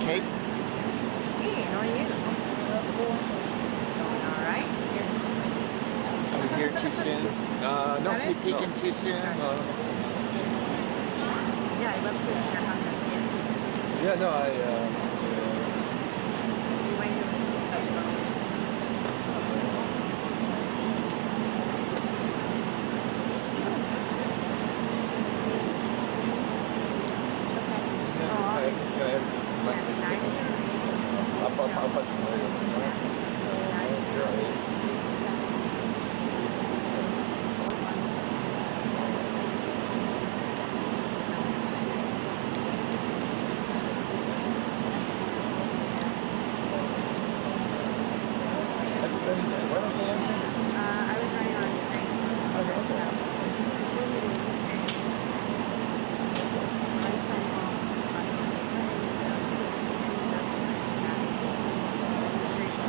Kate? Hey, how are you? Doing all right? Are we here too soon? Got Are we it? peeking too soon? Yeah, I'd love to share Hungary. Yeah, no, You might be able to just touch on It's nice. I'll pass it I was running on Ukraine. So, just really doing Ukraine. So I spent all my money on Ukraine. So, administration.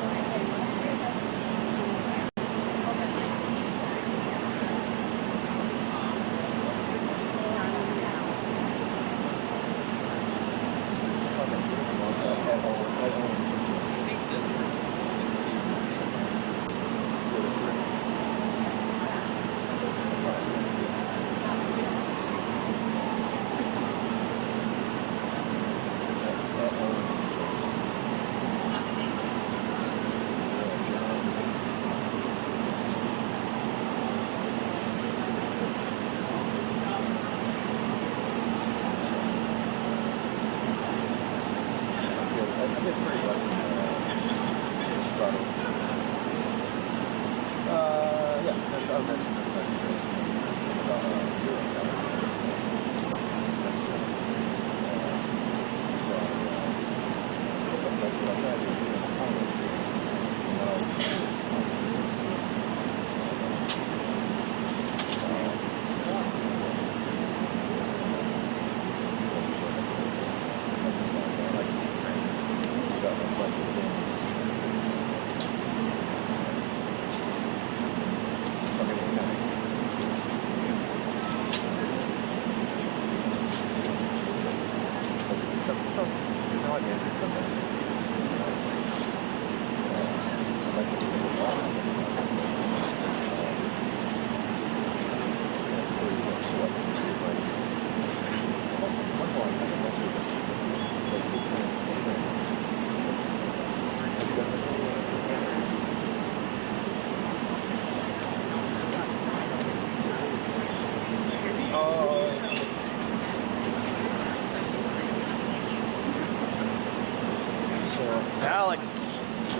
Alex,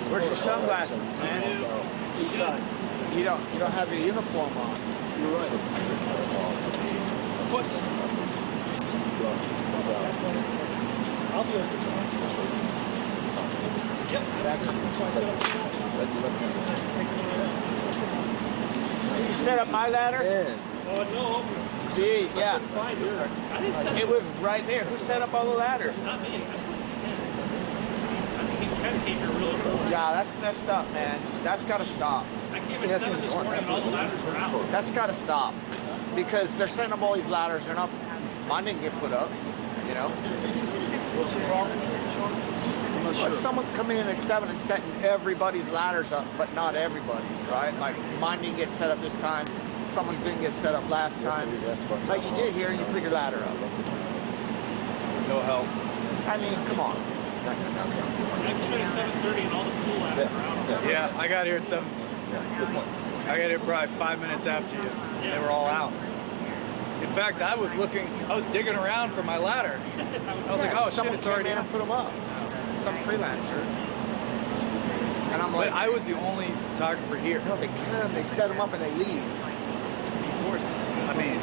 where's your sunglasses, man? Inside. You don't have your uniform on. You're right. Foot. I'll be okay. Yep. That's why I set up. Did you set up my ladder? Oh, no. Gee, yeah. Fine, dude. I didn't set It was right there. Who set up all the ladders? Not me. I mean, he kind of came here really early. Yeah, that's messed up, man. That's got to stop. I came at 7 this morning and all the ladders were out. That's got to stop. Because they're setting up all these ladders. They're not, mine didn't get put up, you know? What's the problem, Sean? I'm not Well, someone's coming in at 7 and setting everybody's ladders up, but not everybody's, right? Like mine didn't get set up this time. Someone's didn't get set up last time. Like you did here, and you put your ladder up. No help. I mean, come on. I came at 7:30 and all the pool ladders were out. Yeah, I got here at 7. I got here probably 5 minutes after you. They were all out. In fact, I was digging around for my ladder. I was like, oh shit, it's already in out. and put them up. Some freelancer. And I'm like, But I was the only photographer here. no, they come, they set them up, and they leave. Before, I mean,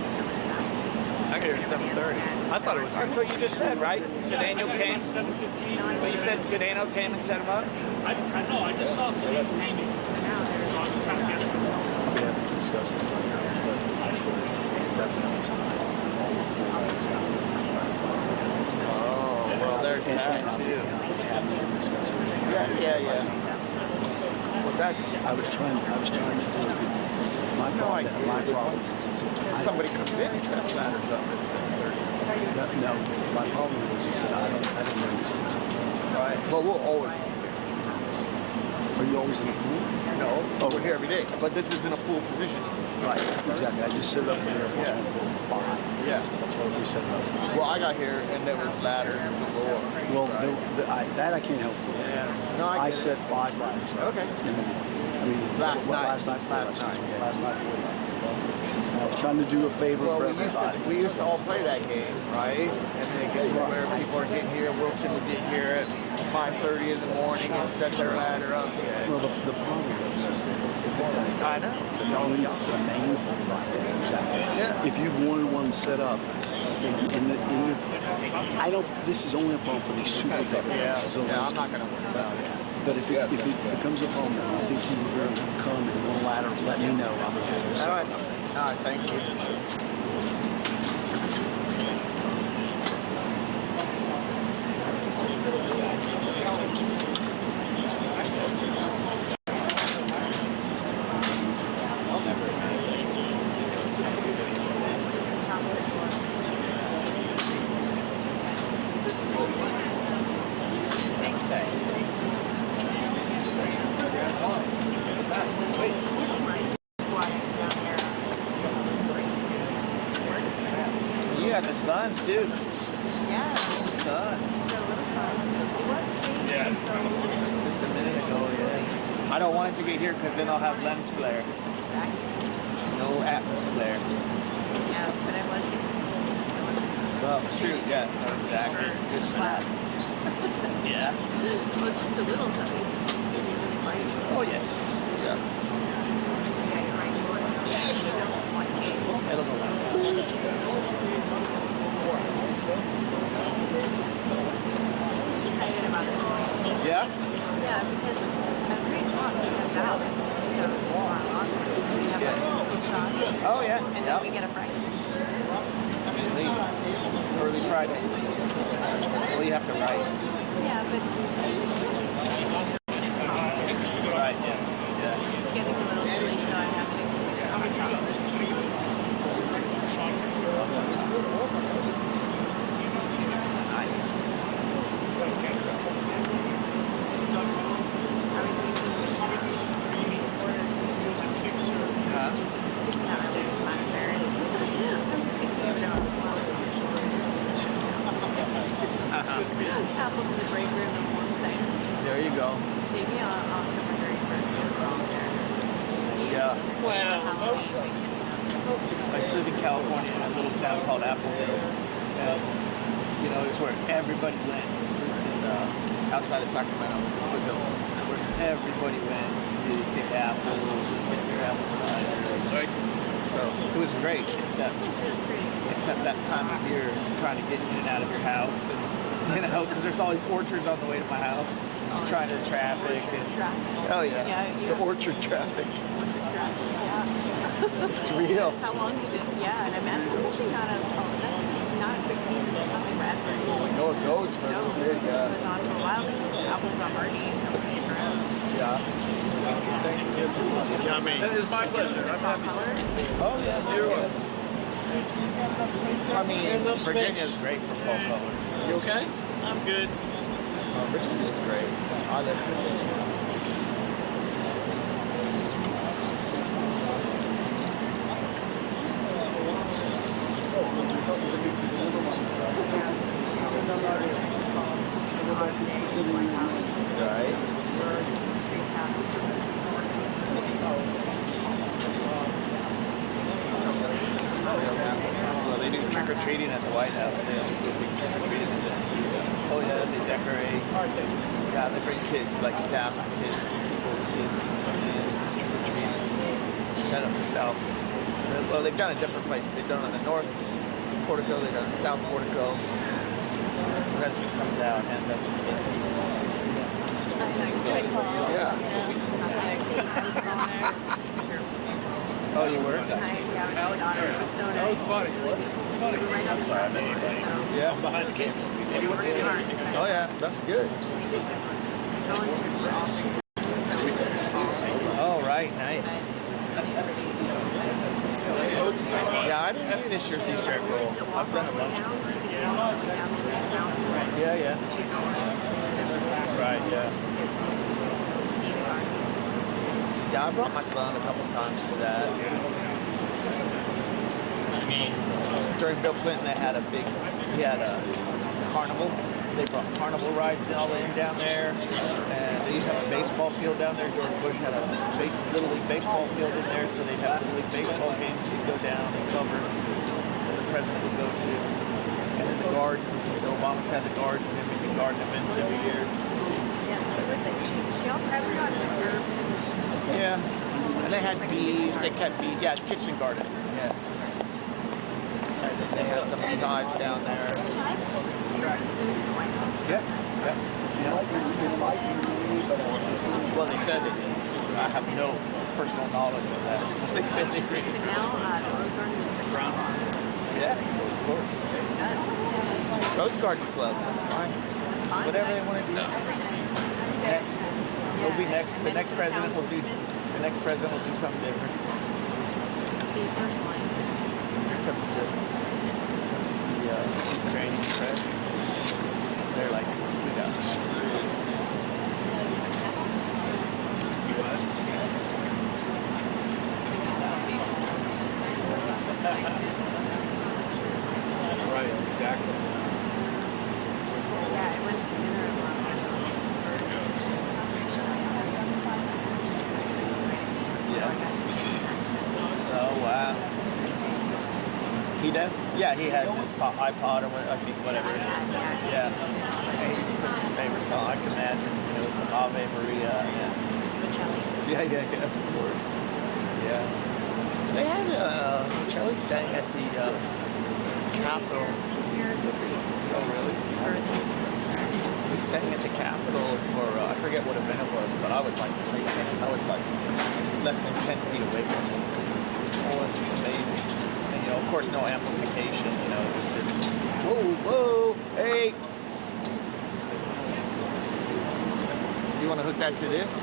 I got here at 7:30. I thought it was. That's what you just said, right? Sedano came. 7:15. But you said Sedano came and set them up. I know. I just saw Sedano naming. So I'm kind of guessing. We have to discuss this right now, but I put it in representative tonight, and all of the guys got to Oh, well, there's that too. and have them discuss it. Yeah. That's I was trying to do it. My problem is if somebody comes in and sets ladders up at 7:30. no, my problem is that I don't know. Right. But we'll always. Are you always in the pool? No. Oh. We're here every day. But this isn't a pool position. Right, exactly. I just set it up for the Air Force One at 5. Yeah. That's what we set it up for. Well, I got here and there was ladders galore. Well, that I can't help with. Yeah. No, I get it. set 5 ladders up Okay. in the morning. I mean, Last night. Last night. Yeah. Last night for that. And I was trying to do a favor Well, for we everybody. used to all play that game, right? And then it gets to where people are getting here. Wilson would get here at 5:30 in the morning and set their ladder up. Yeah. Well, the problem is that I know. the main right, exactly. Yeah. If you wanted one set up in the I don't. This is only a problem for these super diplomats. Yeah, I'm not gonna worry about it. But if it becomes a problem, and I think you were going to come and want a ladder, let me know. I'll be happy to set All it right. up. All right. Thank you. You got the sun too. Yeah, The sun. the little son. It was shady until Just a minute ago. Yeah. I don't want it to get here because then I'll have lens flare. exactly. There's no atmosphere. Yeah, but I was getting cold, so Well, shoot, yeah, no, exactly. It's good for that. Yeah. well, just a little sun. It's going to be really bright. Oh yeah. Yeah. It's just the ice right for it. It'll go like Excited about this one. that. Yeah. Yeah, because at 3 o'clock he comes out, so we have like 2 shots, Oh yeah. and Yeah. then we get a Friday. Leave. Early Friday. Well, you have to write. Yeah, but Right. Yeah. it's getting a little chilly, so I have to switch to hot chocolate. Nice. I was thinking Huh? not really transparent. I was thinking of it on the apples in the break room and warm side. There you go. Maybe on October 31st, we're all there. Yeah. Well, I used to live in California in a little town called Appleton, and you know it's where everybody went. It was in, outside of Sacramento, foothills. It's where everybody went to pick apples and get their apple cider. So it was great, except that time of year, trying to get in and out of your house, and you know, because there's all these orchards on the way to my house. Just trying to traffic and oh yeah, the orchard traffic. It's real. How long did it? Yeah, and I imagine it's actually not that's not a quick season. It's not like raspberries. No, it goes for No, a bit, it yeah. goes on for a while because the apples are hardy and they'll stick around. Yeah. Thanks again. That is my pleasure. I'm happy. Colors. Oh yeah. You're welcome. I mean, Virginia's great for fall colors. You okay? I'm good. Virginia's great. I live in Virginia. Right. Well, they do trick or treating at the White House. They always do big trick or treating events. Oh yeah, they decorate. Yeah, they bring kids, like staff and kids, people's kids come in, trick or treat, set up the South. Well, they've done it different places. They've done it on the North Portico. They've done it in the South Portico. The president comes out, hands out some kids. That's nice. Good call. Yeah. Oh, you were? That was funny. It's funny. I'm sorry, I missed it. Yeah. Behind the camera. Oh yeah, that's good. this year's Easter egg roll. To walk I've done a all the way bunch. down to get down to the fountain. Yeah, yeah. But you know, Right, yeah. to see the gardens. It's really cool. Yeah, I brought my son a couple times to that. During Bill Clinton, he had a carnival. They brought carnival rides all in down there, and they used to have a baseball field down there. George Bush had a little league baseball field in there, so they'd have little league baseball games. We'd go down and cover that the president would go to, and then the garden. The Obamas had the garden, mimicking garden events every year. Yeah, like I said, she also had the herbs and Yeah, and they had bees. They kept bees. Yeah, it's kitchen garden. Yeah. And then they had some beehives down there. here's the food in the White House. Yeah, yeah. Well, they said they did. I have no personal knowledge of that. They said they did. But now, the Rose Garden is like brown. Yeah, of course. Rose Garden Club, that's fine. Whatever they want to do. Next. It'll be next. The next president will do. The next president will do something different. They personalize it. Here comes the Ukrainian press. They're like, we got screwed. Right, exactly. Yeah, I went to dinner and lunch. Yeah. Oh, wow. He does? Yeah, he has his iPod or whatever it is. Yeah. And he puts his favorite song. I can imagine, some Ave Maria. Yeah, of course. Yeah. So they had Charlie sang at the Capitol. He's here this week. Oh, really? For He sang at the Capitol for I forget what event it was, but I was like less than 10 feet away from him. Oh, it's amazing. And of course, no amplification. It was just whoa, hey. You want to hook that to this?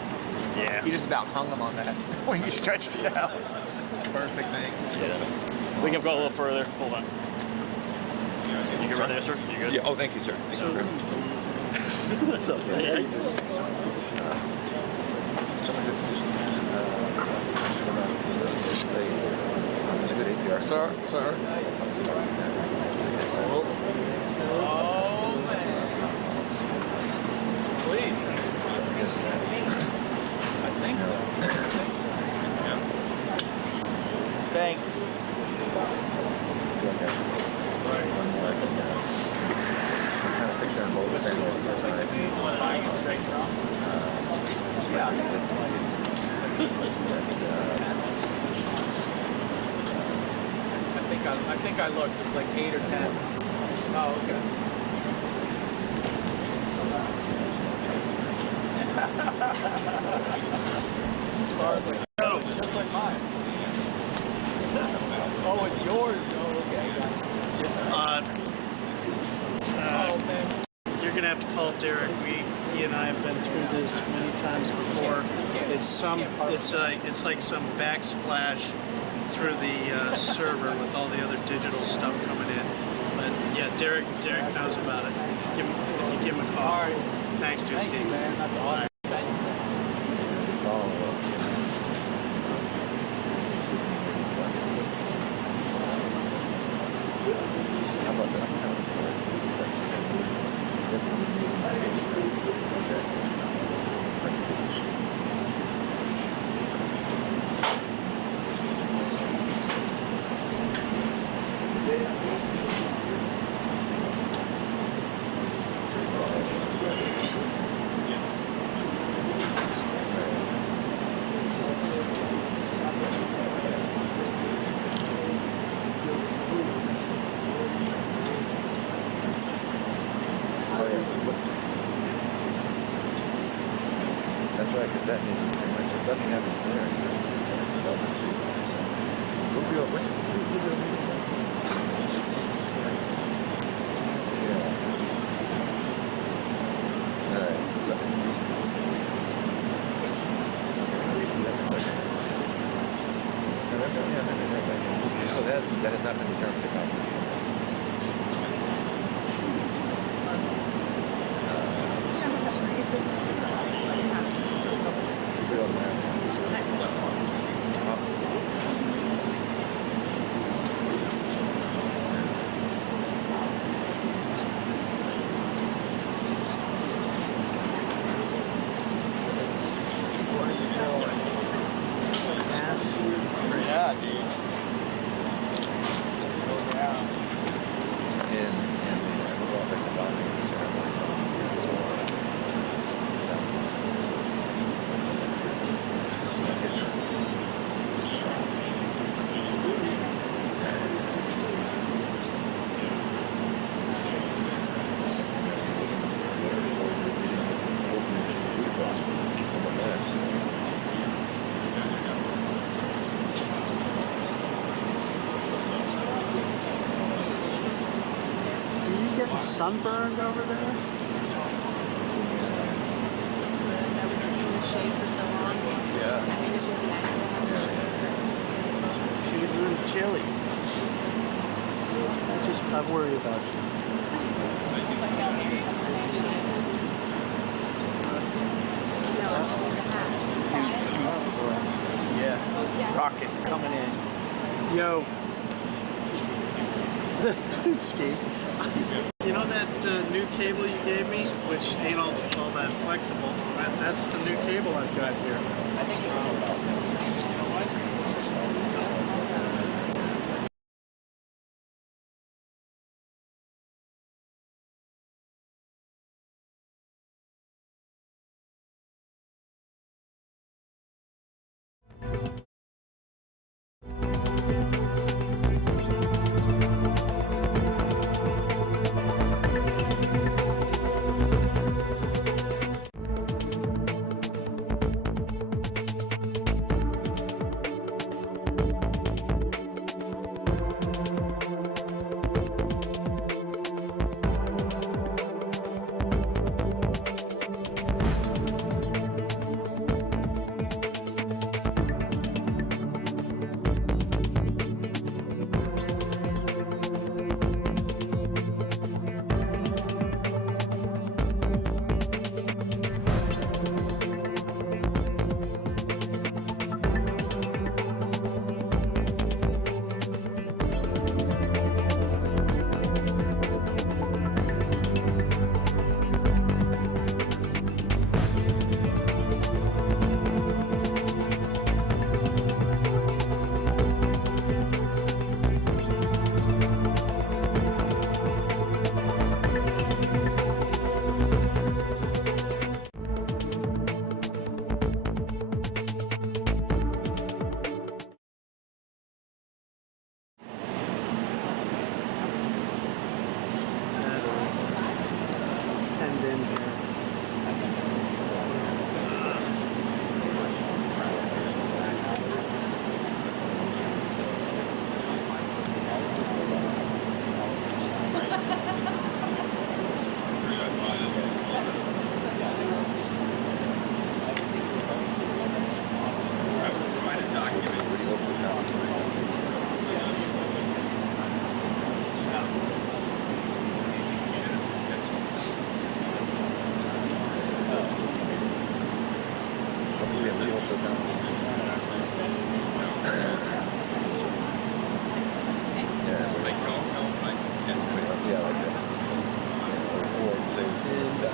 Yeah. You just about hung him on that when you stretched it out. Perfect, thanks. Yeah. We can go a little further. Hold on. You good right there, sir? You good? Yeah. Oh, thank you, sir. So, what's up, man? Sir. Oh. Oh, man. Please. I think so. Thanks. I think I looked. It's like 8 or 10. Oh, okay. I was like, oh, just like mine. Oh, it's yours. Oh, okay. It's your, oh, man. You're gonna have to call Derek. He and I have been through this many times before. It's like some backsplash through the server with all the other digital stuff coming in. But yeah, Derek knows about it. If you give him a call. All right. Thanks, dude. Thank you, man. That's awesome. That's right, because that needs to be much. It doesn't have this clearing. We'll be over. Yeah. All right. So that has not been determined technology. Yeah, dude. So down. Are you getting sunburned over there? That was in the shade for so long. Yeah. I mean, it would be nice to have a shade. She was a little chilly. I worry about you. It's like a very conversation. No, the hat. Yeah. Rocket coming in. Yo. Dude, Steve. You know that new cable you gave me, which ain't all that flexible? That's the new cable I've got here.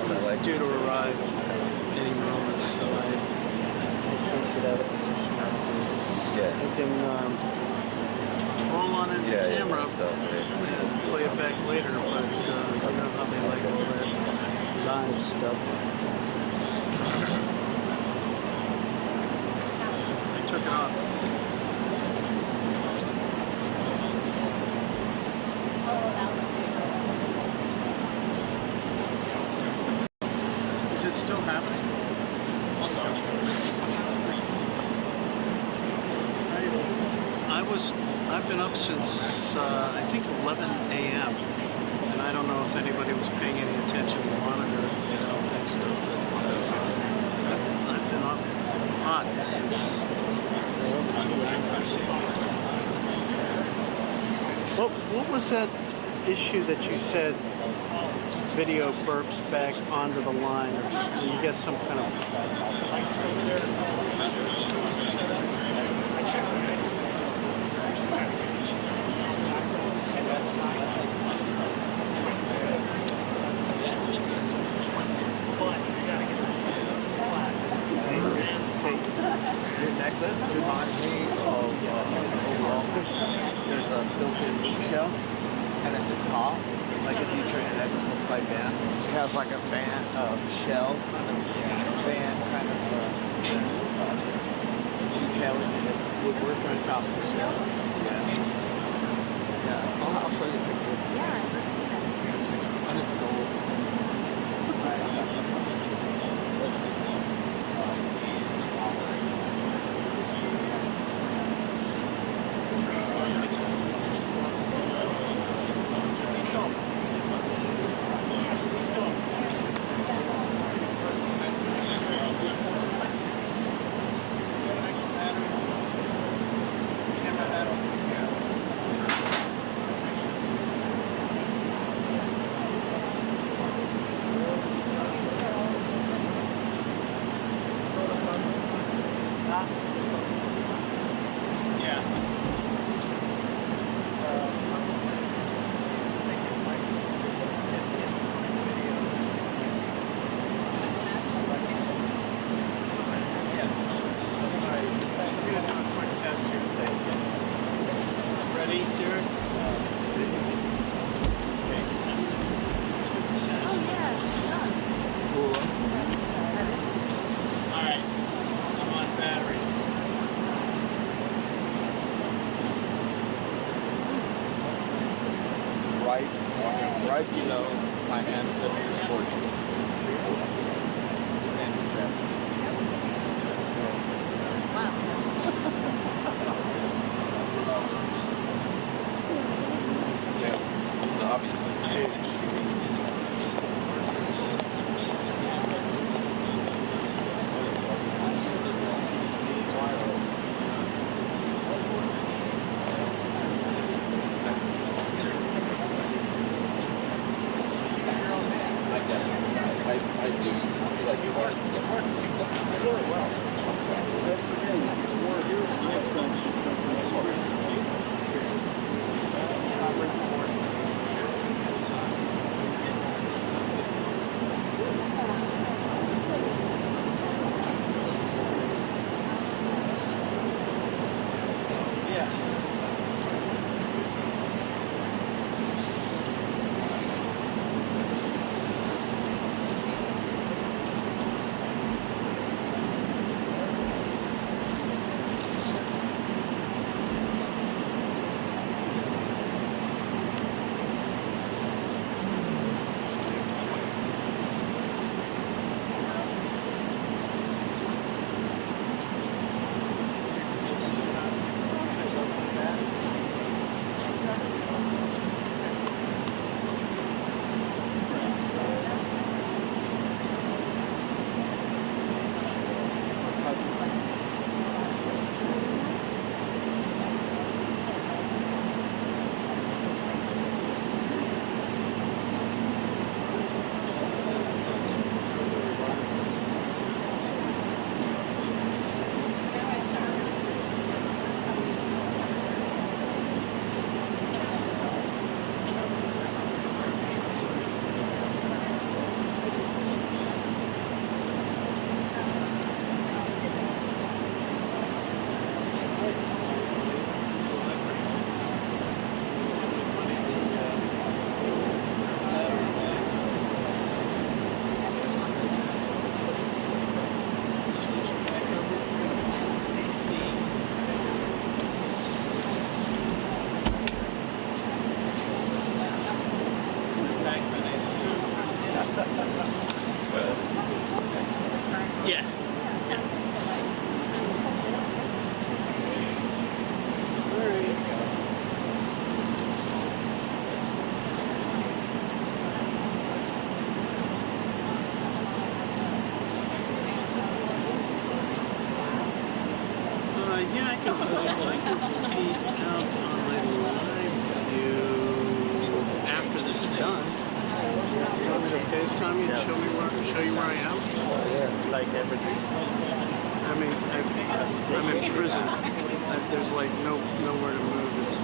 He's due to arrive any moment, so I can't get out of position. I can roll on into the camera and play it back later, but you know how they like all that live stuff. They took it off. Is it still happening? I've been up since I think 11 a.m. and I don't know if anybody was paying any attention to the monitor. I don't think so. But I've been up hot since over 2 hours. What was that issue that you said video burps back onto the line, or you get some kind of... Your necklace reminds me of Oval Office. There's a built-in eggshell, and at the top, like if you turn your necklace upside down, it has like a fan of shell, kind of fan, kind of detailing in the woodwork on the top of the shell. Yeah. Yeah. I'll show you a picture. Yeah, I'd like to see that. And it's gold. Let's see. Ready, Derek? Oh yeah, it does. Cool. That is cool. All right, I'm on battery. Right below my ancestors' portrait. Andrew Jackson. That's wild. Yeah. Obviously. I do feel like it works. It works really well. That's the thing. It's more here. It's done. Yeah. Yeah, I can feed out on my live view. done. You want me to FaceTime you and Yeah. show you where I am? Like everything. I mean, I'm in prison. There's like nowhere to move. It's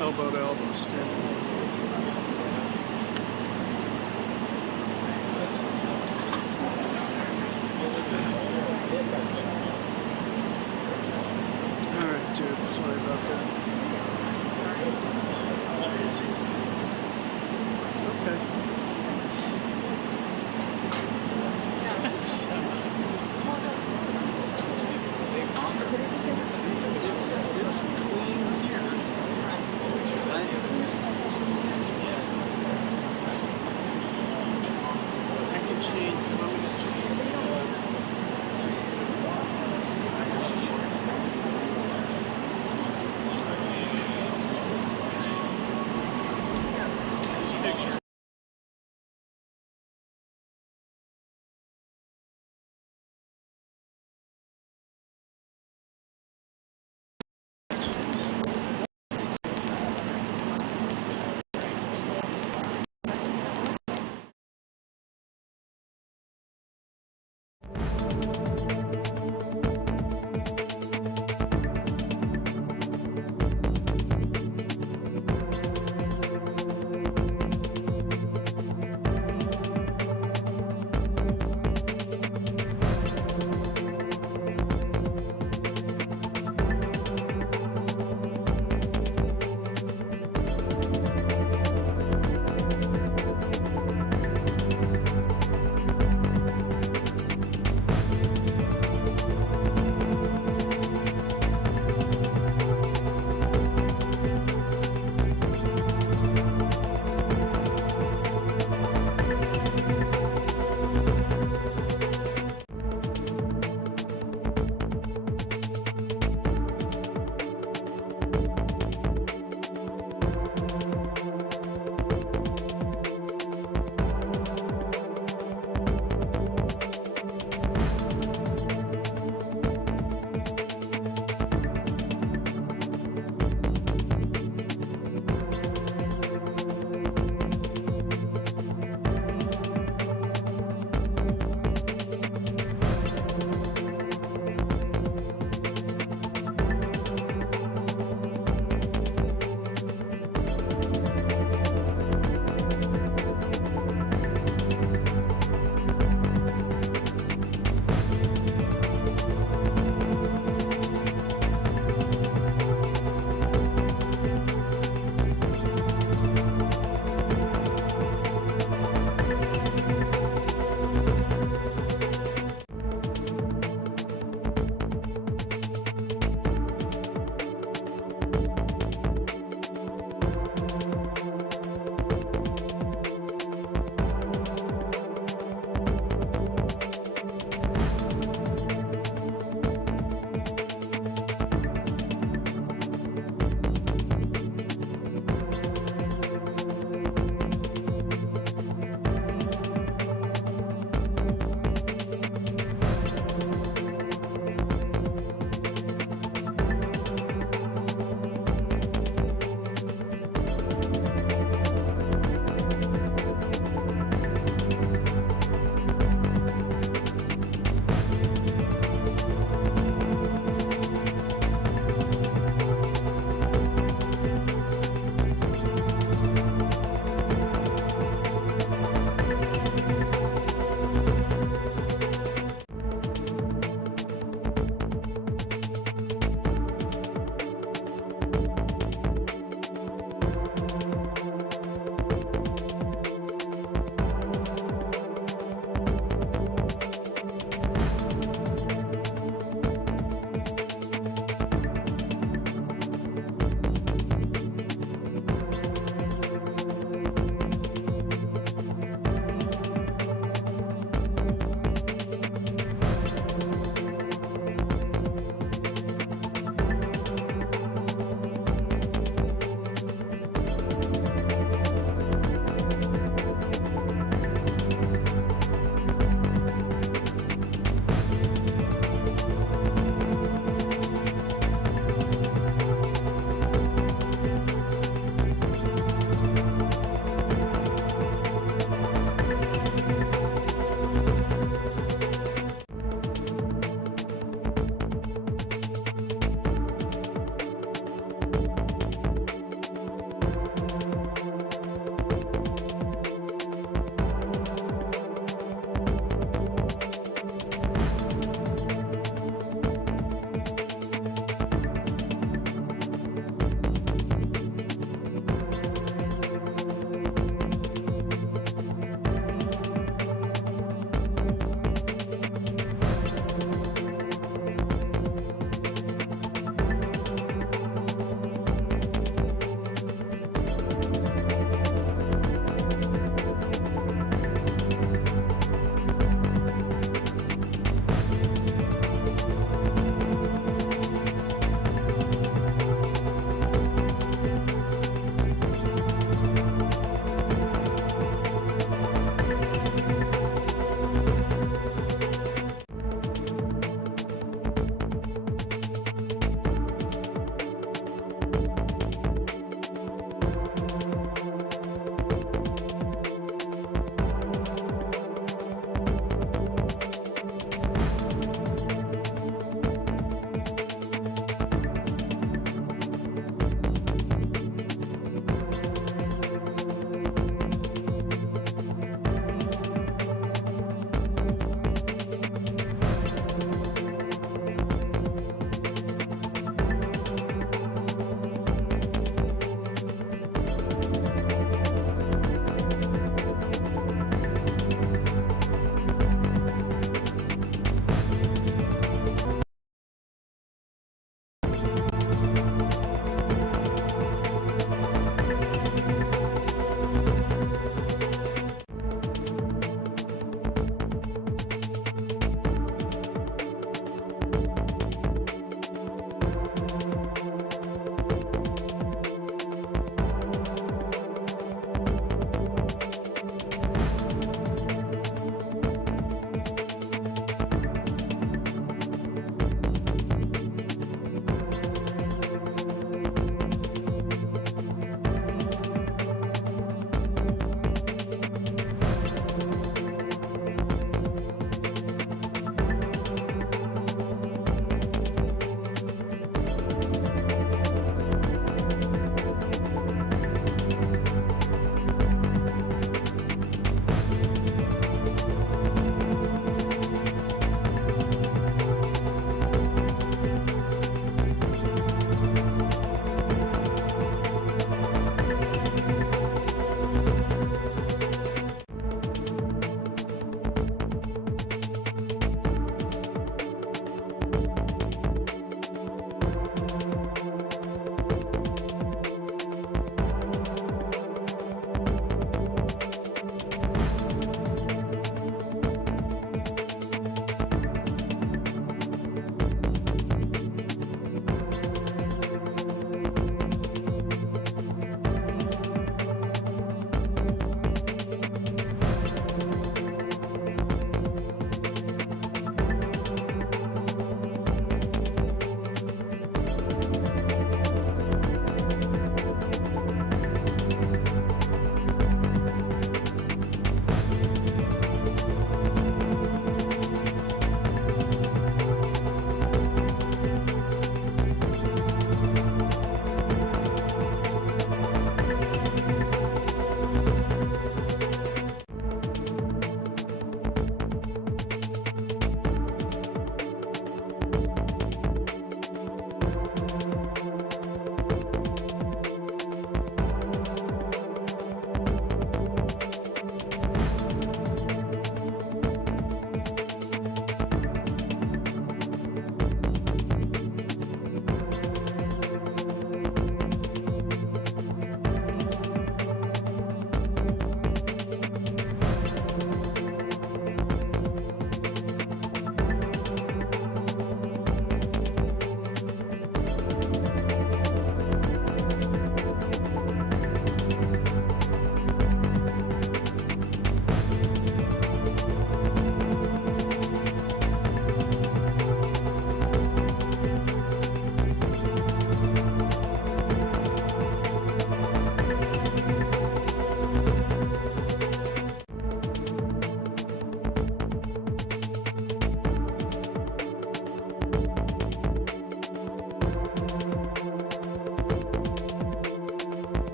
elbow to elbow standing. All right, dude. Sorry about that. Okay. It's clean here. I can change. You want me to change?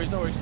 worries, no worries.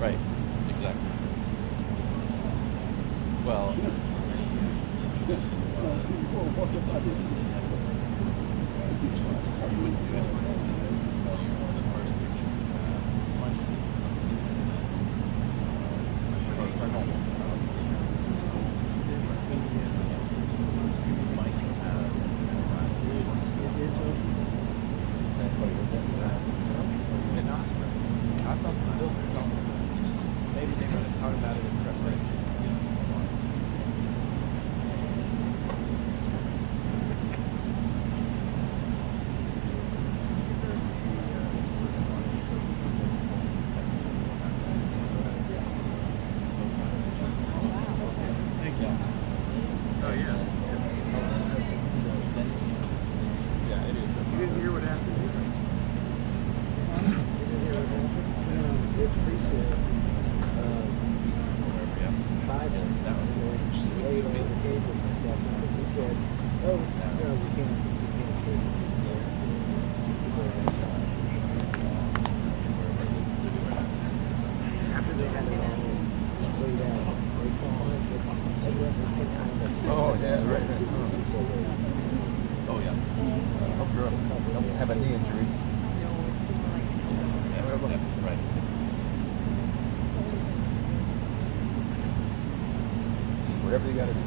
Right, exactly. Well, Maybe they're going to talk about it in preparation. Thank you. Oh, yeah. Yeah, it is. You didn't hear what happened? You didn't hear what happened? It preset fiber, laid over the cables and stuff. And he said, "Oh, no, we can't do it." So after they had it all laid out, they called it. Evidently, they kind of. Oh, yeah, right. So they. oh yeah. Hope you're don't have a knee injury. Yeah, right. Whatever you gotta do.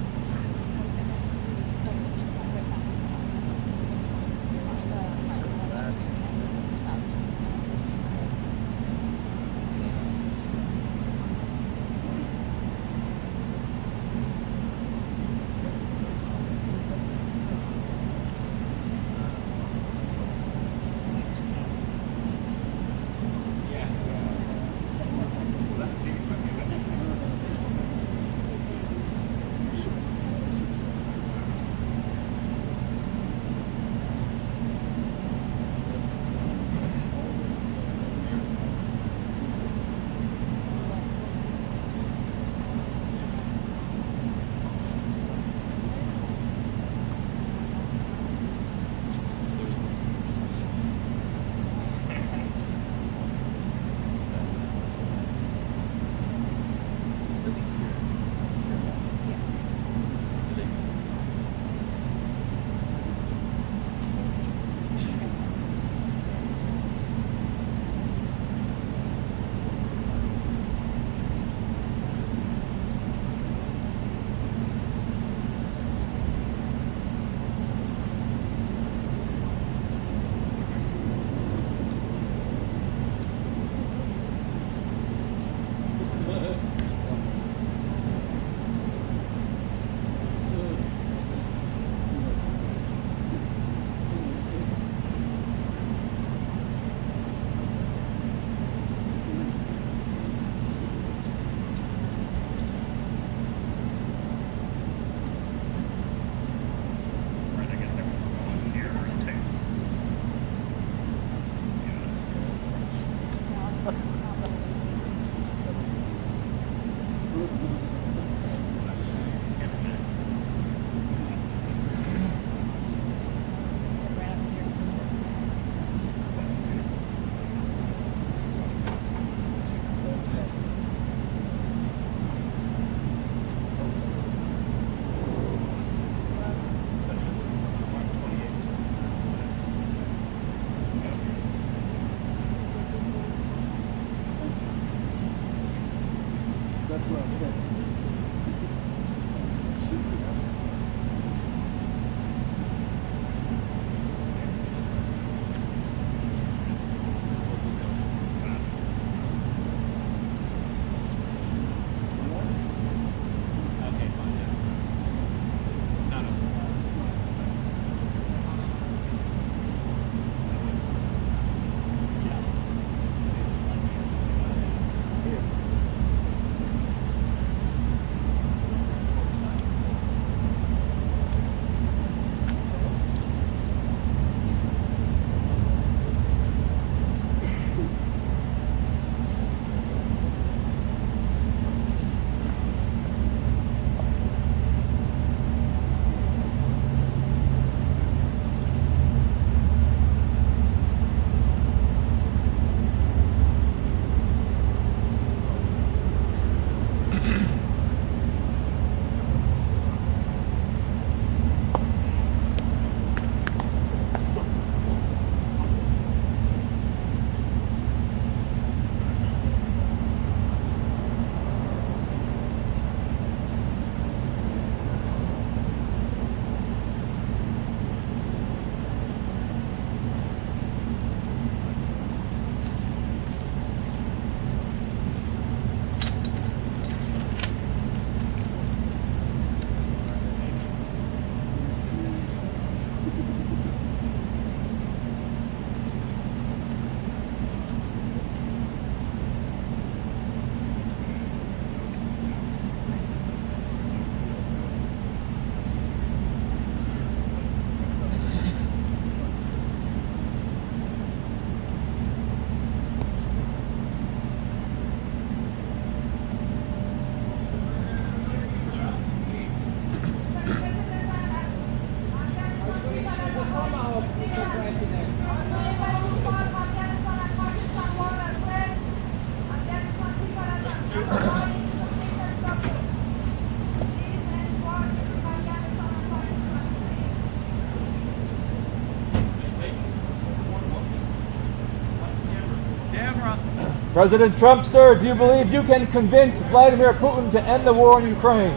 President Trump, sir, do you believe you can convince Vladimir Putin to end the war in Ukraine?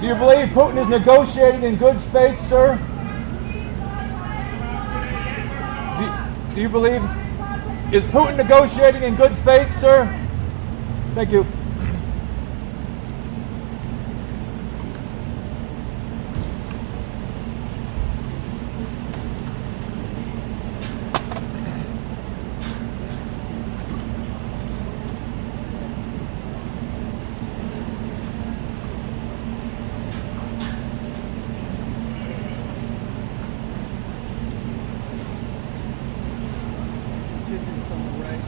Do you believe Putin is negotiating in good faith, sir? Do you believe, is Putin negotiating in good faith, sir? Thank you. Contingents on the right.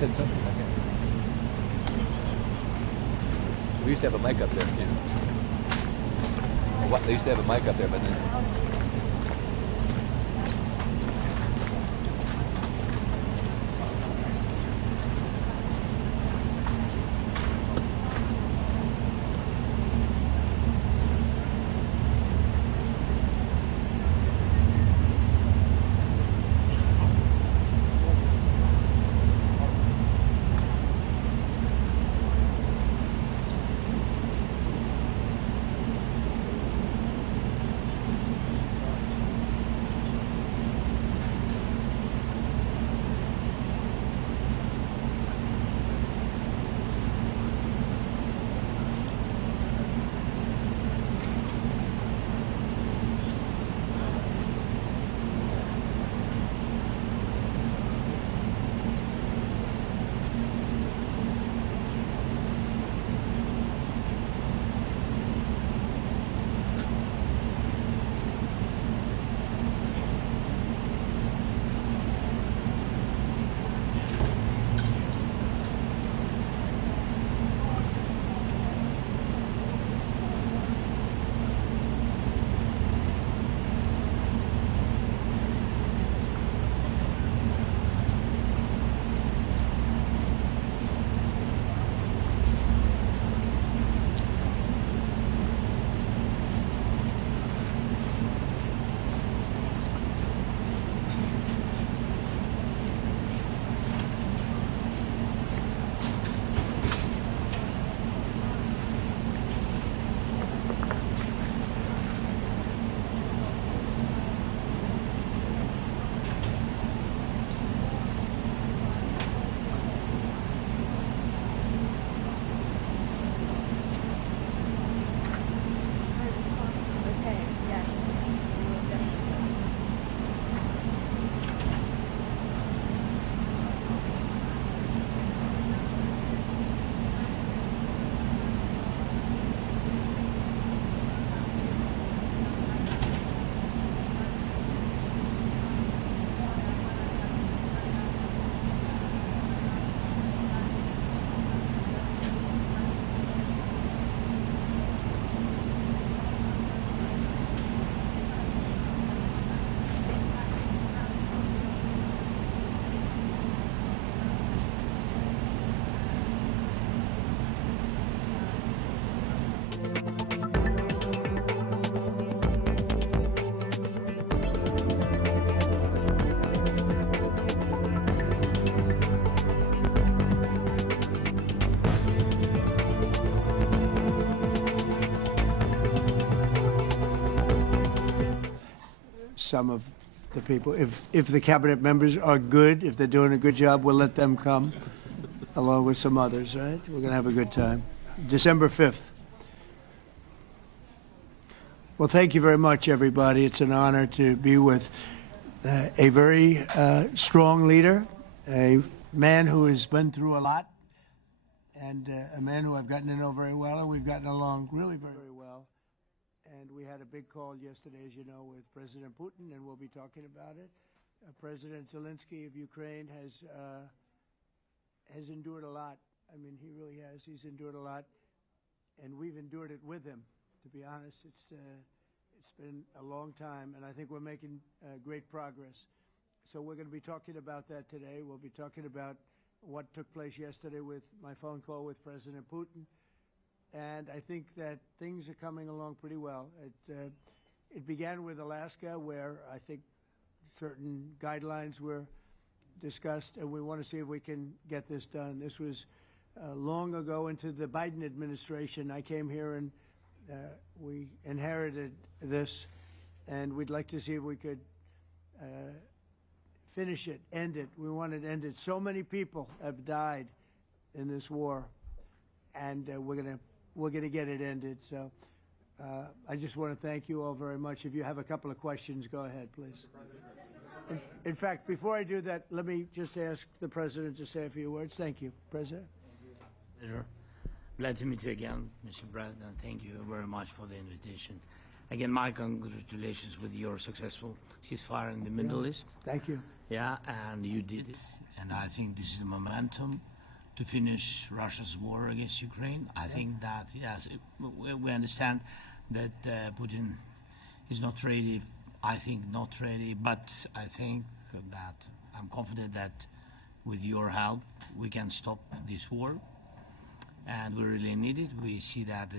Said something like that. We used to have a mic up there too. They used to have a mic up there, but then. some of the people. If the cabinet members are good, if they're doing a good job, we'll let them come, along with some others, right? We're going to have a good time. December 5th. Well, thank you very much, everybody. It's an honor to be with a very strong leader, a man who has been through a lot, and a man who I've gotten to know very well, and we've gotten along really very well. And we had a big call yesterday, as you know, with President Putin, and we'll be talking about it. President Zelensky of Ukraine has endured a lot. I mean, he really has. He's endured a lot, and we've endured it with him. To be honest, it's been a long time, and I think we're making great progress. So we're going to be talking about that today. We'll be talking about what took place yesterday with my phone call with President Putin, and I think that things are coming along pretty well. It began with Alaska, where I think certain guidelines were discussed, and we want to see if we can get this done. This was long ago into the Biden administration. I came here and we inherited this, and we'd like to see if we could finish it, end it. We want it ended. So many people have died in this war, and we're gonna get it ended. So I just want to thank you all very much. If you have a couple of questions, go ahead, please. In fact, before I do that, let me just ask the President to say a few words. Thank you, President. Pleasure. Glad to meet you again, Mr. President. Thank you very much for the invitation. Again, my congratulations with your successful ceasefire in the Middle East. Thank you. Yeah, and you did it. And I think this is the momentum to finish Russia's war against Ukraine. I think that, yes, we understand that Putin is not ready. I think not ready, but I think that I'm confident that with your help, we can stop this war. And we really need it. We see that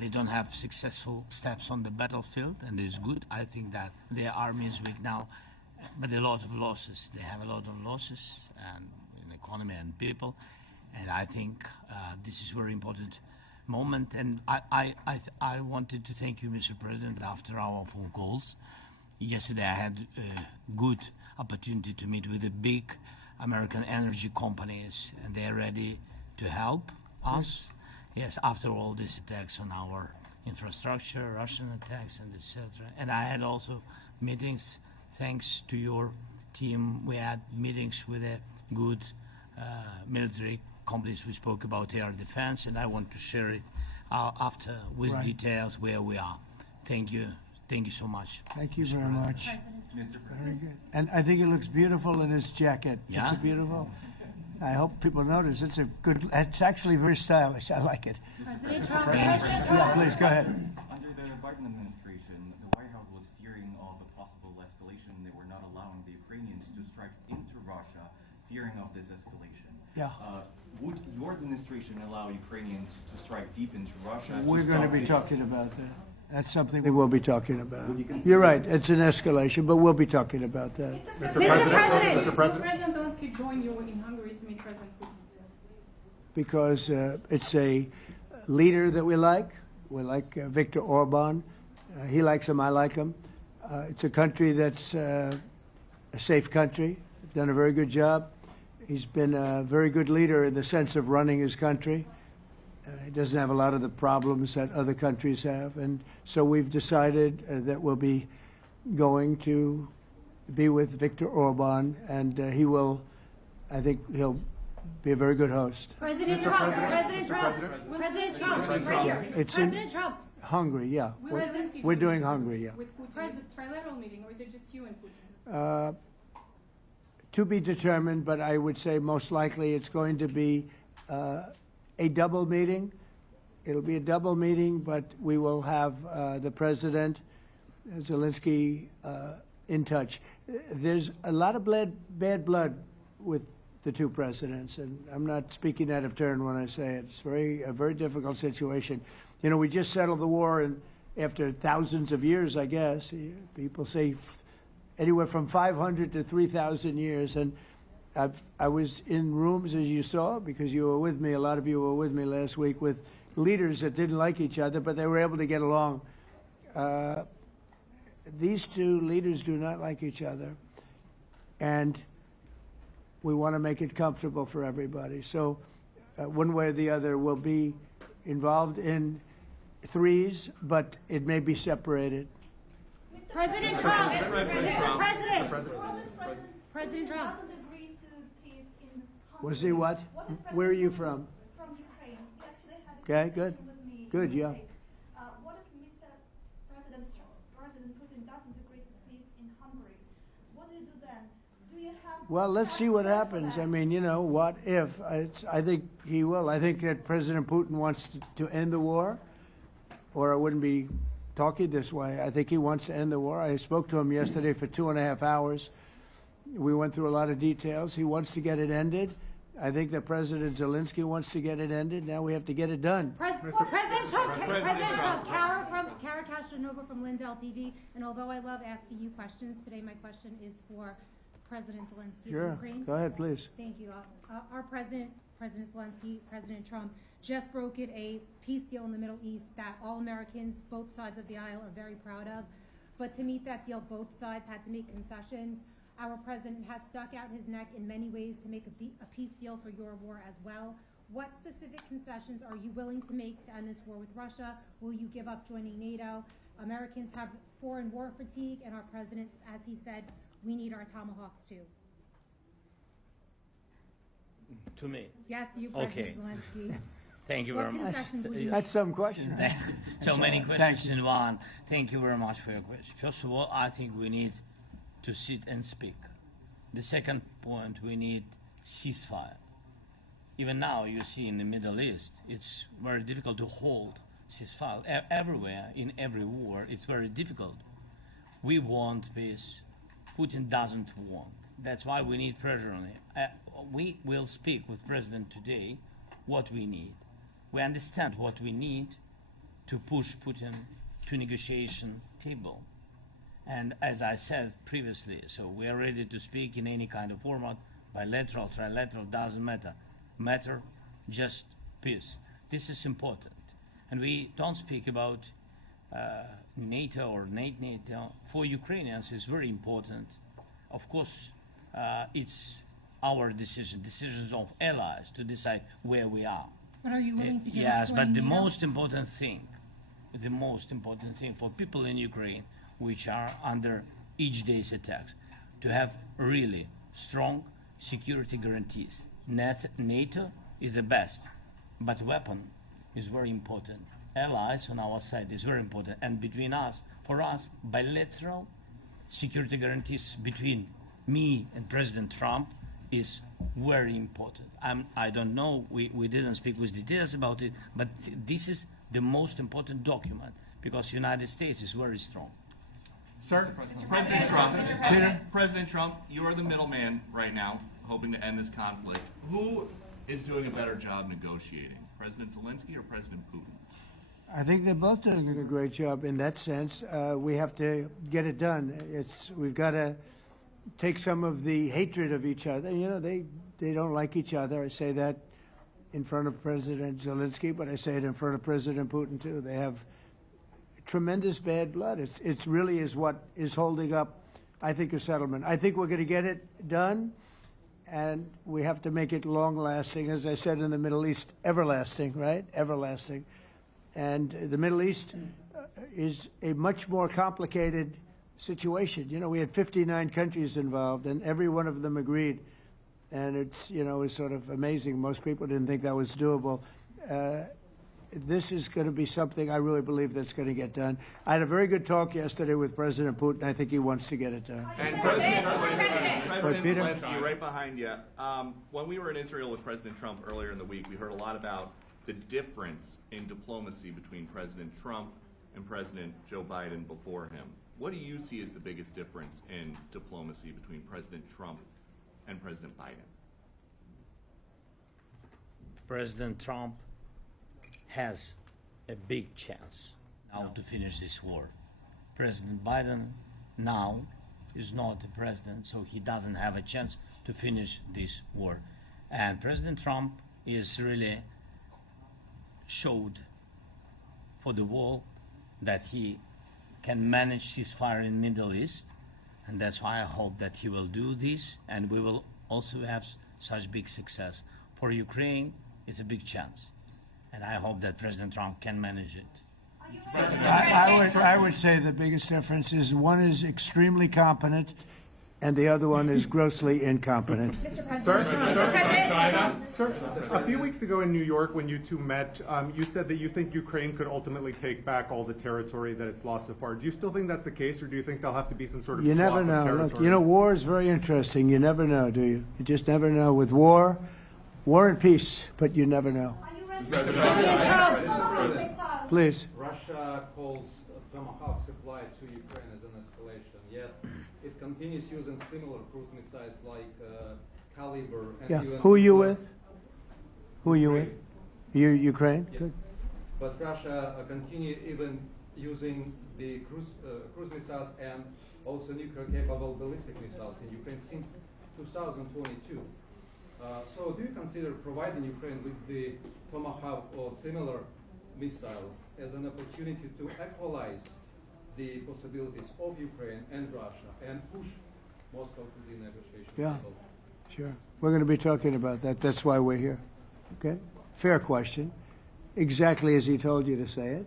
they don't have successful steps on the battlefield, and it's good. I think that their army is weak now, but a lot of losses. They have a lot of losses and in economy and people, and I think this is a very important moment. And I wanted to thank you, Mr. President, after our phone calls. Yesterday I had a good opportunity to meet with the big American energy companies, and they're ready to help us. Yes, after all these attacks on our infrastructure, Russian attacks, and etc. And I had also meetings, thanks to your team. We had meetings with a good military companies. We spoke about air defense, and I want to share it after with details where we are. Thank you. Thank you so much. Thank you very much. Very good. And I think it looks beautiful in his jacket. Yeah? Is it beautiful? I hope people notice. It's a good. It's actually very stylish. I like it. President Trump. Yeah, please go ahead. Under the Biden administration, the White House was fearing of a possible escalation. They were not allowing the Ukrainians to strike into Russia, fearing of this escalation. Yeah. Would your administration allow Ukrainians to strike deep into Russia? We're going to be talking about that. That's something we will be talking about. You're right. It's an escalation, but we'll be talking about that. Mr. President, Mr. President, President Zelensky joined you in Hungary to meet President Putin. Because it's a leader that we like. We like Viktor Orban. He likes him. I like him. It's a country that's a safe country. Done a very good job. He's been a very good leader in the sense of running his country. He doesn't have a lot of the problems that other countries have. And so we've decided that we'll be going to be with Viktor Orban, and he will, I think he'll be a very good host. President Trump, President Trump, President Trump, right here. It's President Trump. Hungary, yeah. We're doing Hungary, yeah. With Putin, trilateral meeting, or is it just you and Putin? To be determined, but I would say most likely it's going to be a double meeting. It'll be a double meeting, but we will have the President, Zelensky, in touch. There's a lot of bad blood with the two presidents, and I'm not speaking out of turn when I say it. It's a very difficult situation. You know, we just settled the war, and after thousands of years, I guess. People say anywhere from 500 to 3,000 years, and I was in rooms, as you saw, because you were with me, a lot of you were with me last week, with leaders that didn't like each other, but they were able to get along. these two leaders do not like each other, and we want to make it comfortable for everybody. So one way or the other, we'll be involved in threes, but it may be separated. President Trump. President Trump. Was he what? Where are you from? From Ukraine. He actually had a Okay, good. conversation with me. Good, yeah. What if President Putin doesn't agree to peace in Hungary? What do you do then? Do you have... Well, let's see what happens. I mean, you know, what if? I think he will. I think that President Putin wants to end the war, or I wouldn't be talking this way. I think he wants to end the war. I spoke to him yesterday for 2.5 hours. We went through a lot of details. He wants to get it ended. I think that President Zelensky wants to get it ended. Now we have to get it done. President Trump, Kara Castronova from Lindell TV. And although I love asking you questions, today my question is for President Zelensky Sure. of Ukraine. Go ahead, please. Thank you. Our President Zelensky, President Trump, just brokered a peace deal in the Middle East that all Americans, both sides of the aisle, are very proud of. But to meet that deal, both sides had to make concessions. Our president has stuck out his neck in many ways to make a peace deal for your war as well. What specific concessions are you willing to make to end this war with Russia? Will you give up joining NATO? Americans have foreign war fatigue, and our president, as he said, we need our Tomahawks too. To me. Yes, you, President Zelensky. Thank you What very much. concessions will you That's some question. So many questions in one. Thank you very much for your question. First of all, I think we need to sit and speak. The second point, we need ceasefire. Even now, you see in the Middle East, it's very difficult to hold ceasefire. Everywhere, in every war, it's very difficult. We want peace. Putin doesn't want. That's why we need pressure on him. We will speak with President today what we need. We understand what we need to push Putin to negotiation table. And as I said previously, so we are ready to speak in any kind of format, bilateral, trilateral, doesn't matter. Matter just peace. This is important. And we don't speak about NATO or NATO. For Ukrainians, it's very important. Of course, it's our decisions of allies to decide where we are. But are you willing to give Yes, up but joining the NATO? most important thing for people in Ukraine, which are under each day's attacks, to have really strong security guarantees. NATO is the best, but weapon is very important. Allies on our side is very important, and between us, for us, bilateral security guarantees between me and President Trump is very important. I don't know, we didn't speak with details about it, but this is the most important document because United States is very strong. Sir, President Trump, you are the middleman right now, hoping to end this conflict. Who is doing a better job negotiating, President Zelensky or President Putin? I think they're both doing a great job in that sense. We have to get it done. We've got to take some of the hatred of each other. You know, they don't like each other. I say that in front of President Zelensky, but I say it in front of President Putin too. They have tremendous bad blood. It's really is what is holding up, I think, a settlement. I think we're going to get it done, and we have to make it long-lasting. As I said in the Middle East, everlasting, right? Everlasting. And the Middle East is a much more complicated situation. You know, we had 59 countries involved, and every one of them agreed. And it's, you know, it's sort of amazing. Most people didn't think that was doable. This is going to be something I really believe that's going to get done. I had a very good talk yesterday with President Putin. I think he wants to get it done. And President Peter? Zelensky, right behind you. When we were in Israel with President Trump earlier in the week, we heard a lot about the difference in diplomacy between President Trump and President Joe Biden before him. What do you see as the biggest difference in diplomacy between President Trump and President Biden? President Trump has a big chance now to finish this war. President Biden now is not the president, so he doesn't have a chance to finish this war. And President Trump is really showed for the world that he can manage ceasefire in Middle East, and that's why I hope that he will do this, and we will also have such big success. For Ukraine, it's a big chance, and I hope that President Trump can manage it. I would say the biggest difference is one is extremely competent and the other one is grossly incompetent. Sir, a few weeks ago in New York when you two met, you said that you think Ukraine could ultimately take back all the territory that it's lost so far. Do you still think that's the case, or do you think there'll have to be some sort of You never swap of know. territories? Look, you know, war is very interesting. You never know, do you? You just never know. With war and peace, but you never know. Please. Russia calls Tomahawk supply to Ukraine as an escalation, yet it continues using similar cruise missiles like Caliber. And Yeah. even Who are you with? Who are you with? You Ukraine? Yes. Good. But Russia continue even using the cruise missiles and also nuclear-capable ballistic missiles in Ukraine since 2022. So do you consider providing Ukraine with the Tomahawk or similar missiles as an opportunity to equalize the possibilities of Ukraine and Russia and push Moscow to the negotiation Yeah. table? Sure. We're going to be talking about that. That's why we're here. Okay? Fair question. Exactly as he told you to say it.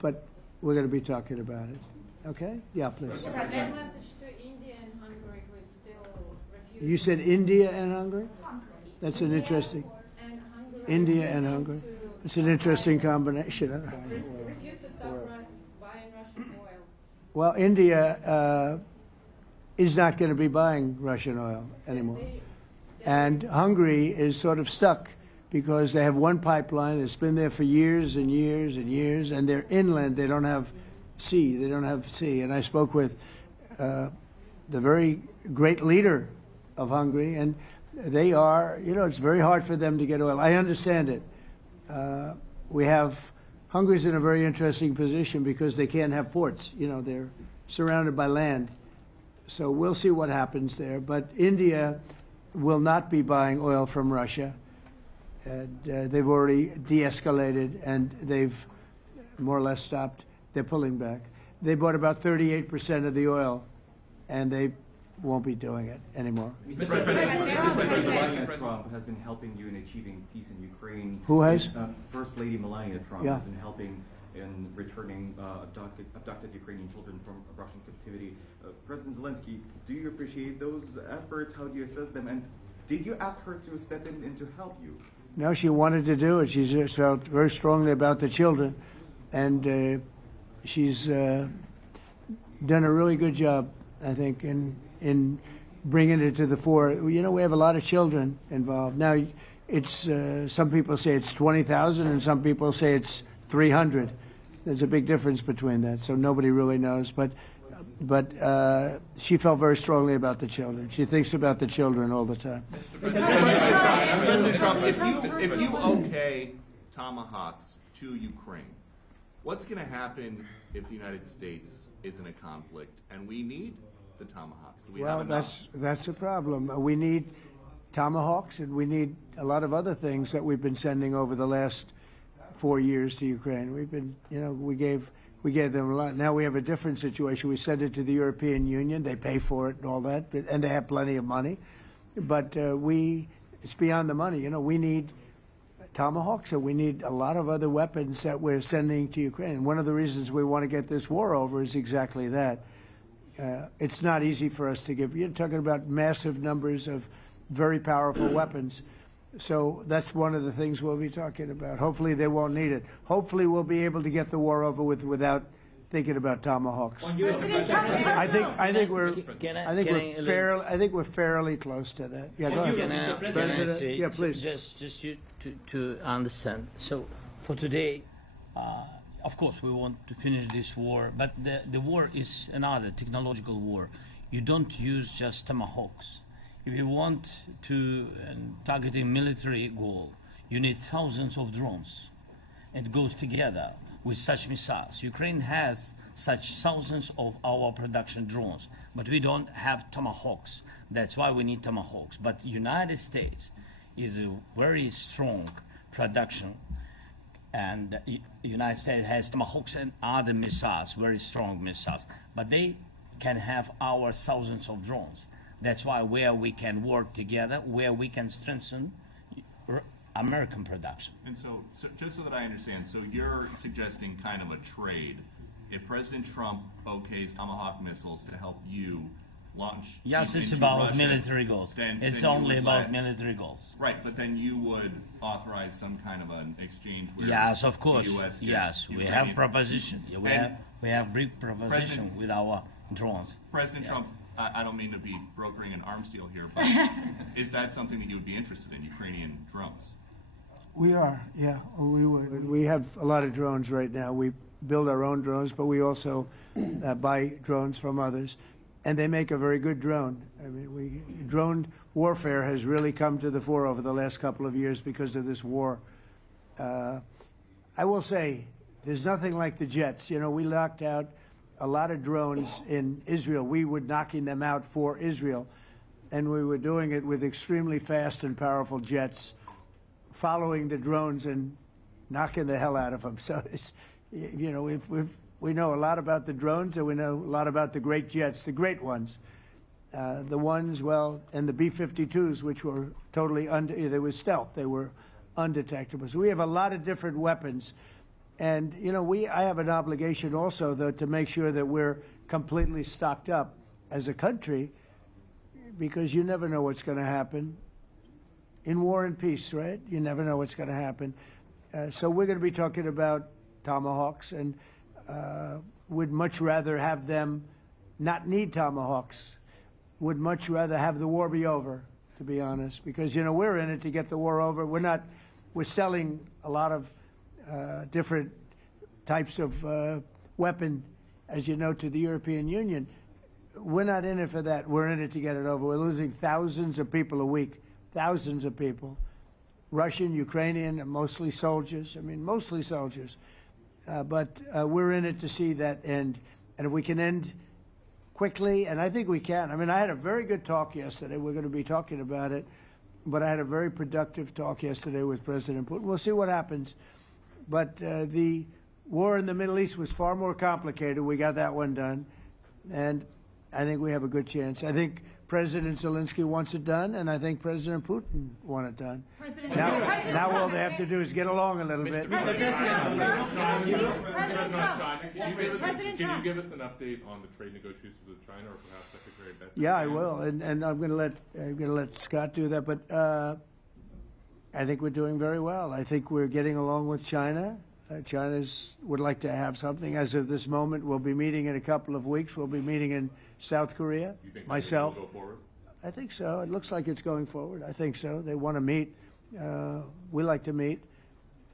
But we're going to be talking about it. Okay? Yeah, please. Mr. President, message to India and Hungary, who is still refusing. You said India and Hungary? That's an interesting. India and Hungary. It's an interesting combination. Refuse to stop buying Russian oil. Well, India is not going to be buying Russian oil anymore. And Hungary is sort of stuck because they have one pipeline that's been there for years and years and years, and they're inland. They don't have sea. They don't have sea. And I spoke with the very great leader of Hungary, and they are, you know, it's very hard for them to get oil. I understand it. Hungary's in a very interesting position because they can't have ports. You know, they're surrounded by land. So we'll see what happens there. But India will not be buying oil from Russia. And they've already de-escalated, and they've more or less stopped. They're pulling back. They bought about 38% of the oil, and they won't be doing it anymore. Mr. President Trump has been helping you in achieving peace in Ukraine. Who has? First Lady Melania Trump Yeah. has been helping in returning abducted Ukrainian children from Russian captivity. President Zelensky, do you appreciate those efforts? How do you assess them? And did you ask her to step in to help you? No, she wanted to do it. She just felt very strongly about the children, and she's done a really good job, I think, in bringing it to the fore. You know, we have a lot of children involved. Now, it's some people say it's 20,000, and some people say it's 300. There's a big difference between that, so nobody really knows. But she felt very strongly about the children. She thinks about the children all the time. President Trump, if you okay Tomahawks to Ukraine, what's going to happen if the United States is in a conflict and we need the Tomahawks? Do we have Well, enough? that's a problem. We need Tomahawks, and we need a lot of other things that we've been sending over the last 4 years to Ukraine. We've been, you know, we gave them a lot. Now we have a different situation. We send it to the European Union. They pay for it and all that, and they have plenty of money. But it's beyond the money. You know, we need Tomahawks, and we need a lot of other weapons that we're sending to Ukraine. One of the reasons we want to get this war over is exactly that. It's not easy for us to give. You're talking about massive numbers of very powerful weapons. So that's one of the things we'll be talking about. Hopefully they won't need it. Hopefully we'll be able to get the war over with without thinking about Tomahawks. I think we're fairly close to that. Yeah, go ahead. President, yeah, please. Just you to understand. So for today, of course, we want to finish this war, but the war is another technological war. You don't use just Tomahawks. If you want to target a military goal, you need thousands of drones. It goes together with such missiles. Ukraine has such thousands of our production drones, but we don't have Tomahawks. That's why we need Tomahawks. But United States is a very strong production and the United States has Tomahawks and other missiles, very strong missiles, but they can have our thousands of drones. That's why where we can work together, where we can strengthen American production. And so just so that I understand, so you're suggesting kind of a trade. If President Trump okays Tomahawk missiles to help you launch Yes, it's into about Russia, military goals. It's then you only would about military goals. Right, but then you would authorize some kind of an exchange where Yes, of the course. US gets Yes, we Ukrainian- have proposition. Yeah, we have big proposition with our drones. President Trump, I don't mean to be brokering an arms deal here, but is that something that you would be interested in, Ukrainian drones? We are, yeah, we would. We have a lot of drones right now. We build our own drones, but we also buy drones from others, and they make a very good drone. I mean, drone warfare has really come to the fore over the last couple of years because of this war. I will say, there's nothing like the jets. You know, we knocked out a lot of drones in Israel. We were knocking them out for Israel, and we were doing it with extremely fast and powerful jets, following the drones and knocking the hell out of them. So, it's, you know, we know a lot about the drones, and we know a lot about the great jets, the great ones. The ones, well, and the B-52s, which were totally they were stealth. They were undetectable. So we have a lot of different weapons. And, you know, I have an obligation also, though, to make sure that we're completely stocked up as a country, because you never know what's going to happen. In war and peace, right? You never know what's going to happen. So we're going to be talking about Tomahawks, and would much rather have them not need Tomahawks. Would much rather have the war be over, to be honest, because, you know, we're in it to get the war over. We're selling a lot of different types of weapon, as you know, to the European Union. We're not in it for that. We're in it to get it over. We're losing thousands of people a week, thousands of people, Russian, Ukrainian, and mostly soldiers. I mean, mostly soldiers. But we're in it to see that end. And if we can end quickly, and I think we can. I mean, I had a very good talk yesterday. We're going to be talking about it. But I had a very productive talk yesterday with President Putin. We'll see what happens. But the war in the Middle East was far more complicated. We got that one done. And I think we have a good chance. I think President Zelensky wants it done, and I think President Putin wants it done. Now all they have to do is get along a little bit. Can you give us an update on the trade negotiations with China, or perhaps Secretary Bessent? Yeah, I will, and I'm going to let Scott do that. But I think we're doing very well. I think we're getting along with China. China would like to have something. As of this moment, we'll be meeting in a couple of weeks. We'll be meeting in South Korea. You think myself. will go forward? I think so. It looks like it's going forward. I think so. They want to meet. We like to meet.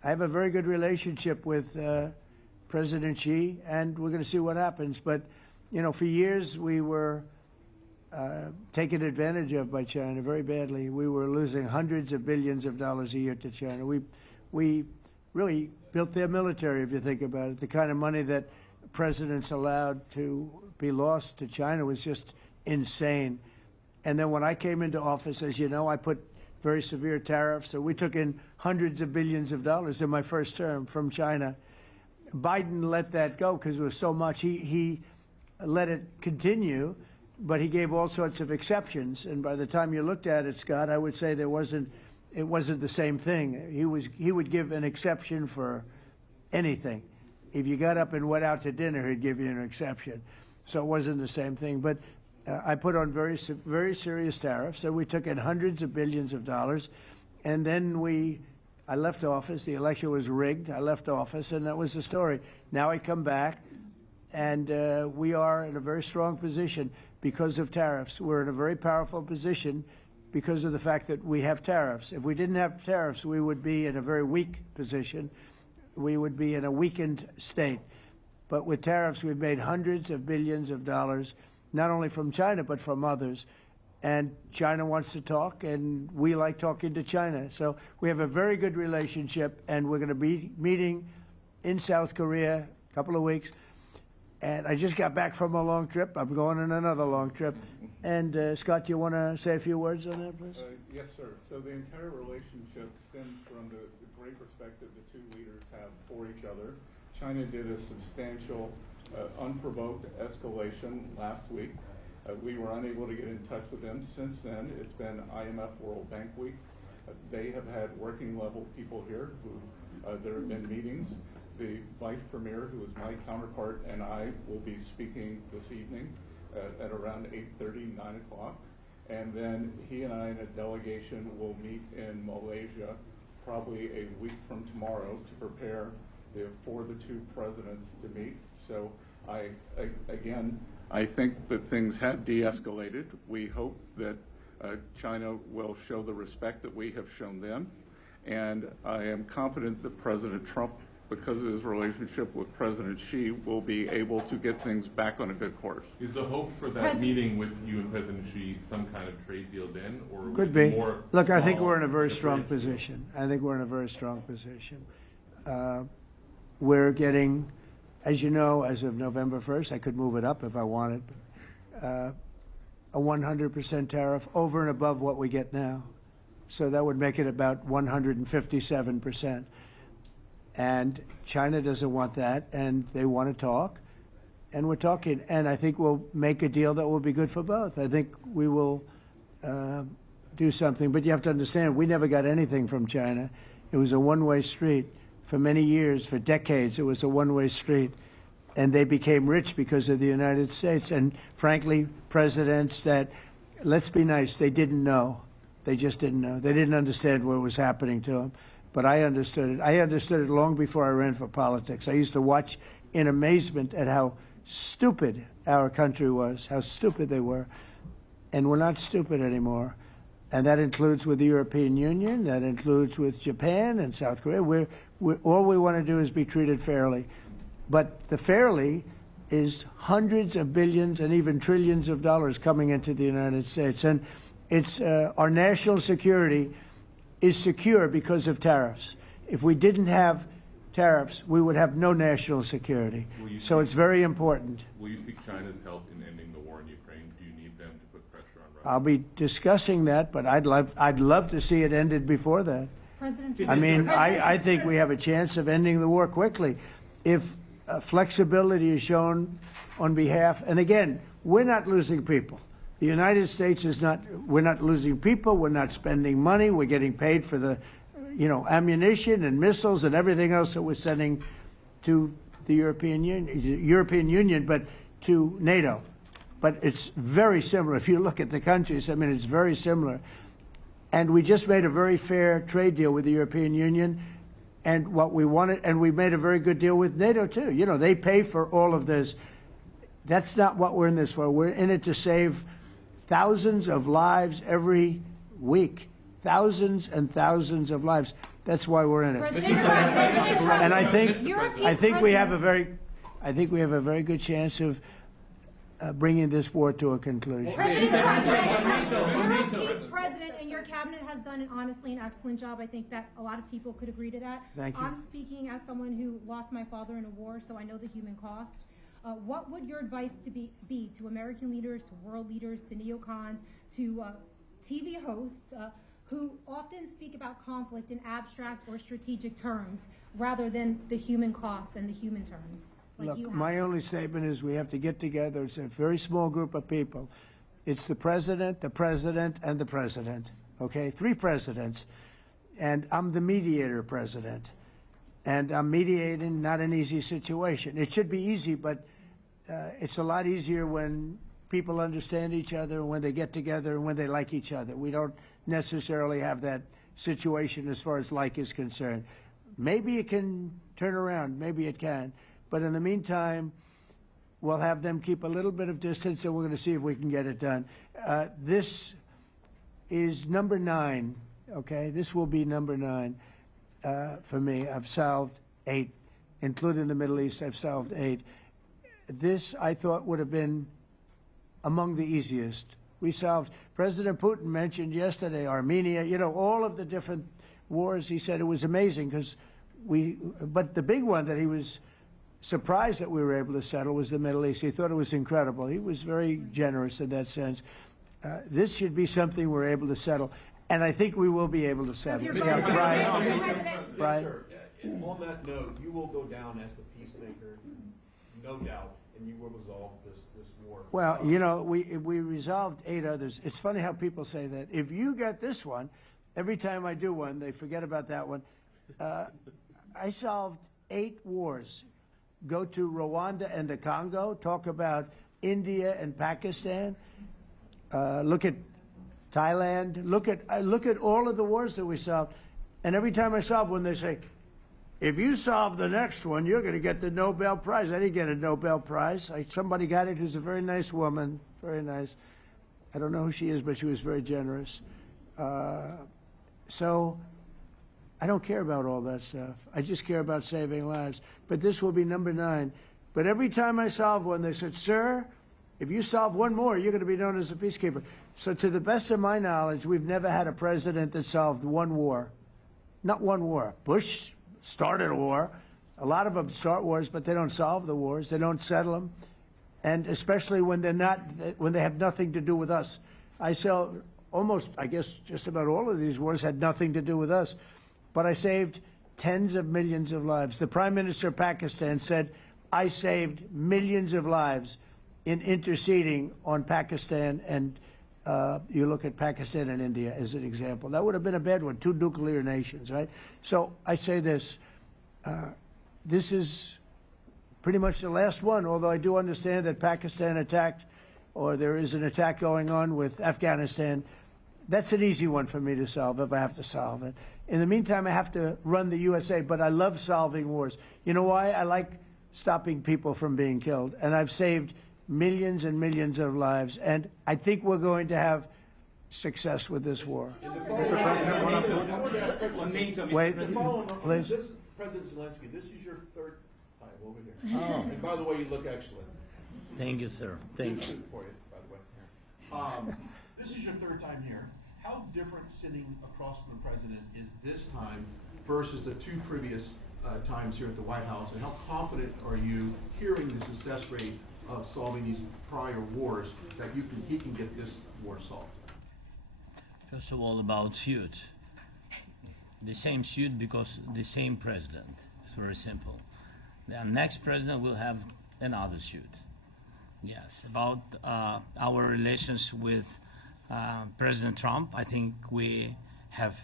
I have a very good relationship with President Xi, and we're going to see what happens. But, you know, for years we were taken advantage of by China very badly. We were losing hundreds of billions of dollars a year to China. We really built their military, if you think about it. The kind of money that presidents allowed to be lost to China was just insane. And then when I came into office, as you know, I put very severe tariffs. So we took in hundreds of billions of dollars in my first term from China. Biden let that go because it was so much. He let it continue, but he gave all sorts of exceptions. And by the time you looked at it, Scott, I would say it wasn't the same thing. He would give an exception for anything. If you got up and went out to dinner, he'd give you an exception. So it wasn't the same thing. But I put on very serious tariffs. So we took in hundreds of billions of dollars. And then I left office. The election was rigged. I left office, and that was the story. Now I come back, and we are in a very strong position because of tariffs. We're in a very powerful position because of the fact that we have tariffs. If we didn't have tariffs, we would be in a very weak position. We would be in a weakened state. But with tariffs, we've made hundreds of billions of dollars, not only from China, but from others. And China wants to talk, and we like talking to China. So we have a very good relationship, and we're going to be meeting in South Korea a couple of weeks. And I just got back from a long trip. I'm going on another long trip. And Scott, do you want to say a few words on that, please? Yes, sir. So the entire relationship stems from the great respect that the two leaders have for each other. China did a substantial, unprovoked escalation last week. We were unable to get in touch with them. Since then, it's been IMF World Bank Week. They have had working level people here who there have been meetings. The Vice Premier, who is my counterpart, and I will be speaking this evening at around 8:30, 9 o'clock. And then he and I and a delegation will meet in Malaysia probably a week from tomorrow to prepare for the two presidents to meet. So I think that things have de-escalated. We hope that China will show the respect that we have shown them. And I am confident that President Trump, because of his relationship with President Xi, will be able to get things back on a good course. Is the hope for that meeting with you and President Xi some kind of trade deal then, or Could be. more? Look, I think we're in a very strong position. We're getting, as you know, as of November 1st, I could move it up if I wanted, a 100% tariff over and above what we get now. So that would make it about 157%. And China doesn't want that, and they want to talk, and we're talking. And I think we'll make a deal that will be good for both. I think we will do something. But you have to understand, we never got anything from China. It was a one-way street. For many years, for decades, it was a one-way street. And they became rich because of the United States. And frankly, presidents that, let's be nice, they didn't know. They just didn't know. They didn't understand what was happening to them. But I understood it. I understood it long before I ran for politics. I used to watch in amazement at how stupid our country was, how stupid they were. And we're not stupid anymore. And that includes with the European Union, that includes with Japan and South Korea. All we want to do is be treated fairly. But the fairly is hundreds of billions and even trillions of dollars coming into the United States. And it's our national security is secure because of tariffs. If we didn't have tariffs, we would have no national security. So it's very important. Will you seek China's help in ending the war in Ukraine? Do you need them to put pressure on Russia? I'll be discussing that, but I'd love to see it ended before that. I mean, I think we have a chance of ending the war quickly if flexibility is shown on behalf. And again, we're not losing people. The United States is not. We're not losing people. We're not spending money. We're getting paid for the, ammunition and missiles and everything else that we're sending to the European Union, but to NATO. But it's very similar. If you look at the countries, I mean, it's very similar. And we just made a very fair trade deal with the European Union, and what we wanted, and we made a very good deal with NATO too. They pay for all of this. That's not what we're in this for. We're in it to save thousands of lives every week. Thousands and thousands of lives. That's why we're in it. And I think we have a very good chance of bringing this war to a conclusion. Europe's president and your cabinet has done honestly an excellent job. I think that a lot of people could agree to that. Thank you. I'm speaking as someone who lost my father in a war, so I know the human cost. What would your advice be to American leaders, to world leaders, to neocons, to TV hosts who often speak about conflict in abstract or strategic terms rather than the human cost and the human terms? Look, my only statement is we have to get together. It's a very small group of people. It's the president, and the president. Okay, 3 presidents. And I'm the mediator president. And I'm mediating not an easy situation. It should be easy, but it's a lot easier when people understand each other, when they get together, and when they like each other. We don't necessarily have that situation as far as like is concerned. Maybe it can turn around. Maybe it can. But in the meantime, we'll have them keep a little bit of distance, and we're going to see if we can get it done. This is number 9, okay? This will be number 9 for me. I've solved 8, including the Middle East. I've solved 8. This, I thought, would have been among the easiest. We solved, President Putin mentioned yesterday Armenia, all of the different wars. He said it was amazing because but the big one that he was surprised that we were able to settle was the Middle East. He thought it was incredible. He was very generous in that sense. This should be something we're able to settle. And I think we will be able to settle. Yeah, Brian. Sir, on that note, you will go down as the peacemaker, no doubt, and you will resolve this war. Well, you know, we resolved 8 others. It's funny how people say that. If you get this one, every time I do one, they forget about that one. I solved 8 wars. Go to Rwanda and the Congo, talk about India and Pakistan, look at Thailand, look at all of the wars that we solved. And every time I solve one, they say, if you solve the next one, you're going to get the Nobel Prize. I didn't get a Nobel Prize. Somebody got it who's a very nice woman, very nice. I don't know who she is, but she was very generous. So I don't care about all that stuff. I just care about saving lives. But this will be number 9. But every time I solve one, they said, sir, if you solve one more, you're going to be known as a peacekeeper. So to the best of my knowledge, we've never had a president that solved one war. Not one war. Bush started a war. A lot of them start wars, but they don't solve the wars. They don't settle them. And especially when they have nothing to do with us. I saw almost, I guess, just about all of these wars had nothing to do with us. But I saved tens of millions of lives. The Prime Minister of Pakistan said, I saved millions of lives in interceding on Pakistan, and you look at Pakistan and India as an example. That would have been a bad one, 2 nuclear nations, right? So I say this, this is pretty much the last one, although I do understand that Pakistan attacked, or there is an attack going on with Afghanistan. That's an easy one for me to solve if I have to solve it. In the meantime, I have to run the USA, but I love solving wars. You know why? I like stopping people from being killed, and I've saved millions and millions of lives, and I think we're going to have success with this war. Wait, please. This, President Zelensky, this is your 3rd time over here. Oh. And by the way, you look excellent. Thank you, sir. Thank you. For you, by the way. This is your 3rd time here. How different sitting across from the president is this time versus the 2 previous times here at the White House, and how confident are you, hearing the success rate of solving these prior wars, that he can get this war solved? First of all, about suit. The same suit because the same president. It's very simple. The next president will have another suit. Yes. About our relations with President Trump, I think we have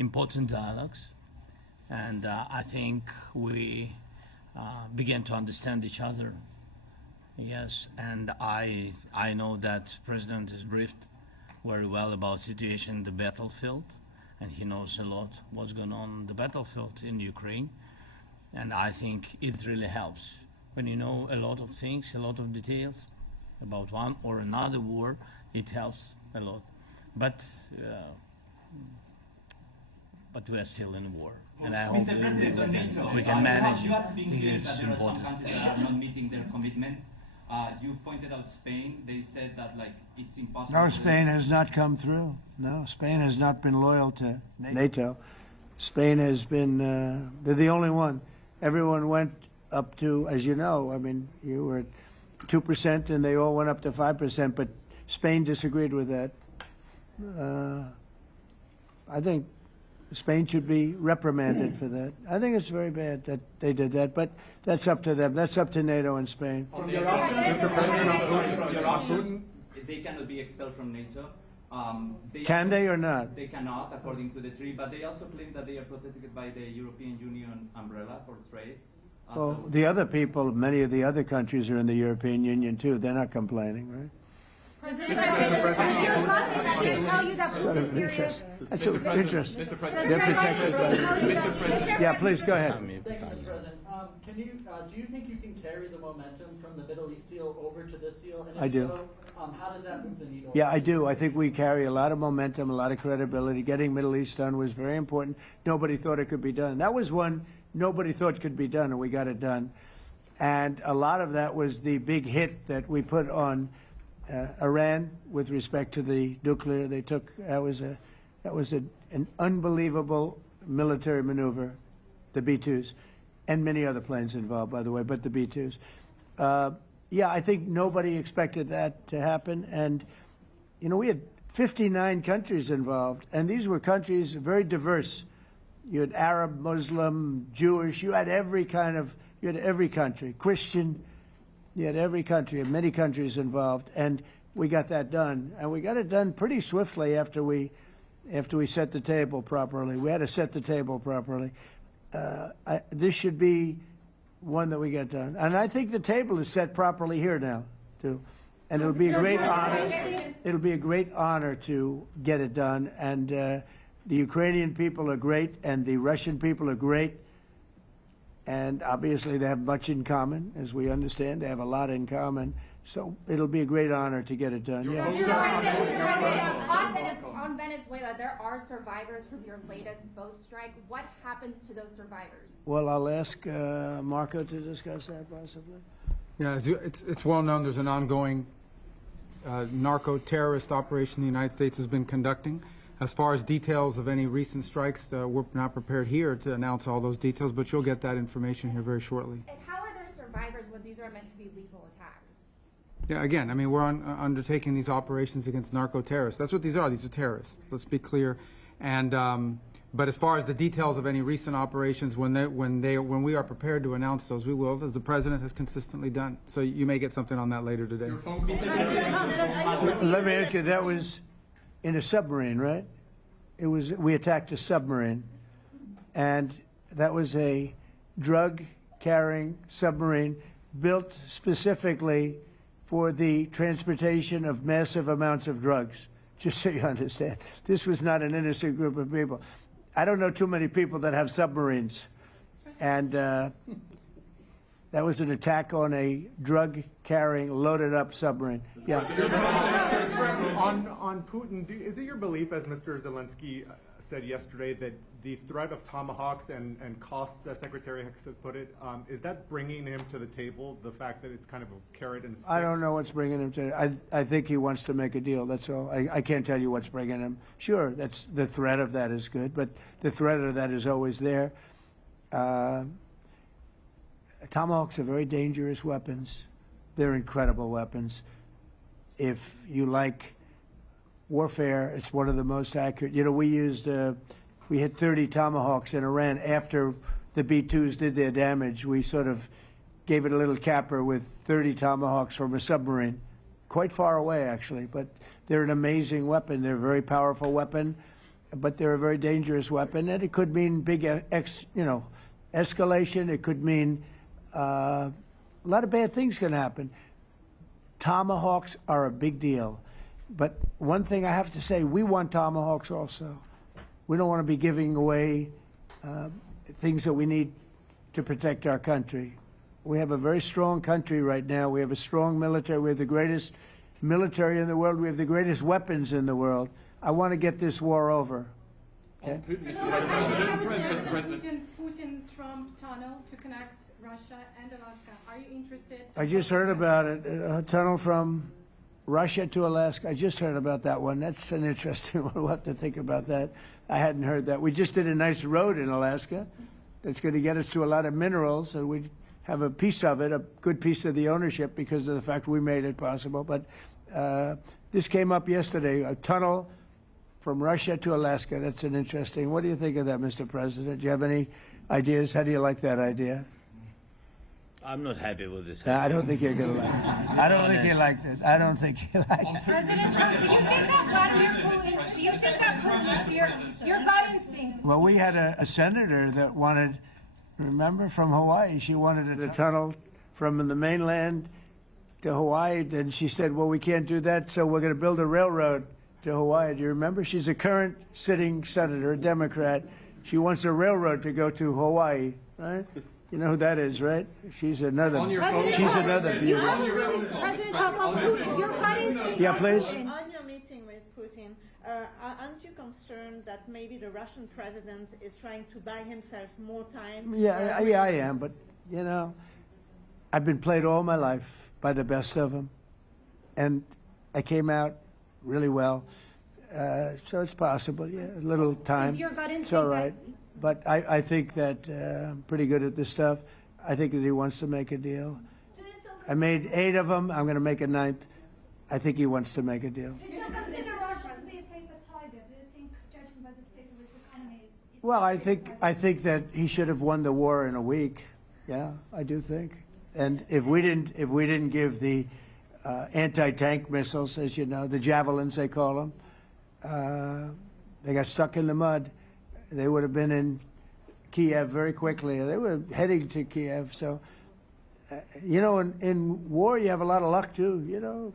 important dialogues, and I think we begin to understand each other. Yes, and I know that President is briefed very well about situation in the battlefield, and he knows a lot what's going on the battlefield in Ukraine, and I think it really helps when you know a lot of things, a lot of details about one or another war. It helps a lot, but we are still in war, and I hope we can manage. You have been clear It's that there are some important. countries that are not meeting their commitment. You pointed out Spain. They said that it's impossible. No, Spain has not come through. No, Spain has not been loyal to NATO. Spain has been, they're the only one. Everyone went up to, as you know, I mean, you were at 2% and they all went up to 5%, but Spain disagreed with that. I think Spain should be reprimanded for that. I think it's very bad that they did that, but that's up to them. That's up to NATO and Spain. They cannot be expelled from NATO. Can they or not? They cannot, according to the treaty, but they also claim that they are protected by the European Union umbrella for trade. Well, the other people, many of the other countries are in the European Union too. They're not complaining, right? President, tell you that Sort of interest. That's of interest. They're protected by. Yeah, please go ahead. Thank you, Mr. President. Do you think you can carry the momentum from the Middle East deal over to this deal? And if I do. So, how does that move the needle? Yeah, I do. I think we carry a lot of momentum, a lot of credibility. Getting Middle East done was very important. Nobody thought it could be done. That was one nobody thought could be done, and we got it done. And a lot of that was the big hit that we put on Iran with respect to the nuclear. They took that was an unbelievable military maneuver, the B-2s, and many other planes involved, by the way, but the B-2s. Yeah, I think nobody expected that to happen, and you know we had 59 countries involved, and these were countries very diverse. You had Arab, Muslim, Jewish. You had every country, Christian. You had every country, and many countries involved, and we got that done, and we got it done pretty swiftly after we set the table properly. We had to set the table properly. This should be one that we get done, and I think the table is set properly here now, too. And it'll be a great honor. It'll be a great honor to get it done. And the Ukrainian people are great, and the Russian people are great. And obviously, they have much in common, as we understand. They have a lot in common. So it'll be a great honor to get it done. Yeah. On Venezuela, there are survivors from your latest boat strike. What happens to those survivors? Well, I'll ask Marco to discuss that possibly. Yeah, it's well known there's an ongoing narco-terrorist operation the United States has been conducting. As far as details of any recent strikes, we're not prepared here to announce all those details, but you'll get that information here very shortly. And how are there survivors when these are meant to be lethal attacks? Yeah, again, I mean, we're undertaking these operations against narco-terrorists. That's what these are. These are terrorists. Let's be clear. And but as far as the details of any recent operations, when we are prepared to announce those, we will, as the president has consistently done. So you may get something on that later today. Let me ask you, that was in a submarine, right? We attacked a submarine, and that was a drug-carrying submarine built specifically for the transportation of massive amounts of drugs, just so you understand. This was not an innocent group of people. I don't know too many people that have submarines, and that was an attack on a drug-carrying, loaded-up submarine. Yeah. On Putin, is it your belief, as Mr. Zelensky said yesterday, that the threat of tomahawks and costs, as Secretary Hicks put it, is that bringing him to the table, the fact that it's kind of a carrot and stick? I don't know what's bringing him to I think he wants to make a deal, that's all. I can't tell you what's bringing him. Sure, that's the threat of that is good, but the threat of that is always there. Tomahawks are very dangerous weapons. They're incredible weapons. If you like warfare, it's one of the most accurate. You know, we hit 30 Tomahawks in Iran after the B-2s did their damage. We sort of gave it a little capper with 30 Tomahawks from a submarine, quite far away actually, but they're an amazing weapon. They're a very powerful weapon, but they're a very dangerous weapon, and it could mean big, escalation. It could mean a lot of bad things can happen. Tomahawks are a big deal. But one thing I have to say, we want Tomahawks also. We don't want to be giving away things that we need to protect our country. We have a very strong country right now. We have a strong military. We have the greatest military in the world. We have the greatest weapons in the world. I want to get this war over. Okay? Putin-Trump tunnel to connect Russia and Alaska. Are you interested? I just heard about it. A tunnel from Russia to Alaska. I just heard about that one. That's an interesting one. We'll have to think about that. I hadn't heard that. We just did a nice road in Alaska that's going to get us to a lot of minerals, and we have a piece of it, a good piece of the ownership because of the fact we made it possible. But this came up yesterday, a tunnel from Russia to Alaska. That's an interesting. What do you think of that, Mr. President? Do you have any ideas? How do you like that idea? I'm not happy with this. I don't think you're going to like it. I don't think he liked it. I don't think he liked it. President Trump, do you think that Vladimir Putin, do you think that Putin is your gut instinct? Well, we had a senator that wanted, remember, from Hawaii, she wanted a tunnel from the mainland to Hawaii, and she said, well, we can't do that, so we're going to build a railroad to Hawaii. Do you remember? She's a current sitting senator, a Democrat. She wants a railroad to go to Hawaii, right? You know who that is, right? She's another beauty. President Trump, on Putin, your gut instinct. Yeah, please. On your meeting with Putin, aren't you concerned that maybe the Russian president is trying to buy himself more time? Yeah, I am, but, you know, I've been played all my life by the best of them, and I came out really well. So it's possible, yeah, a little time. Is your gut instinct it's all right. But I think that I'm pretty good at this stuff. I think that he wants to make a deal. I made 8 of them. I'm going to make a 9th. I think he wants to make a deal. Do you still consider Russia? Well, I think that he should have won the war in a week. Yeah, I do think. And if we didn't give the anti-tank missiles, as you know, the javelins they call them, they got stuck in the mud. They would have been in Kiev very quickly. They were heading to Kiev. So, in war you have a lot of luck too.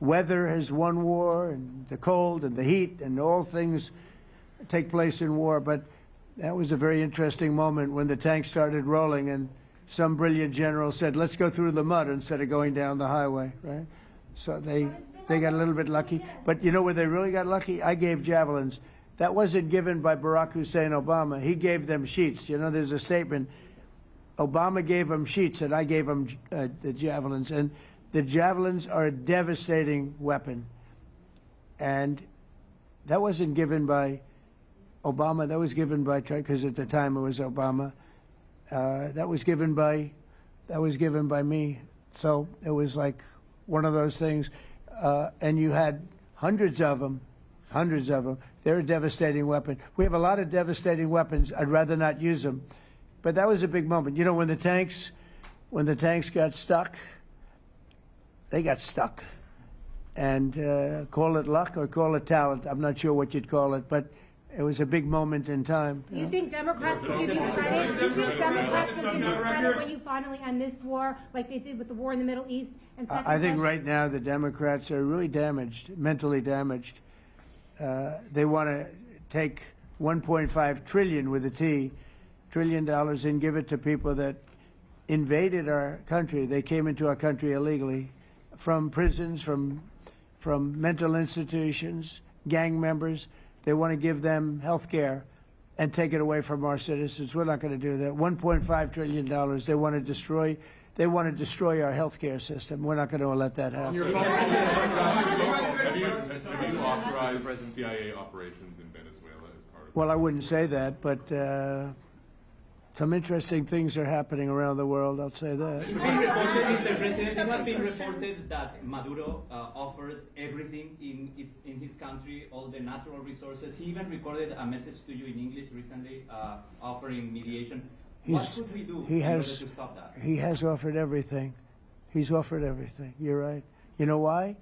Weather has won war, and the cold and the heat and all things take place in war. But that was a very interesting moment when the tanks started rolling and some brilliant general said, let's go through the mud instead of going down the highway, right? So they got a little bit lucky. But you know where they really got lucky? I gave javelins. That wasn't given by Barack Hussein Obama. He gave them sheets. There's a statement. Obama gave them sheets and I gave them the javelins. And the javelins are a devastating weapon. And that wasn't given by Obama. That was given by, because at the time it was Obama. That was given by me. So it was like one of those things. And you had hundreds of them. They're a devastating weapon. We have a lot of devastating weapons. I'd rather not use them. But that was a big moment. When the tanks got stuck, they got stuck. And call it luck or call it talent. I'm not sure what you'd call it, but it was a big moment in time. Do you think Democrats will give you credit? Do you think Democrats will give you credit when you finally end this war, like they did with the war in the Middle East? And I think right now the Democrats are really damaged, mentally damaged. They want to take 1.5 trillion with a T, $1 trillion, and give it to people that invaded our country. They came into our country illegally, from prisons, from mental institutions, gang members. They want to give them health care and take it away from our citizens. We're not going to do that. $1.5 trillion. They want to destroy. They want to destroy our health care system. We're not going to let that happen. Have you authorized CIA operations in Venezuela as part of? Well, I wouldn't say that, but some interesting things are happening around the world. I'll say that. It's been reported, Mr. President, it has been reported that Maduro offered everything in his country, all the natural resources. He even recorded a message to you in English recently, offering mediation. What should we do in order to stop that? He has offered everything. He's offered everything. You're right. You know why?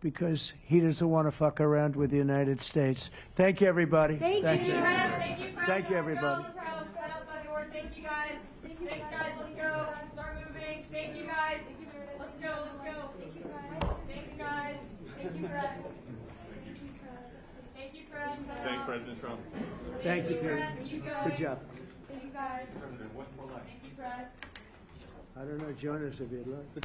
Because he doesn't want to fuck around with the United States. Thank you, everybody. Thank you, Thank you, Thank everybody. you, guys. Thanks, guys. Let's go. Start moving. Thank you, guys. Let's go. Thanks, guys. Thank you, press. Thank you, press. Thanks, President Trump. Thank you, Peter. Good job. Thank you, guys. President, what's for life? Thank you, press. I don't know. Join us if you'd like.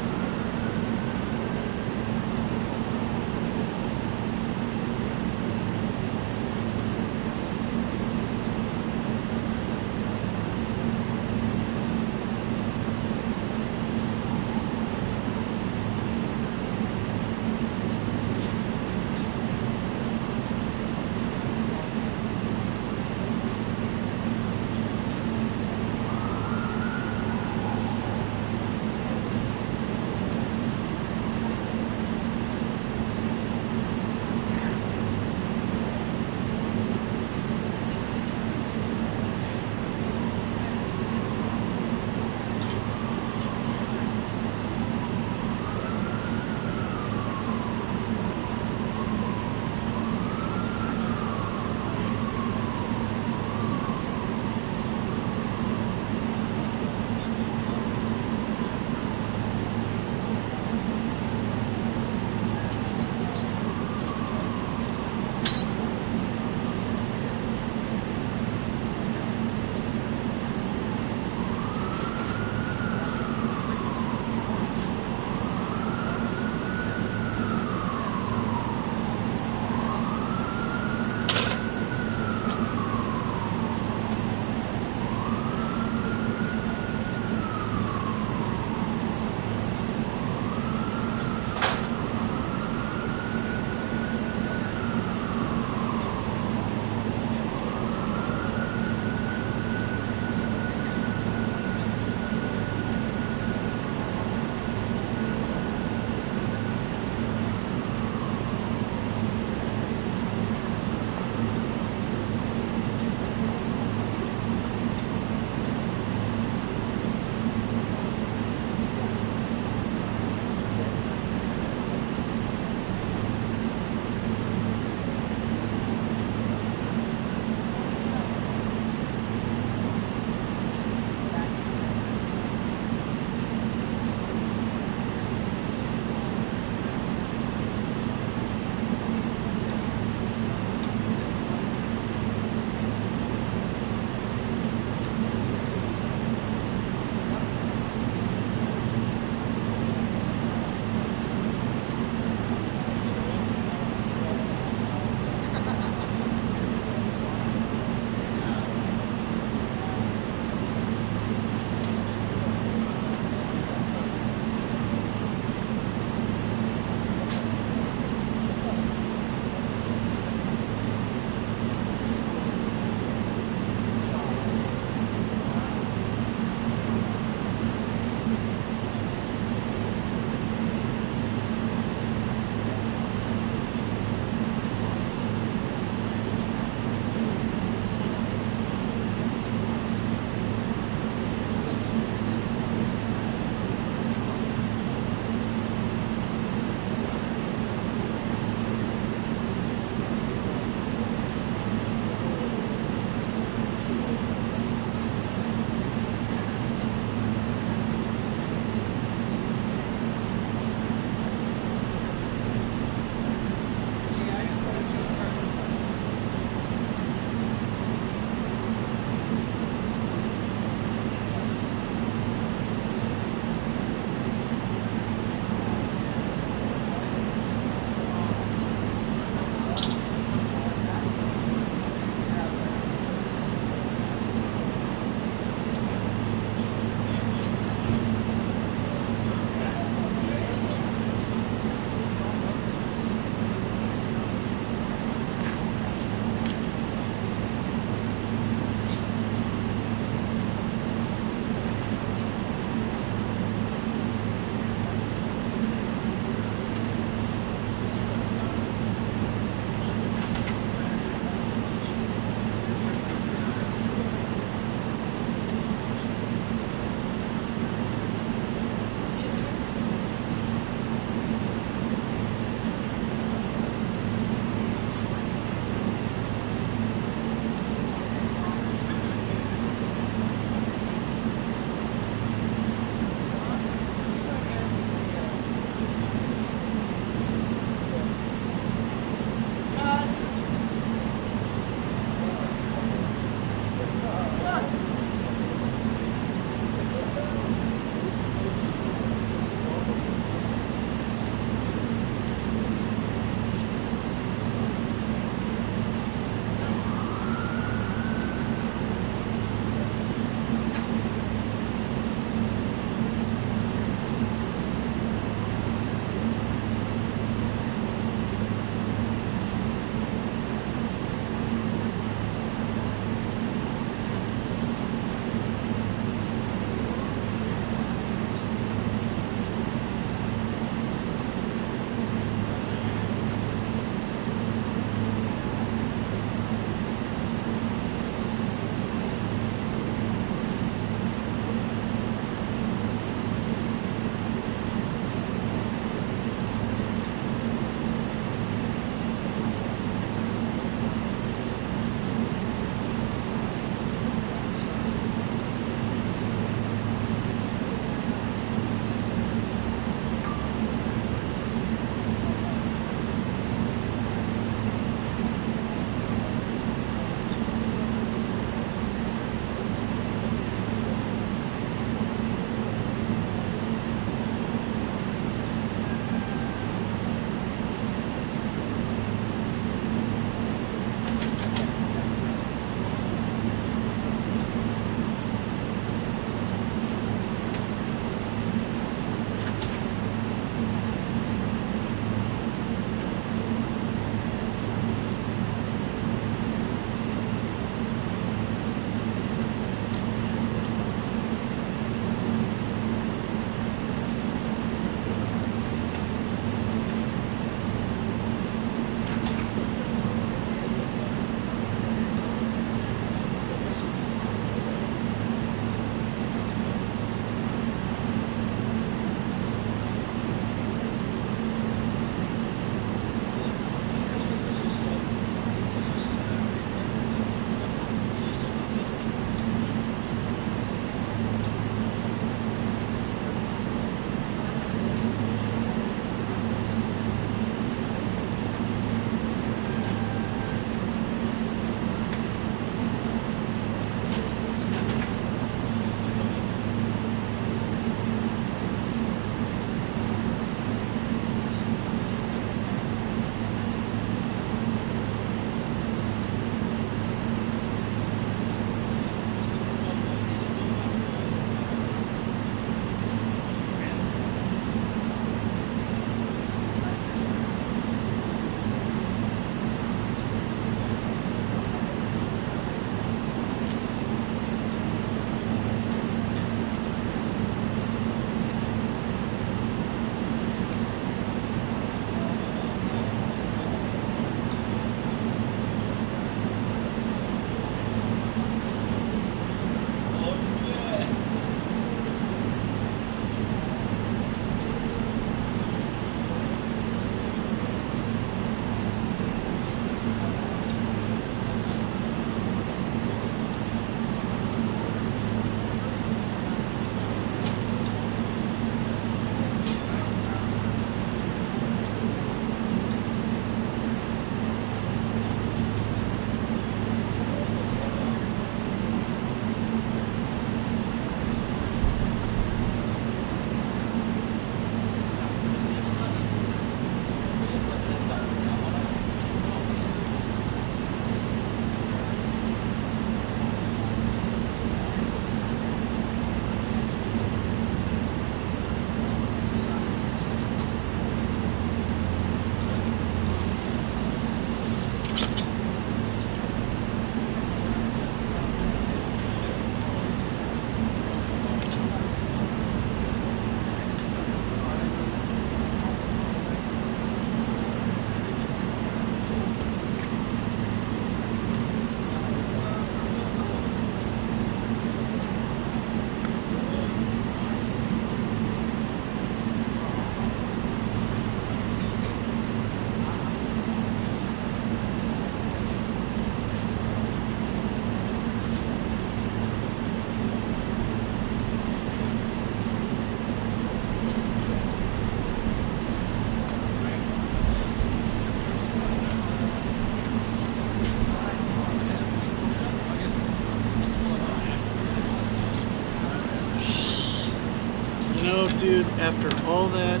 dude, after all that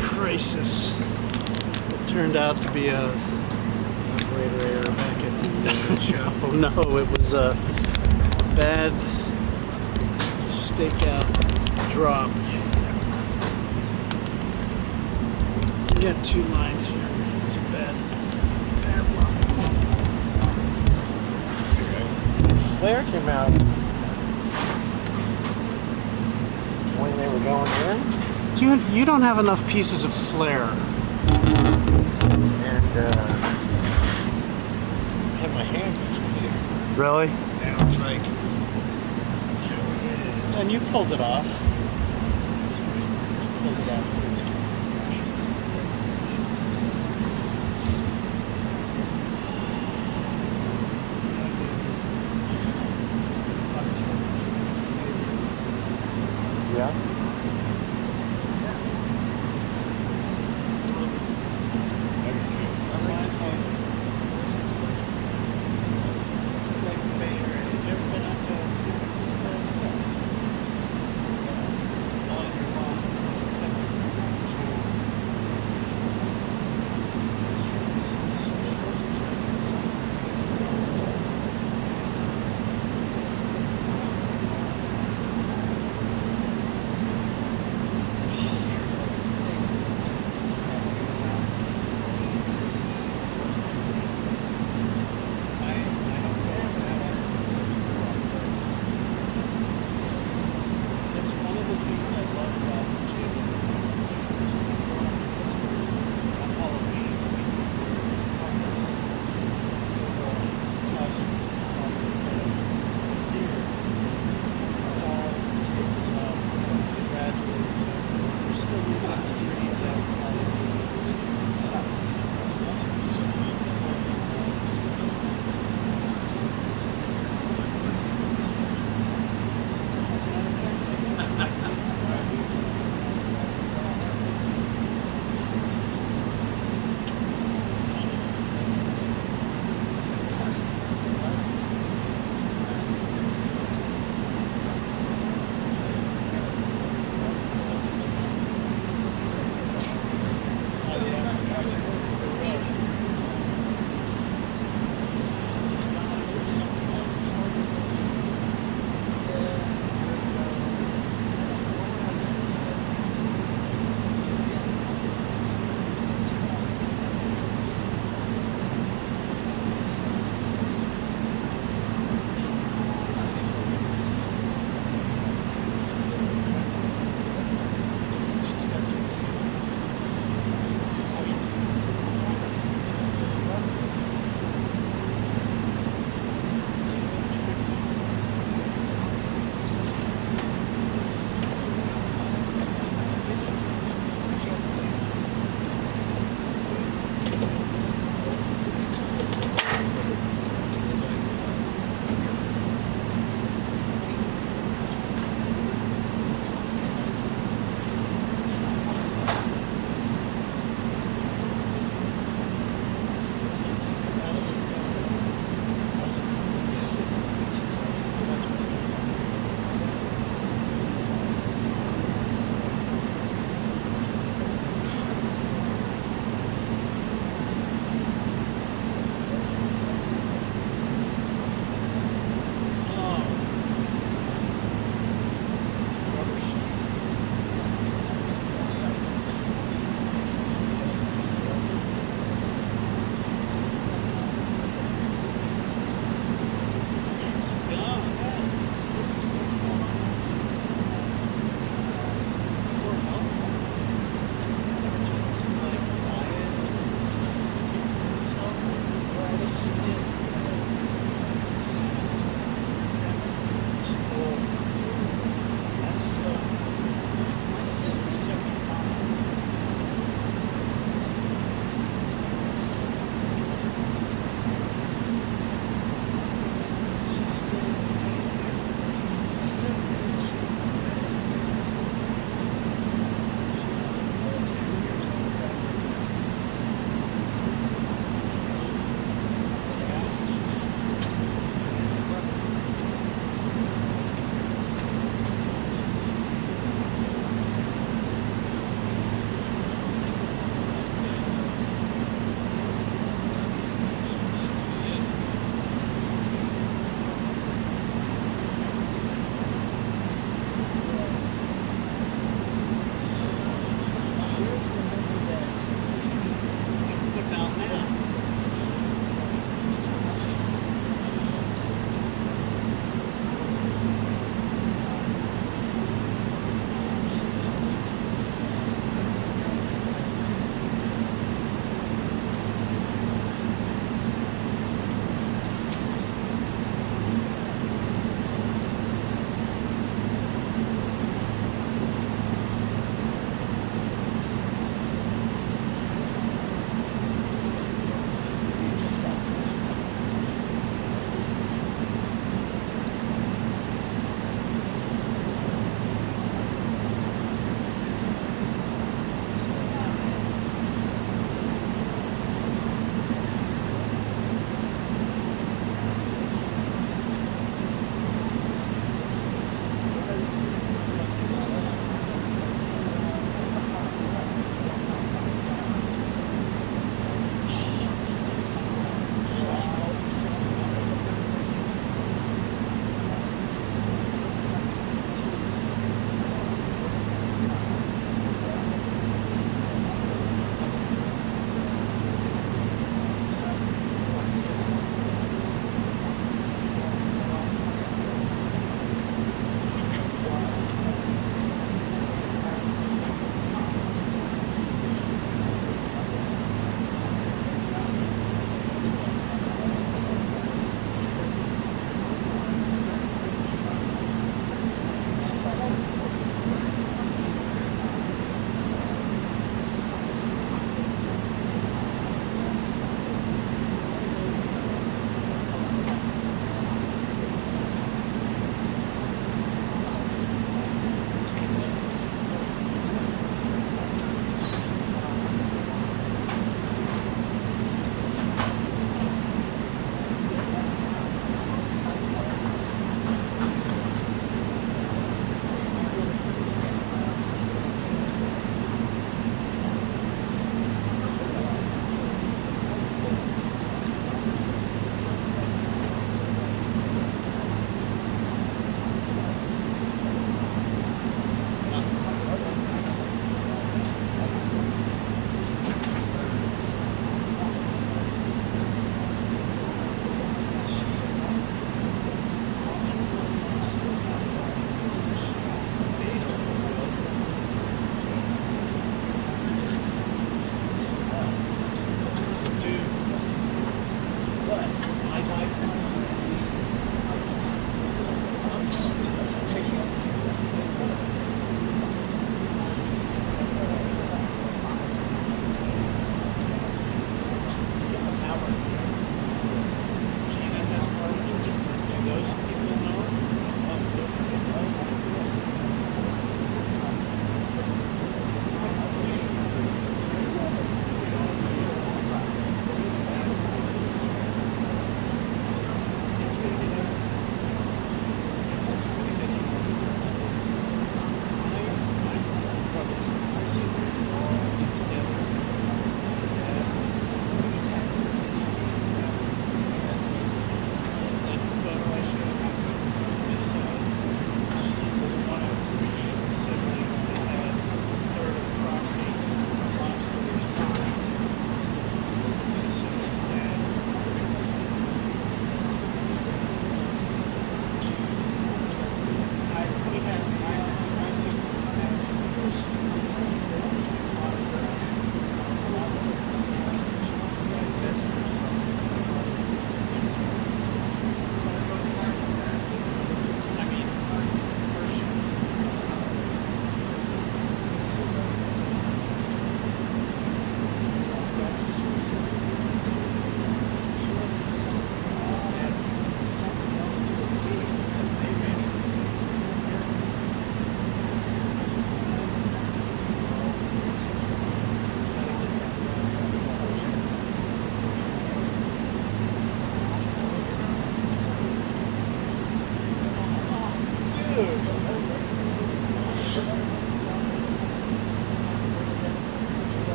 crisis, it turned out to be a operator error back at the show. No, it was a bad stakeout drop. You got two lines here. It was a bad line. Flare came out when they were going in. You don't have enough pieces of flare. And I had my hand here. Really? And I was like, and you pulled it off. You pulled it off too. It's yeah.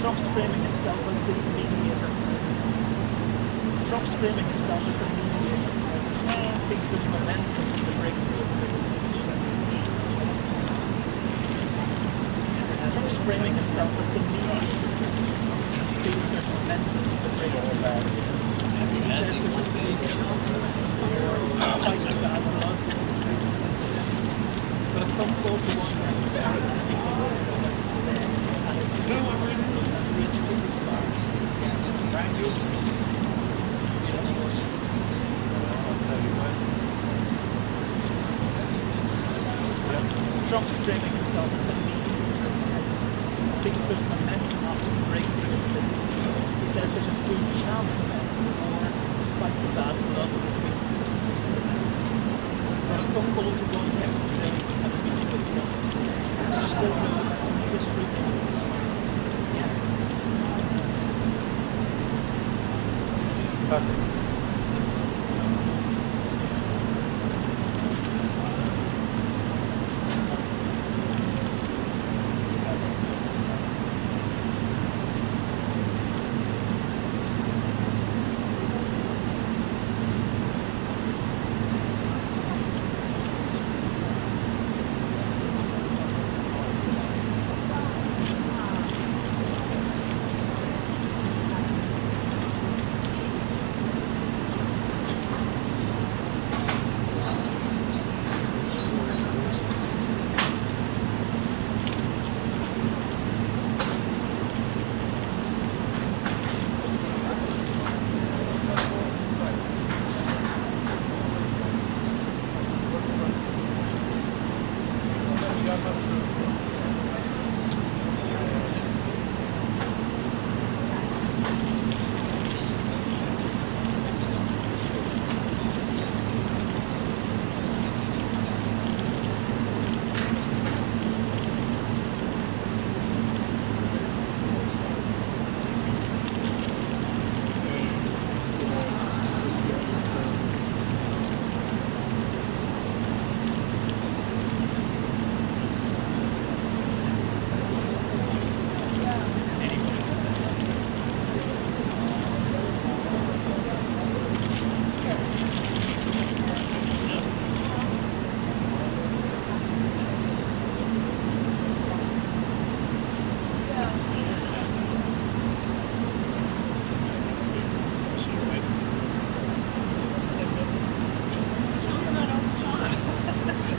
Trump's framing himself as the mediator president. Trump's framing himself as the mediator president and thinks there's momentum in the breakthrough of the Middle East. Trump's framing himself as the mediator president and thinks there's momentum in the breakthrough of the Middle East. He says there's a big chance of it, despite the bad blood between Putin and Zelensky. But a phone call to one president Trump's framing himself as the mediator president. Thinks there's momentum after the breakthrough of the Middle East. He says there's a good chance of ending the war, despite the bad blood between Putin and Zelensky. But a phone call to one yesterday and a meeting with the other. There's still no description of ceasefire. Perfect.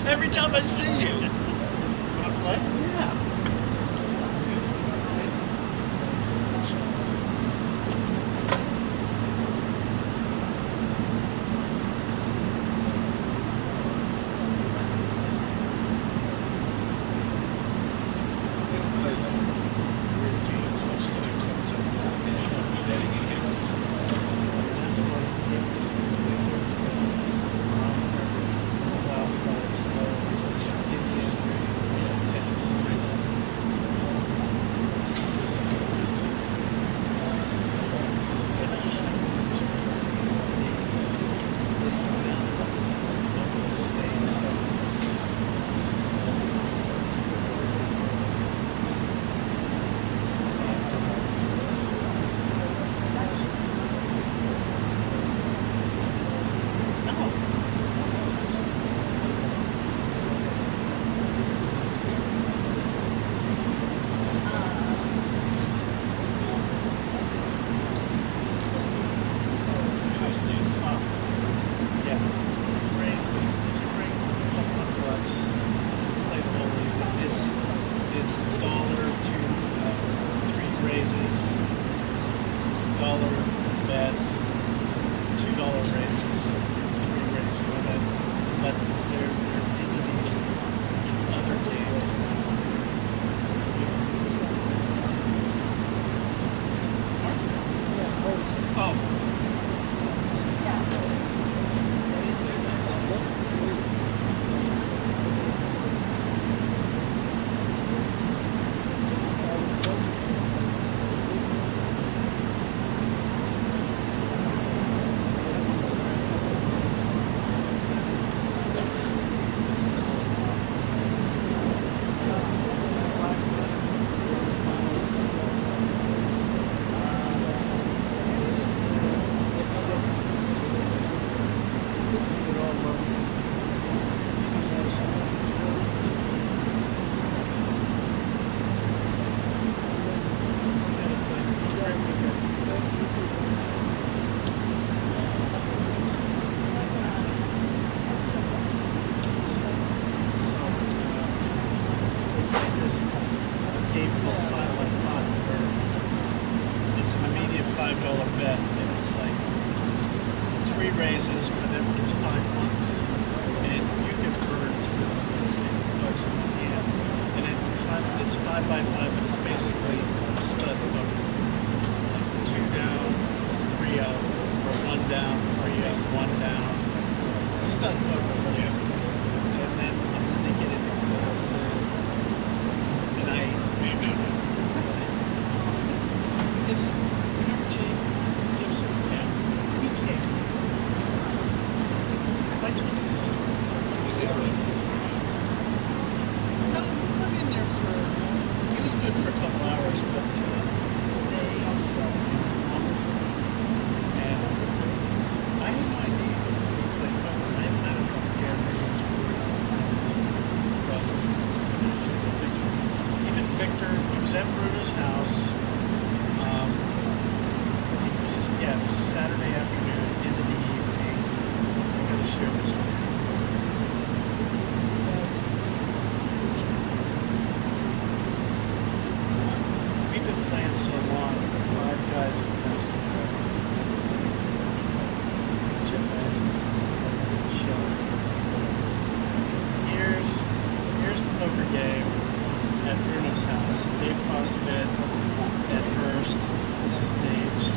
Every time I see you. Wanna play? Yeah. this game called 5-on-5, where it's an immediate $5 bet, and it's like 3 raises, but then it's $5, and you can burn through $60 in one hand, and it's 5-by-5, but it's basically stud poker, like 2 down, 3 up, or 1 down, 3 up, 1 down. Stud poker, but it's, and then they get into this. And Gibson, remember Jake Gibson? Yeah. He came. Have I told you this story? He was there for no, he hung in there for, he was good for a couple hours, but they fell in love with him. And I had no idea. Victor, he was at Bruno's house. I think it was it was a Saturday afternoon into the evening. I'm going to share this with you. We've been playing so long, 5 guys in basketball. Jeff Adams, Sean. Here's the poker game at Bruno's house. Dave Posted at Hearst. This is Dave's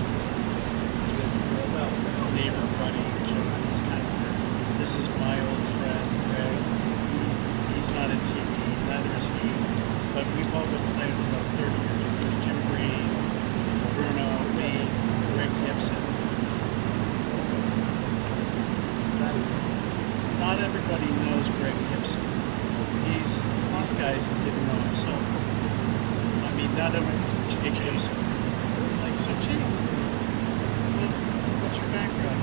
neighbor, buddy, John. He's kind of weird. This is my old friend, Greg. He's not in TV, neither is he. But we've all been playing for about 30 years. There's Jim Green, Bruno, me, Greg Gibson. Not everybody knows Greg Gibson. These guys didn't know him, so I mean, not everyone. Jake Gibson, like, so Jake, what's your background?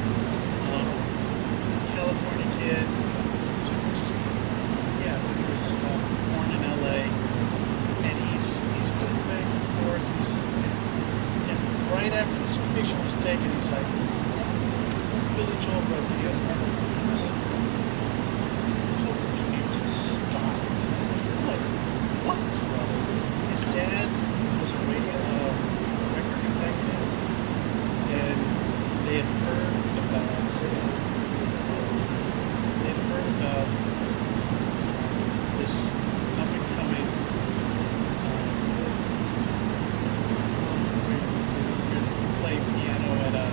California kid. So yeah, but he was born in LA, and he's going back and forth. And right after this picture was taken, he's like, Billy Joel wrote the other. His dad was a record executive, and they had heard about this up-and-coming play piano at a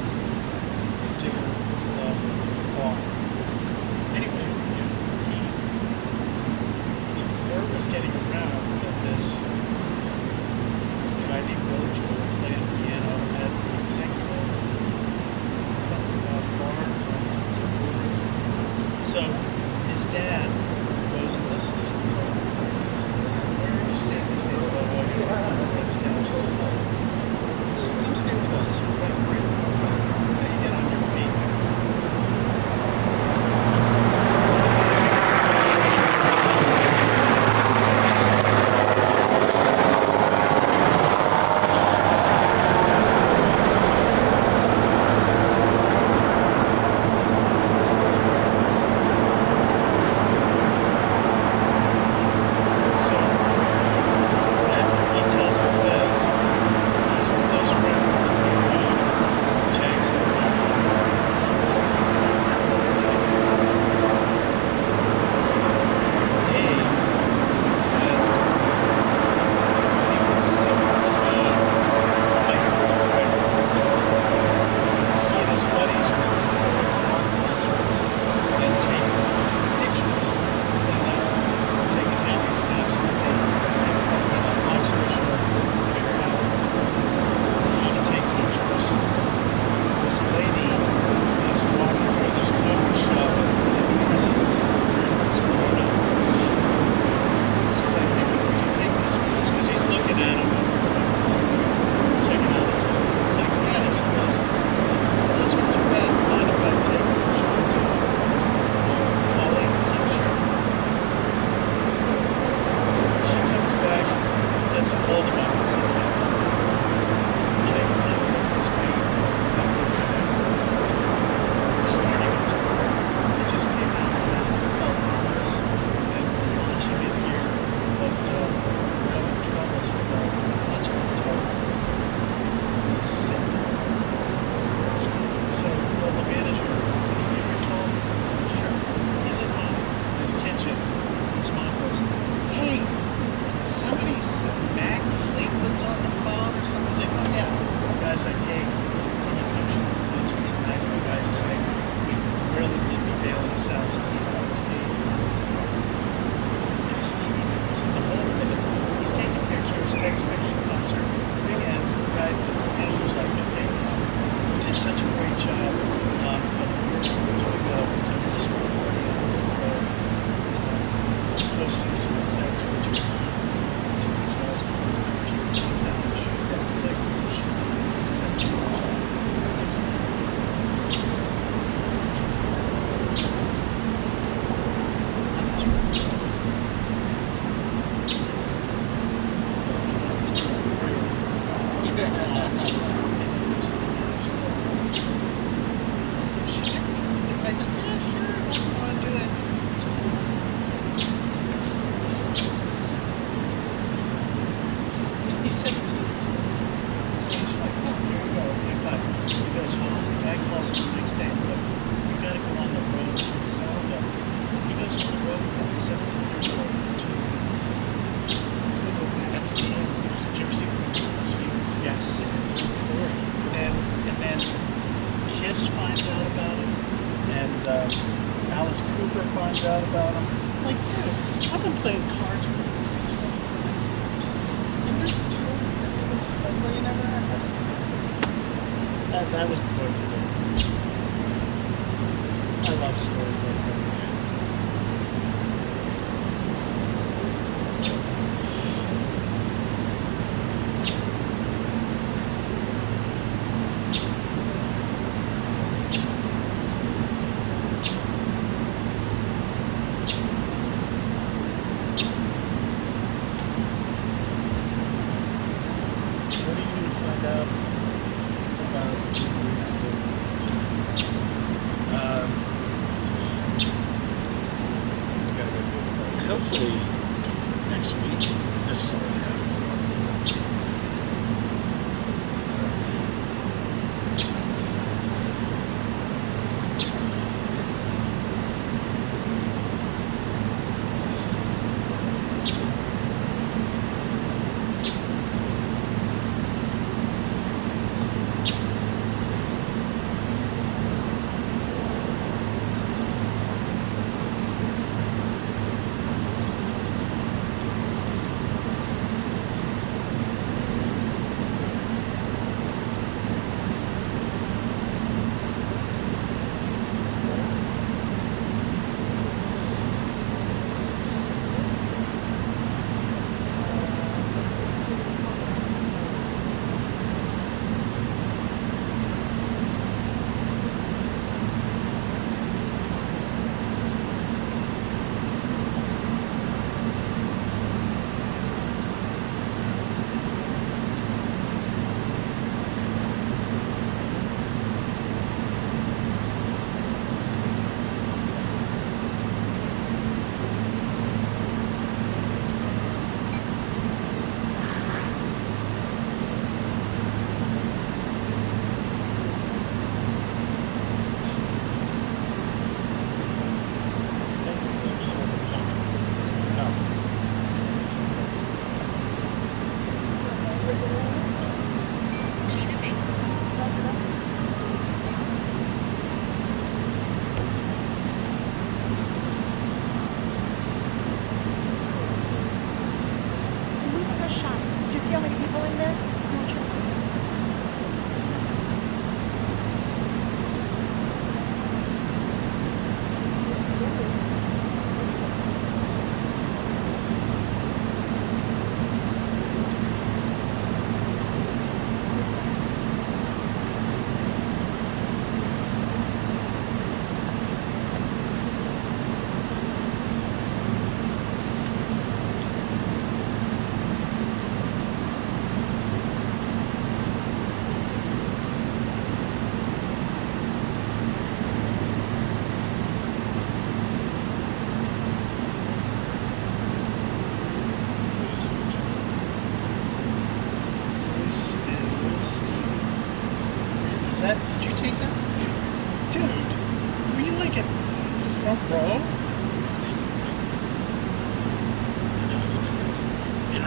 particular club bar. Anyway, the word was getting around that this guy named Billy somebody said Mac Fleetwood's on the phone or somebody's like, oh yeah. The guy's like, hey, can you come shoot the concert tonight? And the guy's like, we really need to bail us out. So he's backstage. It's Stevie Nicks. And the whole thing, he's taking pictures, takes pictures of the concert. Thing ends, and the guy, the manager's like, okay, you did such a great job. We're doing a disco party hosting some execs. Would you finds out about him. Like, dude, I've been playing cards with you for 25 years. And you're totally convinced it's like, well, you never had that was the book. I love stories like that. Hopefully next week. This.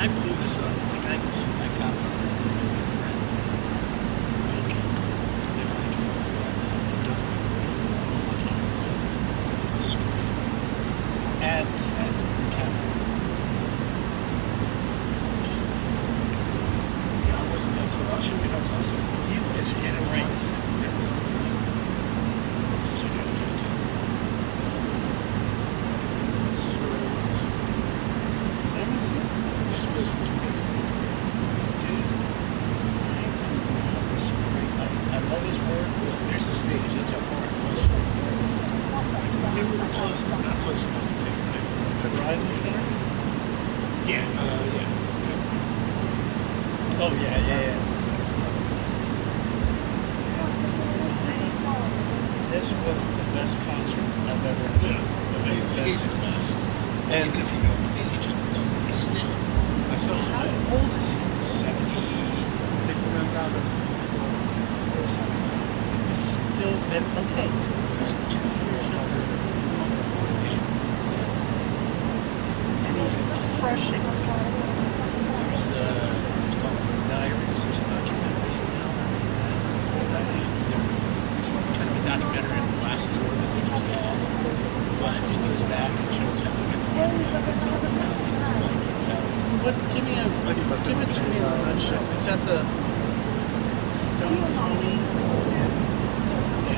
I blew this up. Like I can see my copy. At camera. Yeah, I wasn't that close. I'll show you how close I was. It's in it right. It was on the so you gotta keep it. This is where it was. When was this? This was in 2023. Dude, I love his work. Look, there's the stage. That's how far it was. We were close, but not close enough to take away from the Verizon Center? Yeah, yeah. Oh, yeah. This was the best concert I've ever been. Yeah, he's the best. And even if you know him, I mean, he just puts on his still. I still, how old is he? 70? He's still, and okay, he's 2 years younger. And he's crushing it. There's, it's called Road Diaries. There's a documentary it's kind of a documentary on the last tour that they just had. But it goes back and shows how they got the money out and tells about his what? Give it to me in a nutshell. Is that the Stone Pony and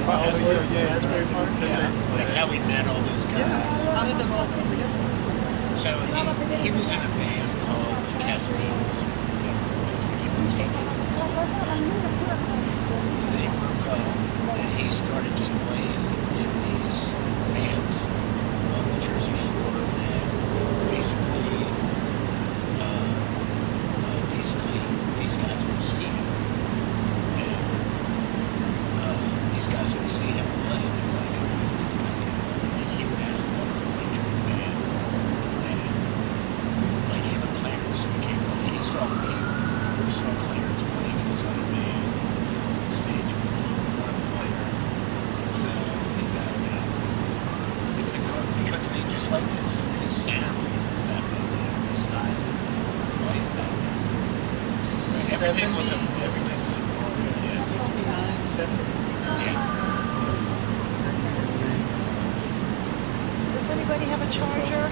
Asbury Park? Yeah. Like how we met all those guys. Yeah. How did it all come together? So he was in a band called the Casteels. That's when he was a teenager and stuff. They broke up and he started just playing in these bands on the Jersey Shore and basically these guys would see him and these guys would see him play and they're like, who is this guy? And he would ask them to like join the band and like him and Clarence became really, he saw Clarence playing in this other band on stage and one player, so he got, he picked him up because they just liked his sound, his style. Everything was a 69, 70. Yeah. Does anybody have a charger?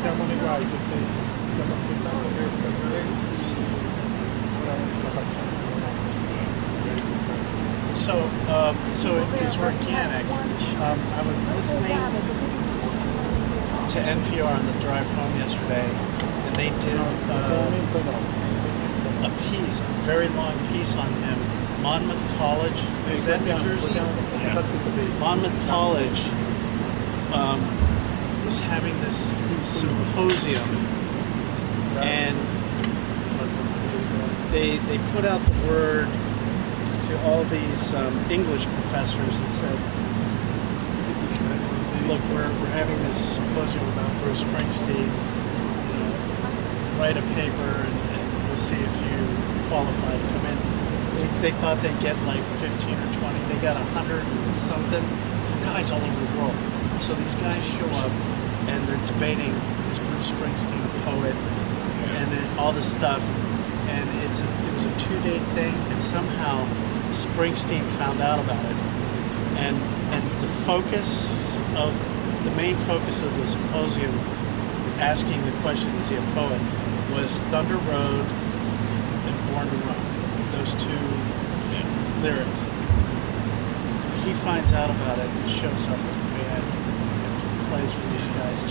Siamo nei guai, stiamo aspettando che esca Zelensky, ora la facciamo. So it's organic. I was listening to NPR on the drive home yesterday, and they did a piece, a very long piece on him. Monmouth College, is that New Jersey? Yeah. Monmouth College was having this symposium, and they put out the word to all these English professors and said, look, we're having this symposium about Bruce Springsteen. Write a paper and we'll see if you qualify to come in. They thought they'd get like 15 or 20. They got 100 and something from guys all over the world. So these guys show up and they're debating, is Bruce Springsteen a poet? And then all this stuff. And it was a 2-day thing, and somehow Springsteen found out about it. And the main focus of the symposium, asking the question, is he a poet, was Thunder Road and Born to Run. Those two lyrics. He finds out about it and shows up with the band and plays for these guys.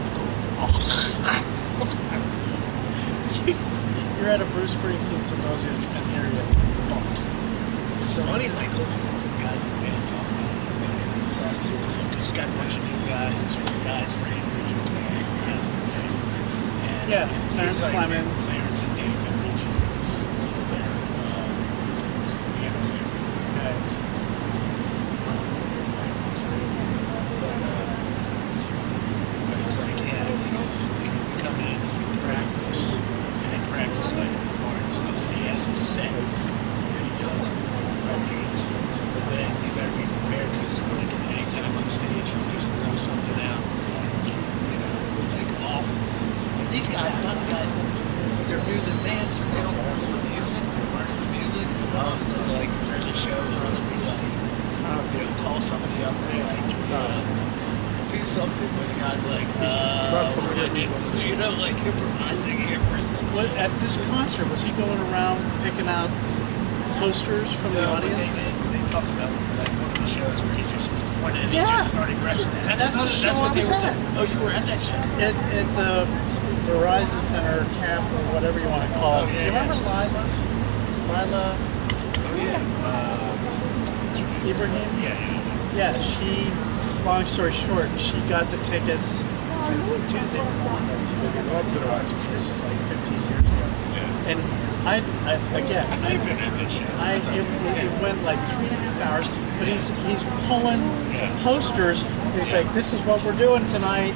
It's cool. You're at a Bruce Springsteen symposium and here he is. It's funny, like listening to the guys in the band talk about it this last tour and stuff, because he's got a bunch of new guys, 2 of the guys for the original band. Yeah, Clarence Clemens. Clarence and Dave Finrich is there. Okay. But it's like, we come in and we practice, and they practice like hard and stuff, and he has his set, and he does it. But then you gotta be prepared, because like anytime on stage, he'll just something where the guy's like, you know, like improvising here. What, at this concert, was he going around picking out posters from the audience? They talked about like one of the shows where he just went in and Yeah. just started grabbing. That's the show what I they was were at. doing. Oh, you were at that show? At the Verizon Center camp or whatever you want to call it. Oh, yeah, You remember yeah. Lila? Oh yeah. Ibrahim? Yeah. Yeah, she, long story short, she got the tickets. Dude, they were on there too. They were all Verizon. This was like 15 years ago. Yeah. And I again, I've been at that show. it went like 3.5 hours, but he's pulling posters. And he's like, this is what we're doing tonight.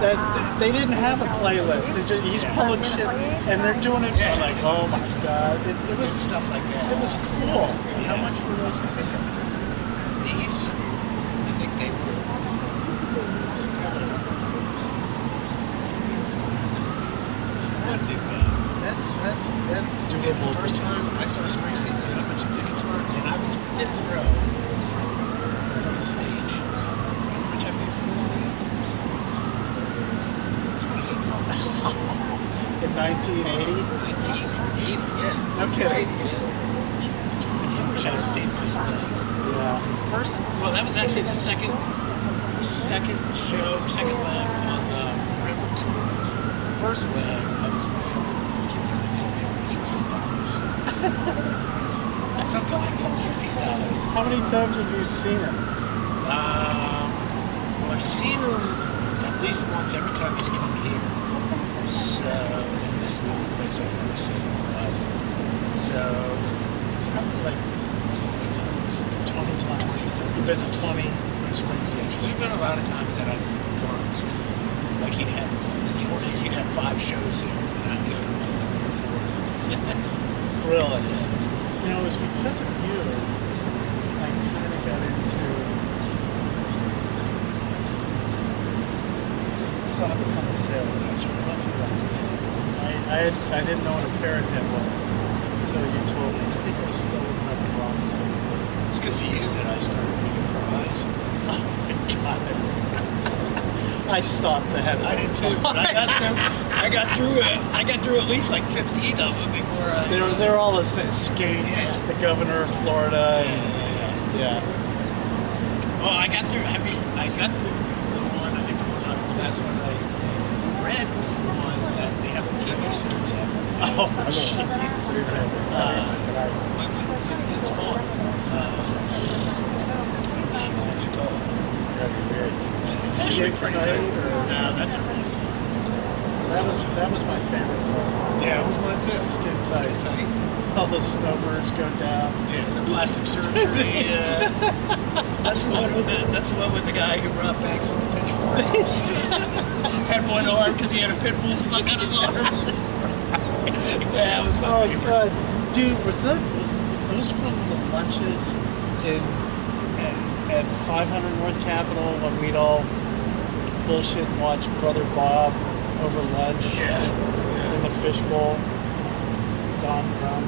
That they didn't have a playlist. He's pulling shit, and they're doing it. I'm like, oh my god, it was stuff like that. It was cool. How much were those tickets? These, I think they were probably That's Dude, doable. the first time I saw Springsteen, you know how much the tickets were? And I was fifth row from the stage. You know how much I paid for those tickets? $28. In 1980? 1980, yeah. No kidding. I wish I was staying those things. Yeah. First, well, that was actually the second show, second leg on the River Tour. The first leg, I was way up in the bleachers, and I think they were $18. Something like that, $16. How many times have you seen him? I've seen him at least once every time he's come here. So, and this is the only place I've ever seen him. So, probably like 20 times. 20 times. You've been to 20 Springsteen. Because there's been a lot of times that I've gone to, like in the old days, he'd have 5 shows here, and I'd go to like 3 or 4. Really? You know, it was because of you I kind of got into Son of a Sailor. I didn't know what a parrot head was until you told me. I think I was still looking up the wrong thing. It's because of you that I started reading Cries. Oh my god. I stopped the head. I did too. But I got through at least like 15 of them before I... They're all the same. Skate, the governor of Florida. Yeah. Well, I got through the one, I think the last one I read was the one that they have the TV series of. Oh, jeez. It's on. What's it called? It's actually pretty good. No, that's a That was my favorite part. Yeah, it was mine too. Skin tight. All the snowbirds go down. Yeah, the plastic surgery. That's the one with the guy who robbed banks with the pitchfork. Had one arm because he had a pit bull stuck on his arm. Yeah, that was my favorite. God. Dude, was those from the lunches at 500 North Capitol when we'd all bullshit and watch Brother Bob over lunch in the fishbowl? Don Brown.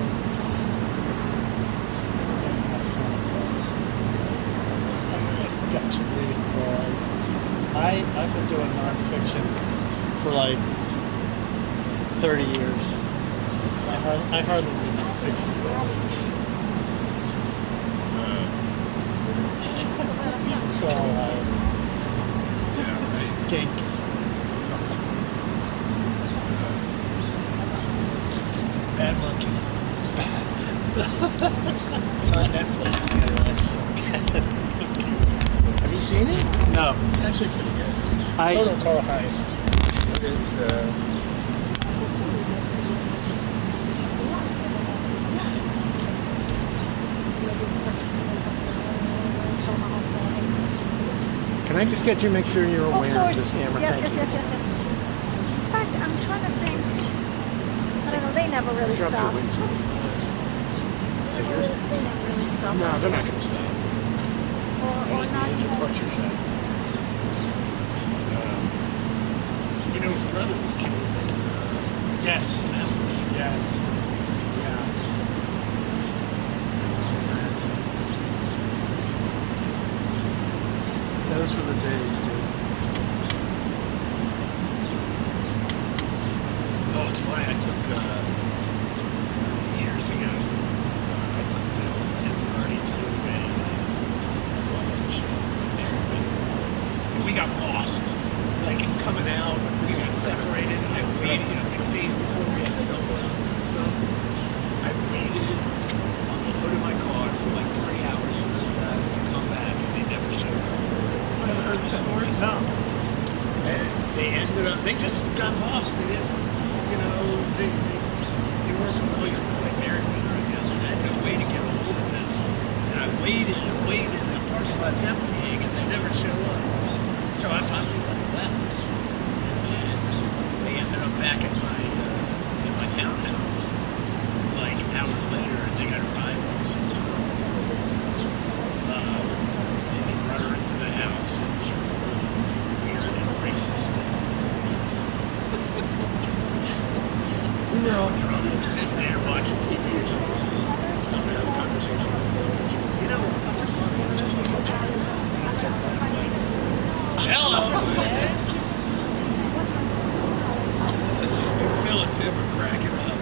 Got you reading Cries. I've been doing nonfiction for like 30 years. I hardly read nonfiction. Coral eyes. Skink. Bad Monkey. It's on Netflix. Have you seen it? No. It's actually pretty good. Total Carl Heiss. It's Can I just get you to make sure you're aware of this camera? Yes, Thank yes, you. yes, yes, yes. In fact, I'm trying to think. I don't know. They never really Drop your stop. windscreen. They never really stop. No, they're not going to stop. Or What's the not even. departure shot? You know, his brother was killed. Yes. Yes. Yeah. Those were the days, dude. Oh, it's funny. I took years ago. I took Phil and Tim Murray to a muffin show in American, and we got lost. Like coming out, we got separated. I waited, days before we had cell phones and stuff. I waited on the hood of my car for like 3 hours for those guys to come back, and they never showed up. You ever heard this story? No. And they ended up, they just got lost. They didn't, they weren't familiar with like Merriweather, I guess, and I had no way to get a hold of them. And I waited and waited, and the parking lot's emptying, and they never show up. So I finally left. And then they ended up back at my townhouse, like hours later, and they got a ride from some girl. And they brought her into the house, and she was really weird and racist. We were all drunk. We were sitting there watching TV or something. I'm having a conversation with them. And she goes, when it comes to money, I'm just like, and I turned around and like, hello. And Phil and Tim were cracking up.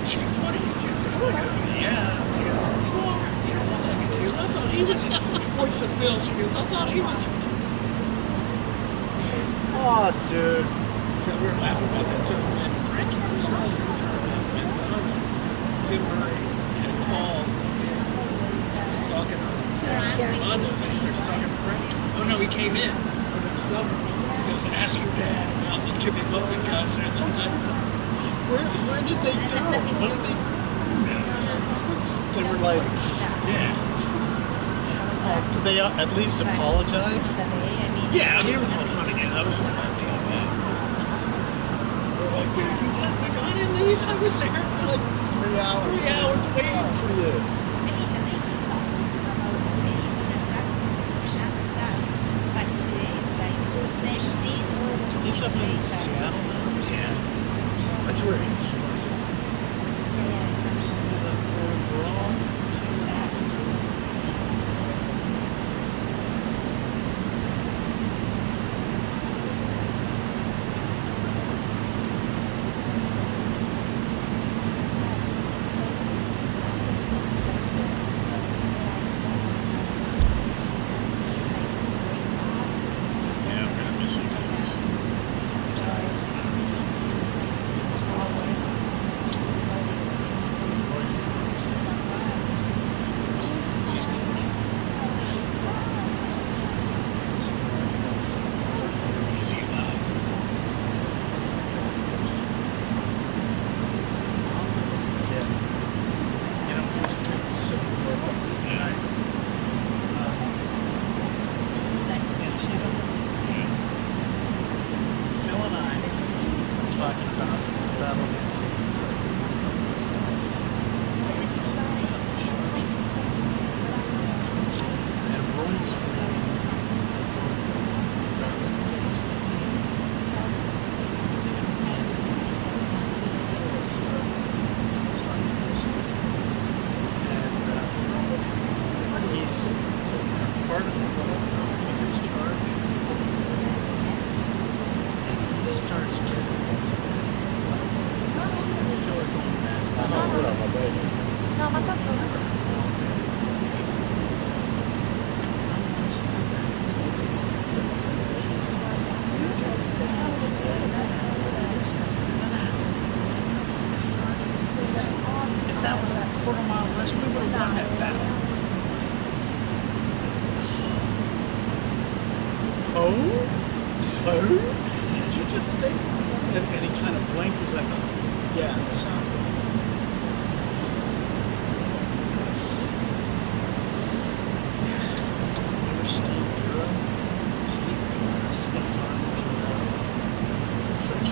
And she goes, what are you Jewish? I go, yeah. I go, you are. You don't look like a Jew. I thought he was. She points to Phil. She goes, I thought he was. Oh, dude. So we were laughing about that. So when Frankie was on the tournament, Madonna, Tim Murray had called and was talking on Mondo. Then he starts talking to Frankie. Oh no, he came in over the summer. He goes, ask your dad about the Jimmy Buffett concert. I was like, where did they go? What did they? Who knows? They were like, yeah. Did they at least apologize? Yeah, I mean it was all fun again. I was just clapping on that. We're like, dude, you left. I go, I didn't leave. I was there for like 3 hours. 3 hours waiting for you. He's up in Seattle now? Yeah. That's where he's from. Did you just say? And he kind of blinked. He's like, yeah, that sounds right. Remember Steve Bureau? Steve Bureau, Stefan Bureau, French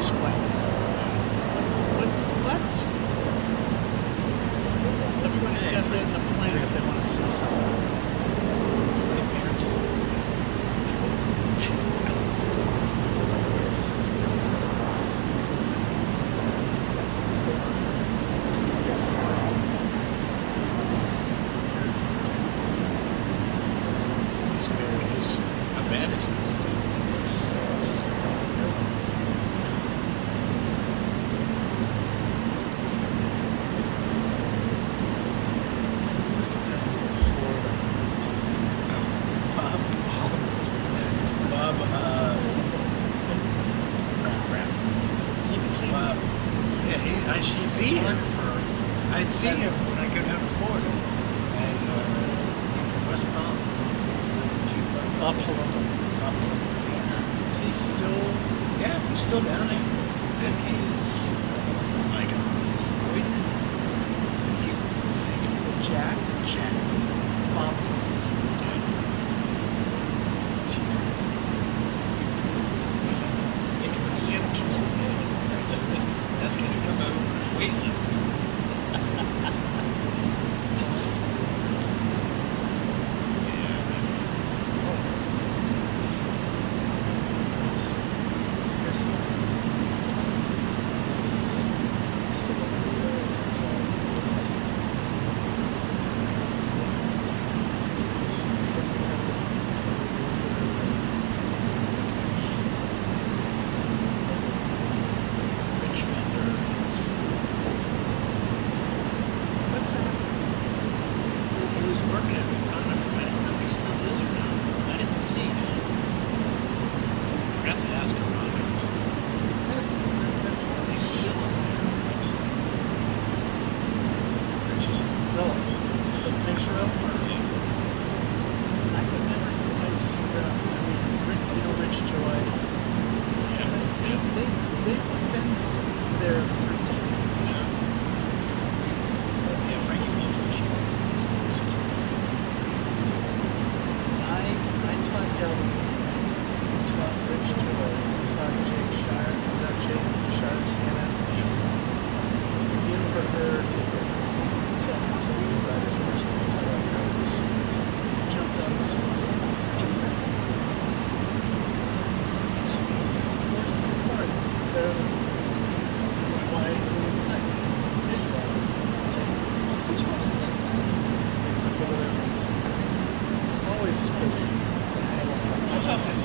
explain it. What? Everybody's got to get in the plane if they want to see something. My parents saw it how bad is his stuff? I see him. I'd see him when I go down to Florida, and West Palm. Bob Palumbo. Is he still? Yeah, he's still down there. Then he is like, I don't know if he's avoided. He was like Jack. Bob. Making my sandwiches. That's gonna come out weightlifting. Working at Montana for me. I don't know if he still is or not. I didn't see him. I forgot to ask him about it. He's still on their website. Rich's relatives. Picture of her. I could never quite figure out. I mean, Rich Joy. Yeah. They've been there for decades. Yeah, Frankie loves Rich Joy. I taught Delvin, taught Rich Joy, taught Jake Shire, Jake Shire, Sienna. You ever heard somebody about it? First days I jumped out of the seat. Tell me, they're wide and tight. Always spinning. So tough is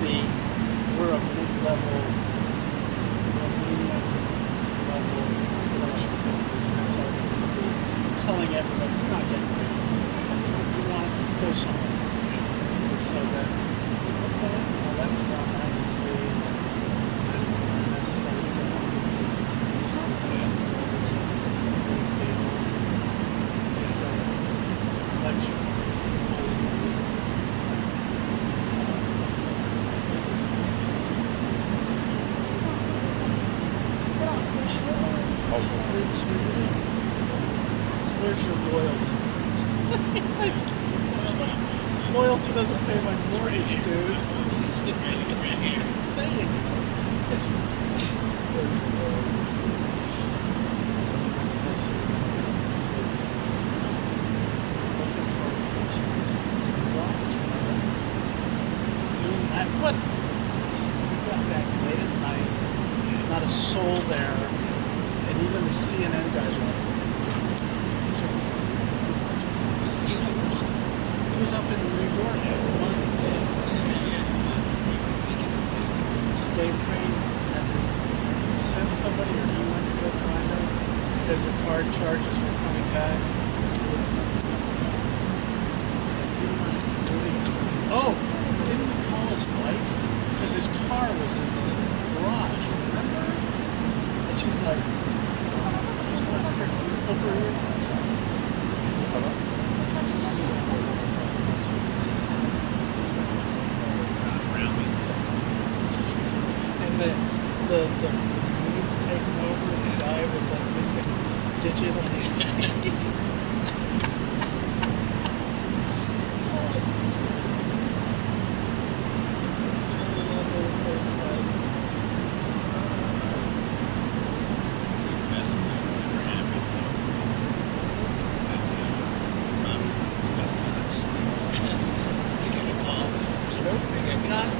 we're a mid-level, medium-level election company. So we're telling everybody, we're not getting raises. You want to go somewhere else. And so that, okay, well, that was around 93, 94, and that starts at these deals, and lecture. Where's your loyalty? Loyalty doesn't pay my mortgage, dude. Just right here. There you go. It's looking for pitches to his office, remember? What? We got back late at night, not a soul there, and even the CNN guys were like, he was up in New York. Dave Crane had to send somebody, or he went to go find him because the card charges were coming back. Oh, didn't he call his wife? Because his car was in the garage, remember? And she's like, oh, he's not here. Look where he is. And the news taking over the guy with the missing digit on his face. It's the best thing that ever happened. Tough Cox. They got a call. Nope, they got Cox.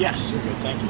Yes, you're good. Thank you.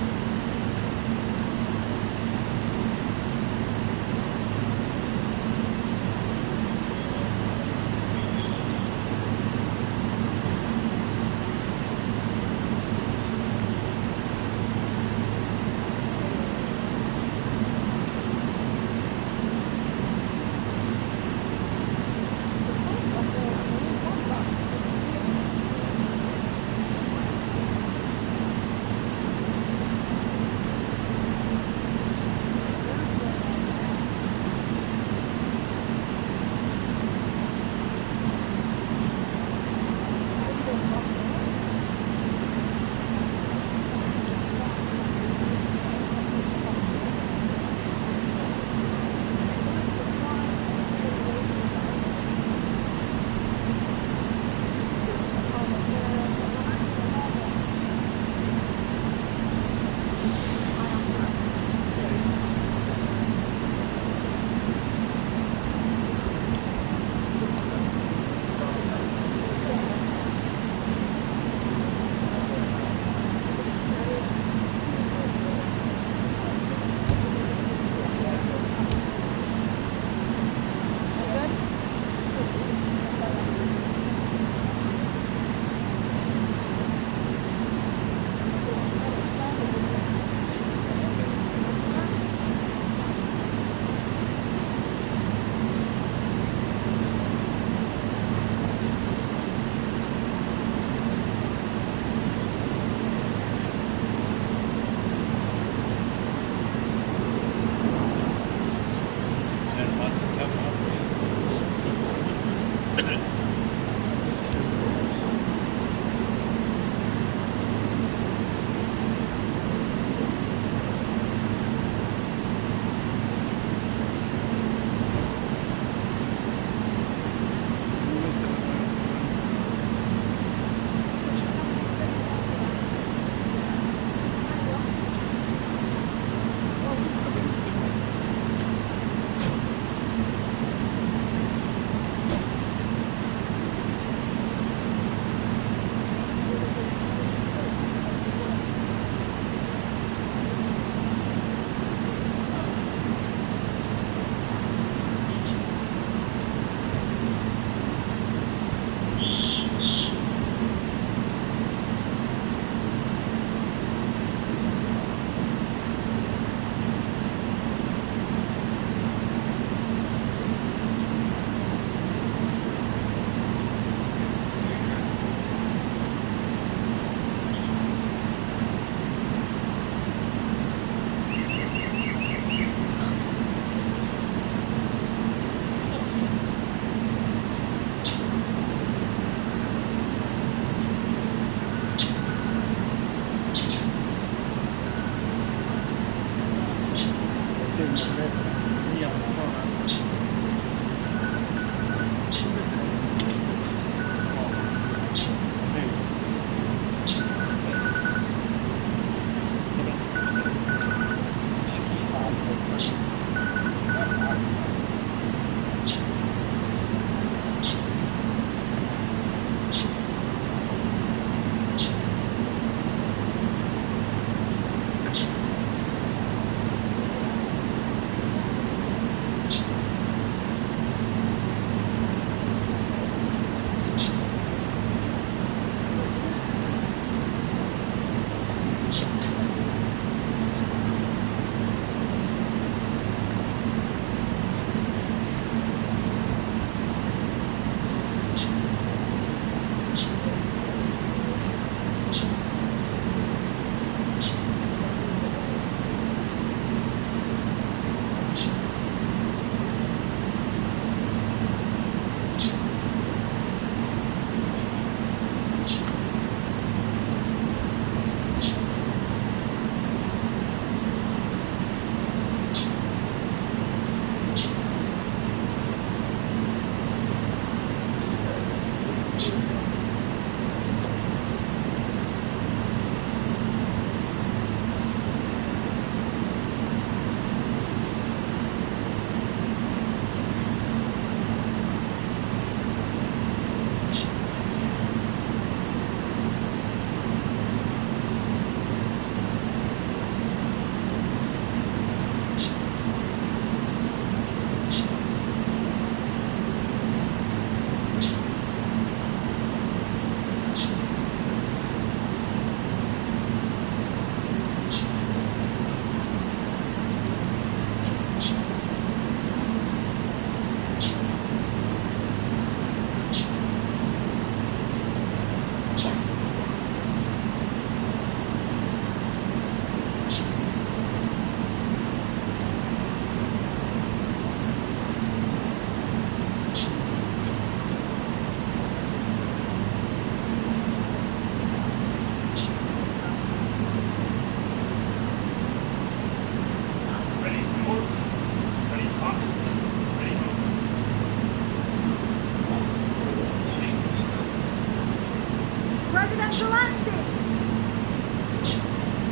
President Zelensky.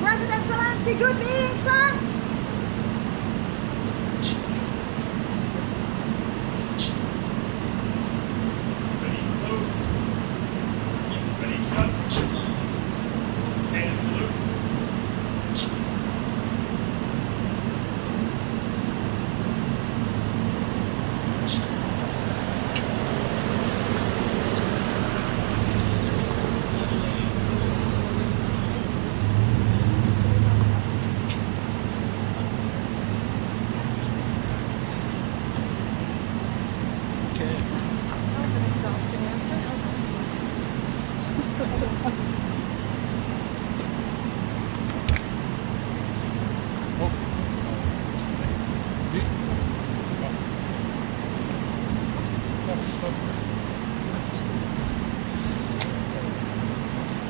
President Zelensky, good meeting, sir. That was an exhausting answer.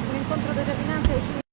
Un incontro determinante ai fini.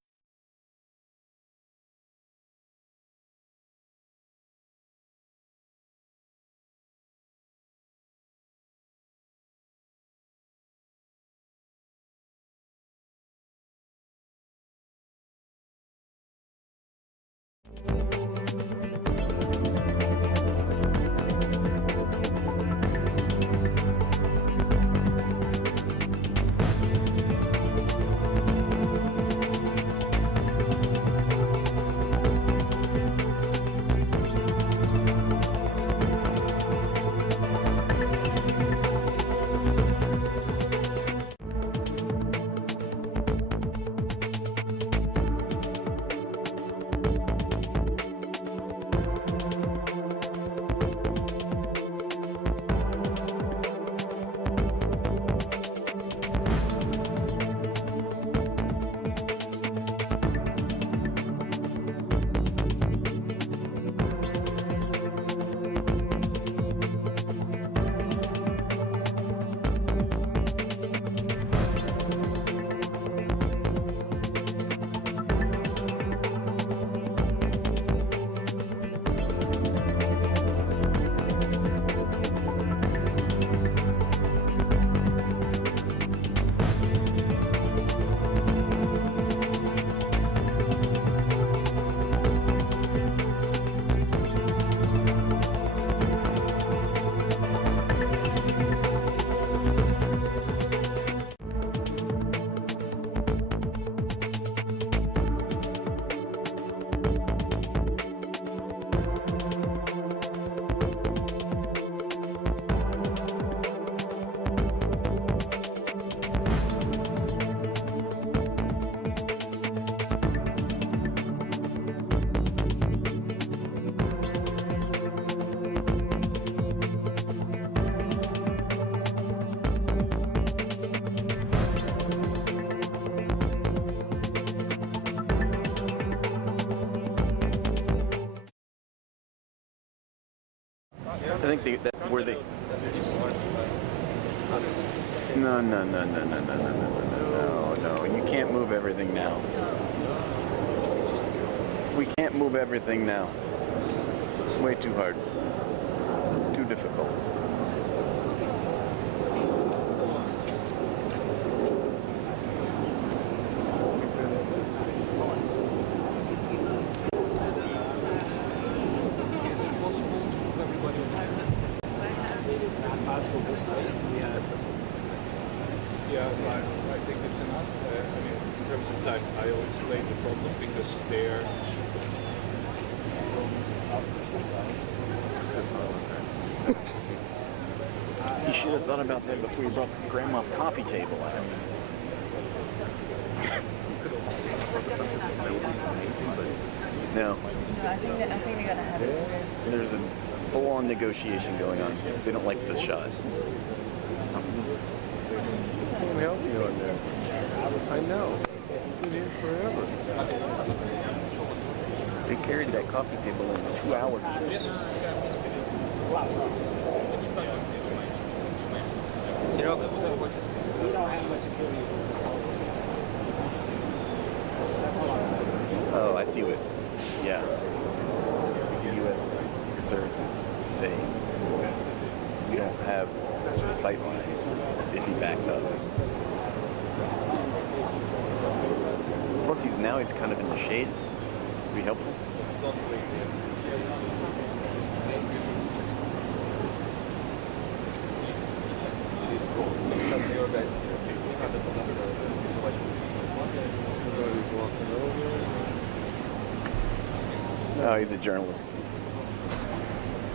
I think that where they. No. You can't move everything now. We can't move everything now. It's way too hard. Too difficult. Yeah, I think it's enough. I mean, in terms of time, I'll explain the problem because they are. You should have thought about that before you brought Grandma's coffee table out. No. I think they're gonna have it. There's a full-on negotiation going on. They don't like this shot. Can't help you on this. I know. You've been here forever. They carried that coffee table in 2 hours. Oh, I see what. Yeah. The U.S. Secret Service is saying we don't have the sight lines if he backs up. Plus, he's kind of in the shade. Be helpful. Oh, he's a journalist.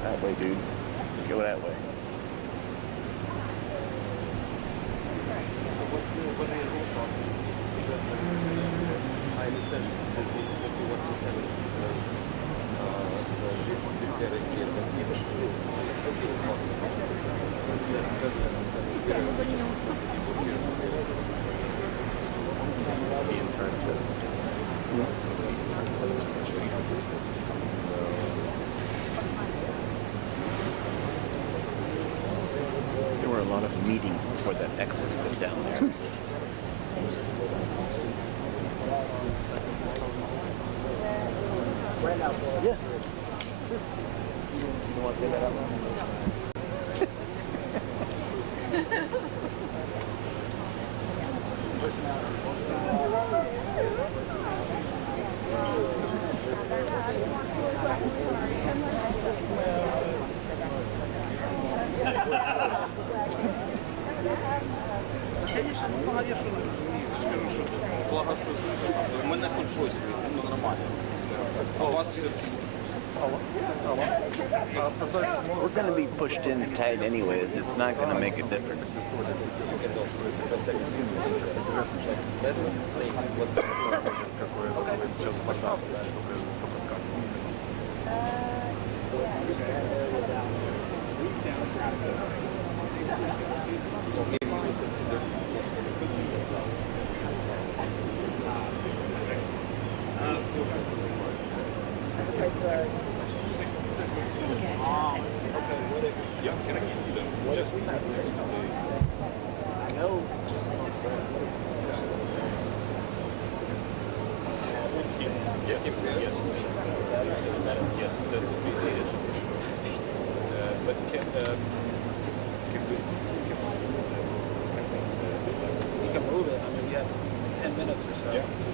That way, dude. Go that way. There were a lot of meetings before that X was put down there. Yeah. You want to get that out? Конечно, ну молодец, що не розумію. Скажу, що благо, що у мене тут щось ну, нормально. А у вас We're going to be pushed in tight anyways. It's not going to make a difference.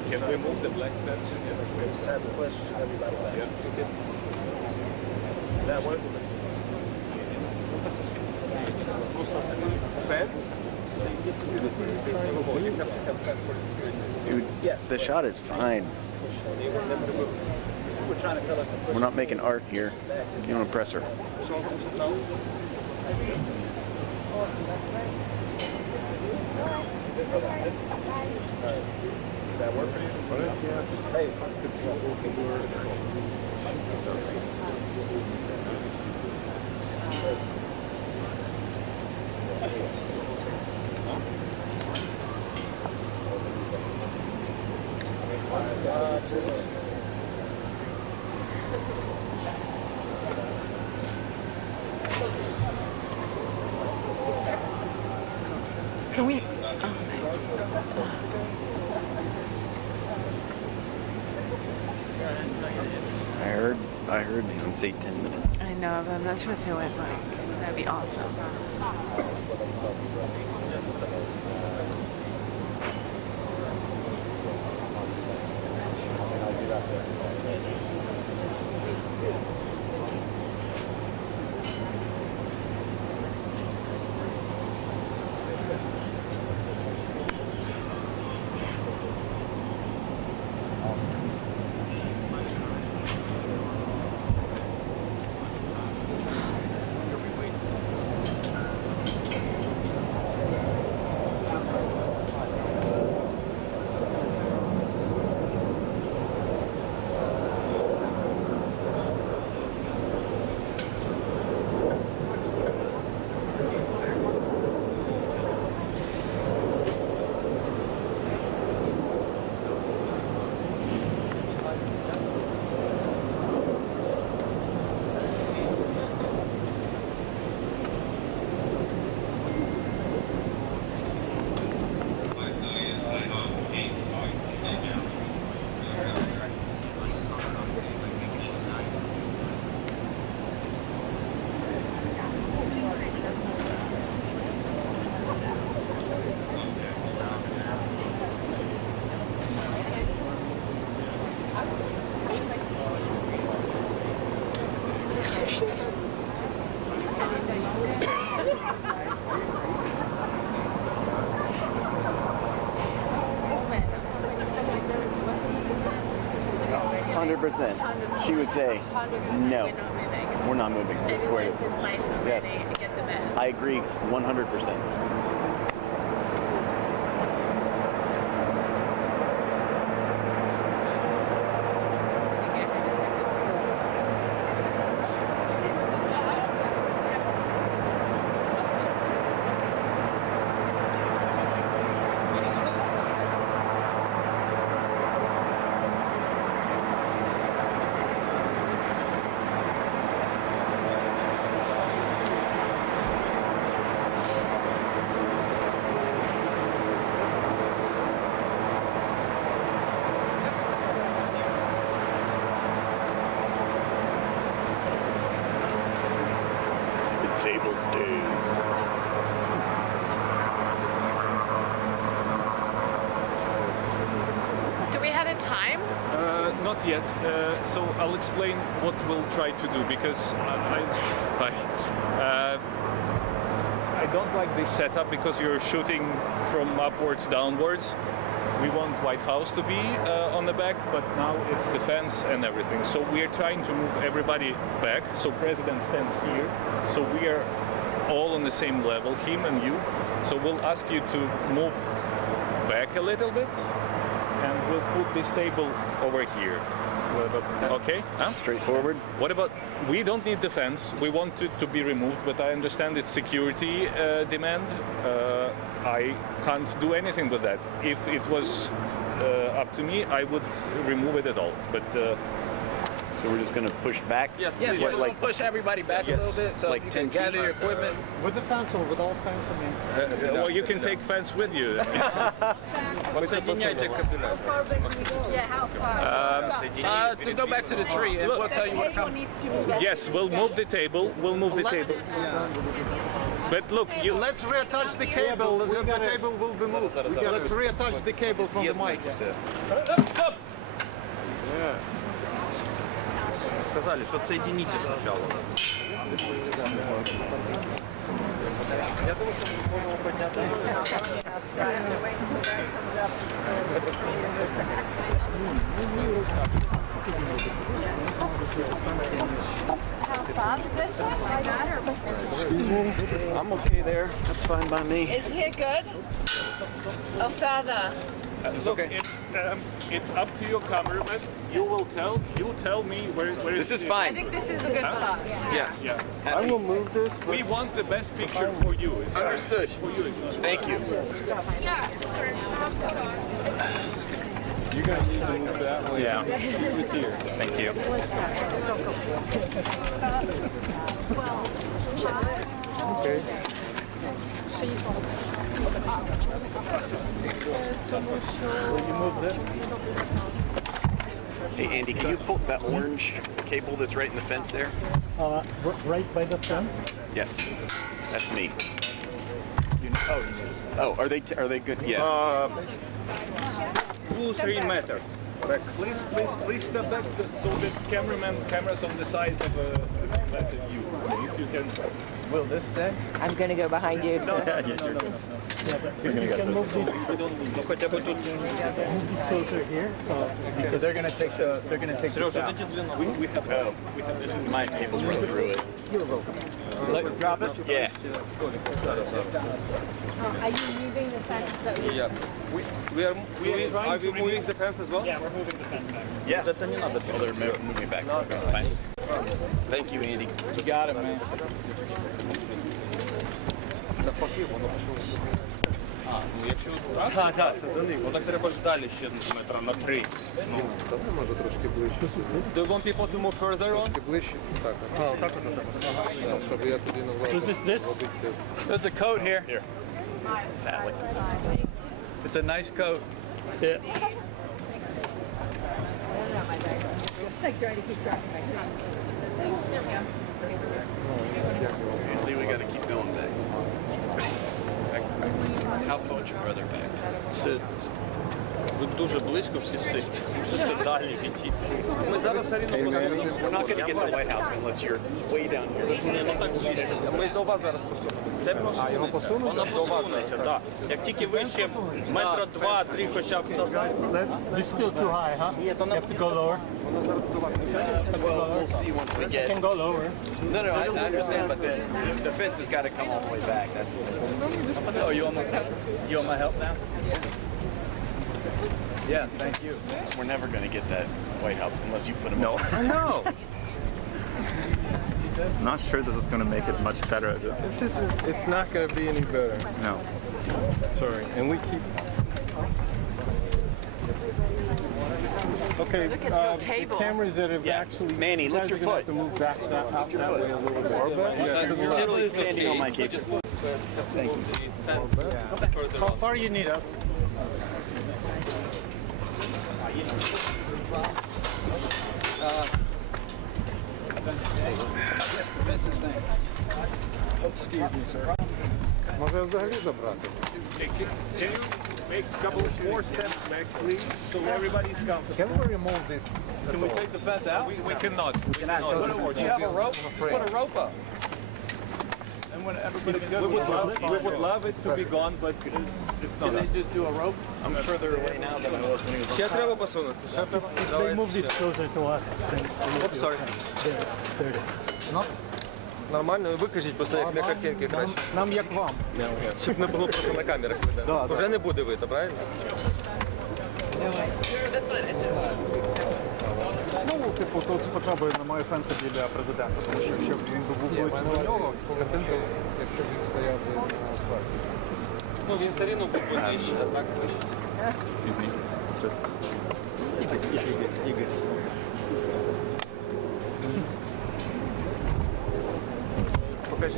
Can we move the black fence? Just have to push everybody back. Does that work? Fence? Dude, the shot is fine. We're trying to tell us to push. We're not making art here. You don't impress her. Does that work for you? Hey, Can we? I heard him say 10 minutes. I know, but I'm not sure if it was like, that'd be awesome. 100%. She would say, 100%. no, we're not moving. I swear. It's in place already. Yes. Get the man. I agree 100%. Table stays. Do we have a time? Not yet. So I'll explain what we'll try to do because I don't like this setup because you're shooting from upwards downwards. We want White House to be on the back, but now it's the fence and everything. So we're trying to move everybody back. So President stands here. So we are all on the same level, him and you. So we'll ask you to move back a little bit, and we'll put this table over here. Okay? Huh? Straightforward. What about, we don't need the fence. We want it to be removed, but I understand it's security demand. I can't do anything with that. If it was up to me, I would remove it at all. But so we're just going to push back? Yes, please. we're going to push everybody back a little bit so like you can gather your equipment. With the fence or without fence, I mean? Well, you can take fence with you. Yeah, how far? Just go back to the tree and we'll tell you what comes. Yes, we'll move the table. We'll move the table. But look, you... Let's reattach the cable. The table will be moved. Let's reattach the cable from the mics. Stop! Yeah. Сказали, что соедините сначала. Я думаю, что мы можем подняться. How far is this one? Like that or? Excuse me? I'm okay there. That's fine by me. Is here good? Or further? Look, it's up to your cameraman. You will tell. You tell me where. This is fine. I think this is a good spot. Yes. Yeah. I will move this. We want the best picture for you. It's Understood. For you. Thank you. Yeah. You guys need to move that way. Yeah. Who's here? Thank you. Okay. Will you move this? Hey, Andy, can you pull that orange cable that's right in the fence there? Right by the fence? Yes. That's me. Oh, are they good? Yeah. 2-3 meters. Please step back so the cameras on the side have a better view. If you can. Will this stay? I'm going to go behind you. No. You're going to get move closer here, so because they're going to take this out. We have this is my cable's run through it. Drop it? Yeah. Are you moving the fence that we... Yeah. Are we moving the fence as well? Yeah, we're moving the fence back. Yeah. Oh, they're moving back. Fine. Thank you, Andy. You got it, man. Так, це до них. Отак треба ж далі ще метра на 3. Ну, давай, може, трошки ближче. Do you want people to move further on? Трошки ближче. Так. Щоб я тоді не влазив. There's a coat here. Here. It's Alex's. It's a nice coat. Yeah. Andy, we got to keep going back. How far is your brother back? Ви дуже близько всі стоїть. Можете далі відійти. Ми зараз все рівно посунемо. We're not going to get to the White House unless you're way down here. Ну так, ми до вас зараз посунемося. Це посунеться. Воно посунеться, так. Як тільки вище метра 2-3 хоча б назад. This is still too high, huh? You have to go lower. Well, we'll see once we get. Can go lower. No, I understand, but the fence has got to come all the way back. That's it. Oh, you want my help now? Yeah, thank you. We're never going to get that White House unless you put them up. I know. Not sure this is going to make it much better. It's not going to be any better. No. Sorry. And we keep. Okay. Look at your table. The cameras that have actually. Manny, lift your foot. To move back out that way a little bit. Yeah, you're literally standing on my cable. Thank you. How far you need us? Yes, the fence is staying. Excuse me, sir. Може взагалі забрати? Can you make a couple more steps back, please, so everybody's comfortable? Can we remove this? Can we take the fence out? We cannot. Do you have a rope? Put a rope up. And when everybody We would love it to be gone, but it's not. Can they just do a rope? I'm further away now than I was when he was on. If they move this closer to us, then Oops, sorry. Нормально, викажіть просто як на картинці краще. Нам як вам. Щоб не було просто на камерах видно. Вже не буде видно, правильно? Ну, типу, тут хоча б немає фенсу біля президента, тому що якщо він був до нього, картинка, якщо він стояв за справді. Ну, він все рівно був вище, а так вище. Excuse me. Just. You good. Покажіть.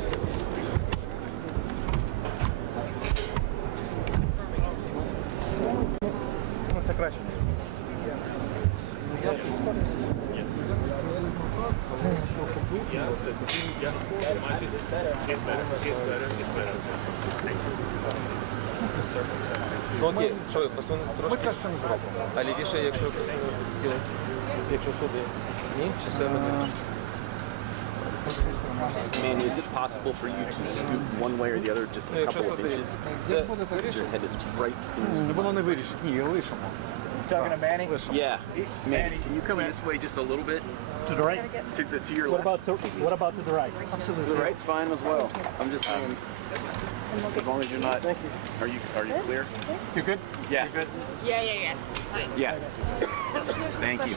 Ну, це краще. Ноги, що ви посунути Ми трошки? краще не зробимо. А лівіше, якщо посунути стіл? Якщо сюди? Ні? Чи це не? I mean, is it possible for you to scoot one way or the other just a couple of inches? Your head is right in. воно не вирішить. Ні, лишимо. Talking to Manny? Yeah. Manny, can you come this way just a little bit? to the right. To your left. What about to the right? Absolutely. The right's fine as well. I'm just saying. As long as you're not. Thank you. Are you clear? You good? Yeah. You good? Yeah. Fine. Yeah. Thank you.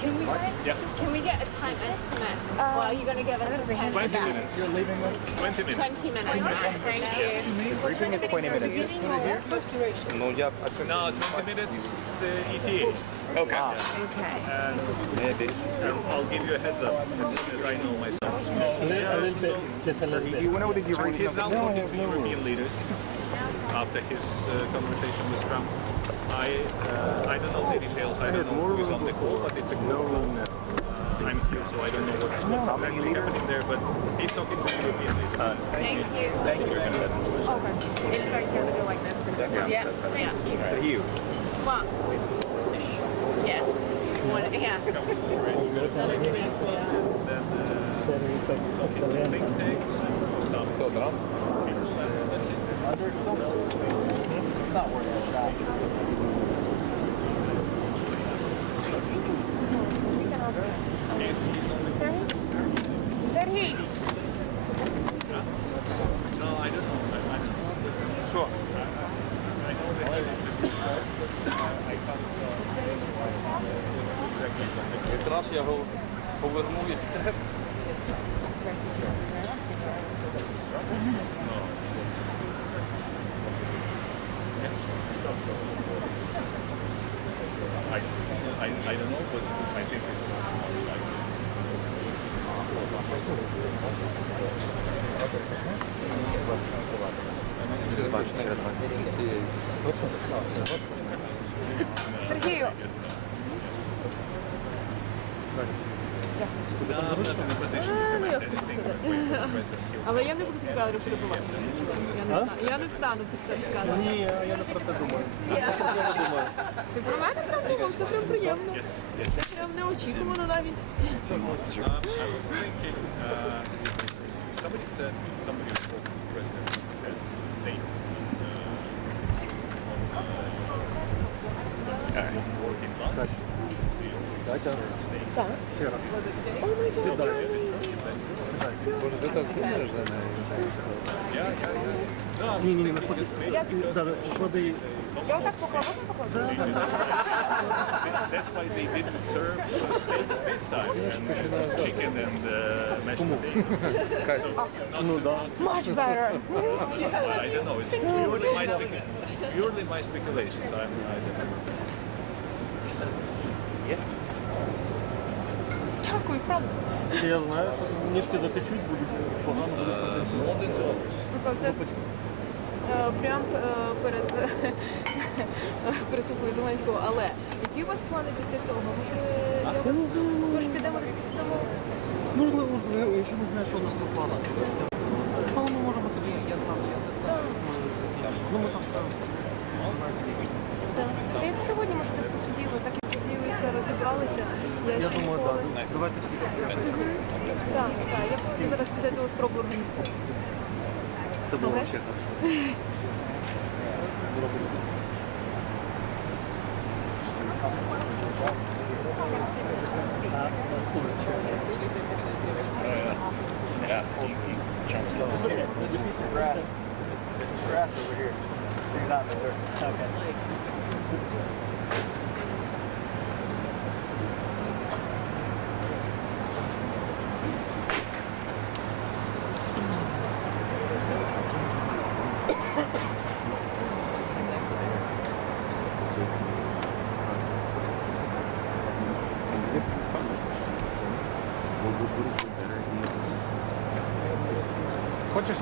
Can we get a time estimate? Well, are you going to give us a 20 minutes. You're leaving us? 20 minutes. 20 minutes. Thank you. Briefing is 20 minutes. No, 20 minutes ETA. Okay. Okay. And I'll give you a heads up as soon as I know myself. A little bit, just a little bit. He's now talking to European leaders after his conversation with Trump. I don't know the details. I don't know who is on the call, but it's a group. I'm here, so I don't know what's exactly happening there. But he's talking to European leaders. Thank you. Thank you. Over. If I'm going to go like this, then yeah. Thank you. You. What? Yeah. Yeah. It's not worth a shot. Сергій! No, I don't know. Sure. I know they said it's I can't exactly. Якраз я його повернув і треба. I don't know, but I think it's Сергію! Але я не буду тобі кадру перебувати. Я не знаю. Я не встану під себе кадру. Ні, я не про це думаю. Ти про мене прям думав? Це прям приємно. Це прям неочікувано навіть. I was thinking Somebody spoke to the president as states working lunch. That's why they didn't serve steaks this time, and chicken and mashed potatoes. Much better. I don't know. It's purely my speculations. I don't know. Дякую, правда. Я знаю, що ніжки запечуть, будуть погано. Це прямо перед присутньою Зеленського. Але які у вас плани після цього? Ми ж підемо десь після того? Можливо, я ще не знаю, що у нас на планах. Але ми можемо тоді, я сам, ну ми сам справимося. Так. Як сьогодні, може, десь посиділи, так як посиділи і це розібралися. Я думаю, так. Давайте всі так. Я зараз після цього спробую організувати. Це було ще так. Yeah, he's jumping. There's a piece of grass. There's grass over here. So you're not in the dirt. Okay.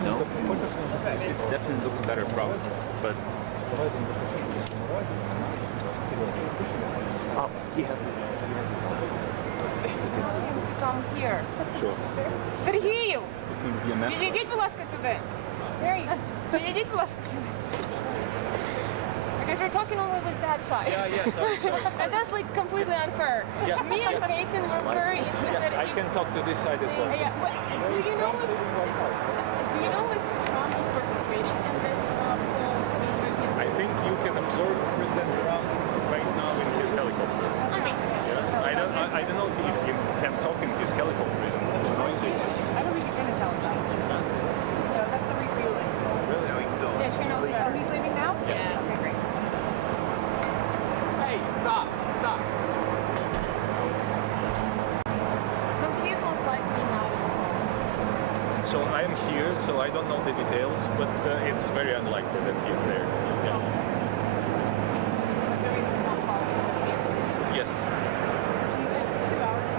No, it definitely looks better, probably. But he has his. To come here. Sure. Сергію! It's going to be a mess. Підійдіть, будь ласка, сюди. Підійдіть, будь ласка, сюди. Because we're talking only with that side. Yeah, sorry. And that's like completely unfair. Yeah. Me and Nathan were very interested I can talk to this side as well. Yeah, but do you know if Trump is participating in this poll? I think you can observe President Trump right now in his helicopter. Yeah. I don't know if you can talk in his helicopter. It's noisy. I don't think he's in his helicopter. No, that's the refueling. Really? No, he's going. Yeah, she knows that. Oh, he's leaving now? Yes. Yeah. Okay, great. Hey, stop. So he's most likely not. So I'm here, so I don't know the details, but it's very unlikely that he's there. Yeah. Yes. He's in 2 hours.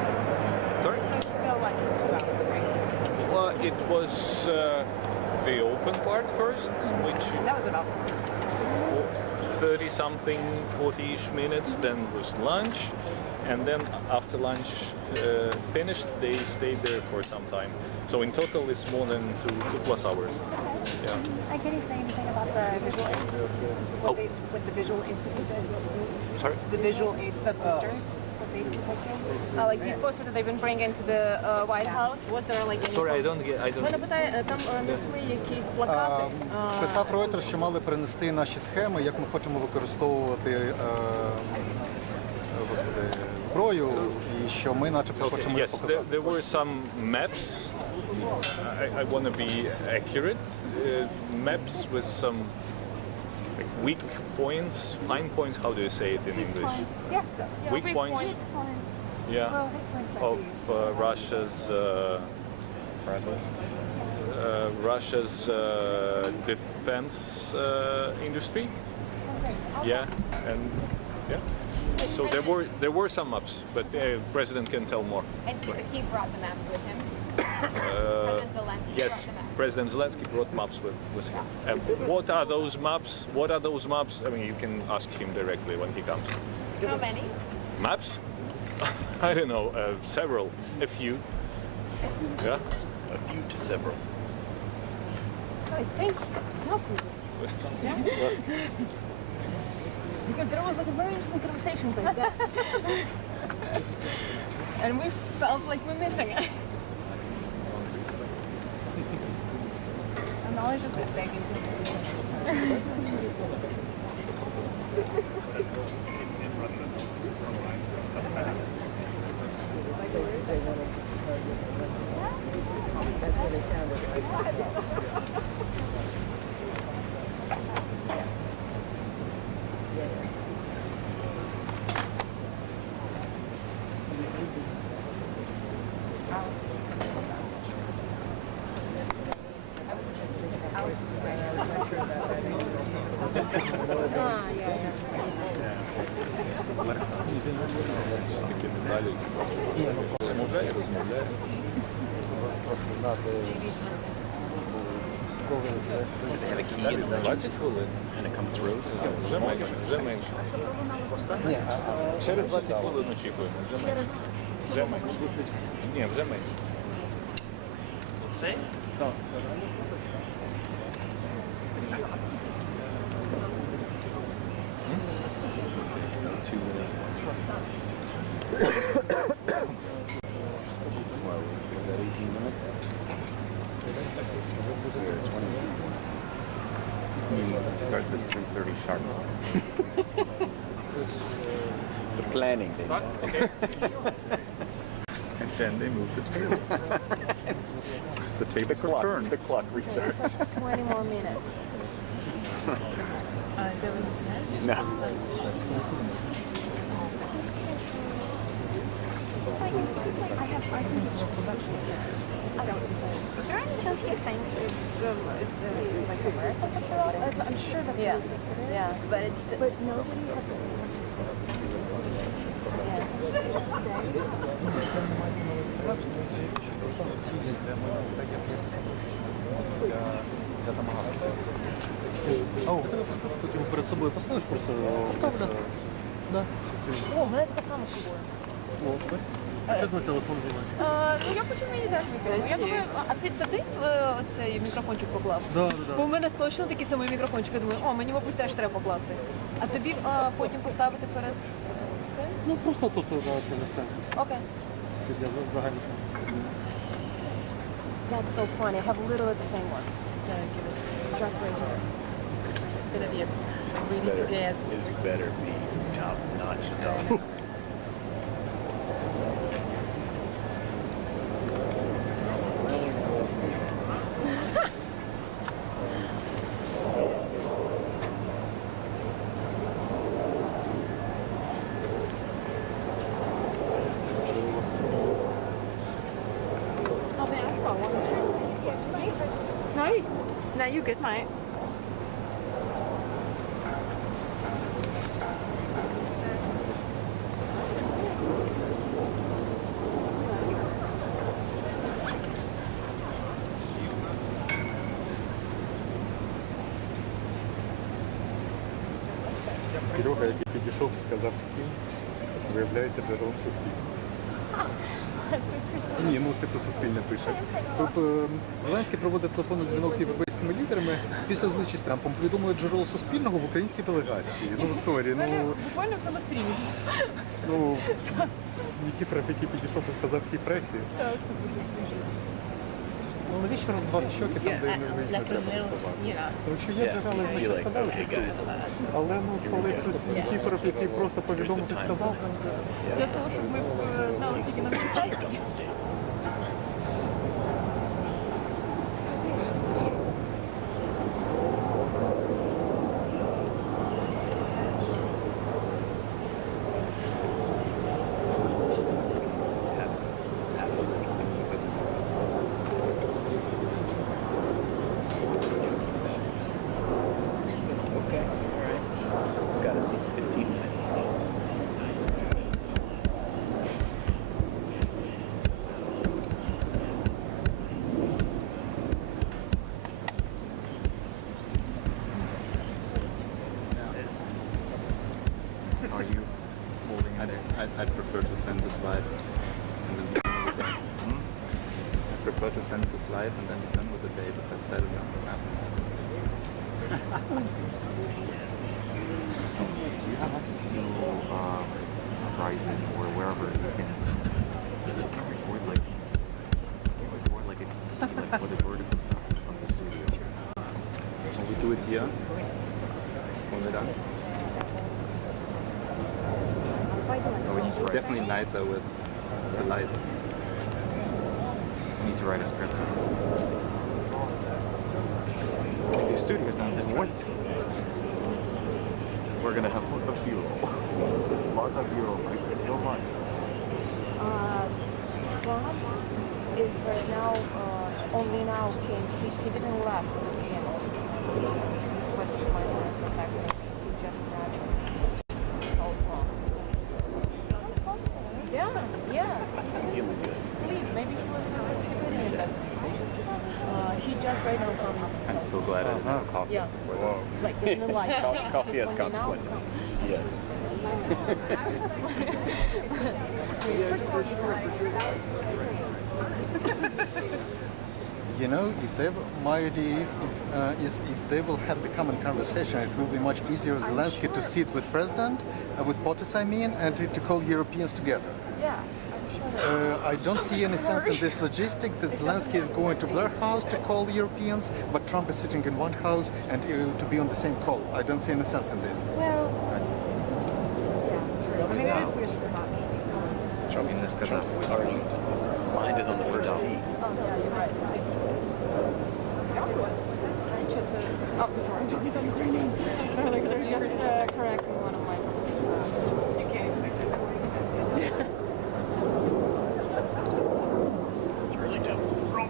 Sorry? No, like it was 2 hours, right? Well, it was the open part first, which That was about 30-something, 40-ish minutes, then was lunch, and then after lunch finished, they stayed there for some time. So in total, it's more than two plus hours. Yeah. Can you say anything about the visual aids? What the visual aids depicted? Sorry? The visual aids, the posters, what they depicted? Like the poster that they've been bringing to the White House, was there like any Sorry, I don't get. Мене питає, там несли якісь плакати. Писав Reuters, що мали принести наші схеми, як ми хочемо використовувати зброю, і що ми начебто хочемо їх Yes, показати. there were some maps. I want to be accurate. Maps with some like weak points, fine points. How do you say it in English? Yeah. Weak points. Yeah. Of Russia's defense industry. Yeah, and yeah. So there were some maps, but the president can tell more. And he brought the maps with him. President Zelensky Yes, brought the maps. President Zelensky brought maps with him. And what are those maps? What are those maps? I mean, you can ask him directly when he comes. How many? Maps? I don't know, several, a few. Yeah, a few to several. Thank you. Because there was like a very interesting conversation like that. And we felt like we're missing it. always just begging for something. They have a key and and it comes through. So Вже менше. Через 20 хвилин очікуємо. Вже менше. Вже менше. Ні, вже менше. Say? Так. It starts at 3:30 sharp. The planning. And then they move the table. The tables return. The clock resets. 20 more minutes. Is everything set? No. It's like I can just I don't know. Is there any chance he thinks it's like America that's allowed it? I'm sure that he thinks it is. Yeah, but nobody has been able to say. Ти його перед собою поставиш просто. Да. О, в мене така сама з собою. Це на телефон знімати. Ну я хочу мені теж мікрофон. Я думаю, а ти це ти оцей мікрофончик поклав? Да. Бо в мене точно такий самий мікрофончик. Я думаю, мені, мабуть, теж треба покласти. А тобі потім поставити перед цим? Ну просто тут це не все. Окей. Для загальних. That's so funny. I have literally the same one. Just right here. It's gonna be a really good gas. It's better be top-notch stuff. No, you good, mate. Серега, який підійшов і сказав всім, виявляється джерелом суспільного. Ні, ну типу суспільне пише. Тобто Зеленський проводив телефонний дзвінок з європейськими лідерами після зустрічі з Трампом. Повідомили джерело Суспільного в українській делегації. Ну, сорі, Буквально все на стрімі. Ну, Нікіфоров, який підійшов і сказав всій пресі. Так, це дуже смішно. Ну, навіщо роздавати щоки там, де не виїжджати? Тому що є джерела, які це сказали, але ну, коли це Нікіфоров, який просто повідомив і сказав, Для того, щоб ми знали, скільки нам чекати. Got at least 15 minutes. Are you holding it? I'd prefer to send this live and then be done with it. I prefer to send this live and then be done with the day, but that's Saturday on the app. So, do you have access to Verizon or wherever you can record like a like for the vertical stuff from the studio? do it here. Only that. Oh, it's definitely nicer with the light. I need to write a script. The studio's not that moist. We're gonna have lots of B-roll. Lots of B-roll. Like so much. Trump is right now only now came. He didn't left at the beginning. This is what my parents were texting. He just graduated. So small. Yeah. I'm feeling good. Please, maybe he was participating in that conversation. He just right now from. I'm so glad I didn't have coffee Yeah. before this. Like in the light. Coffee has consequences. Yes. You know, my idea is if they will have the common conversation, it will be much easier Zelensky to sit with President, with POTUS I mean, and to call Europeans together. Yeah, I'm sure. I don't see any sense in this logistic that Zelensky is going to Blair House to call the Europeans, but Trump is sitting in one house and to be on the same call. I don't see any sense in this. Well, yeah. I mean, it is weird for not to see. Trump's already, his mind is on the first tee. Oh, yeah, you're right. Oh, sorry, I'm talking to Ukrainian. They're just correcting one of my.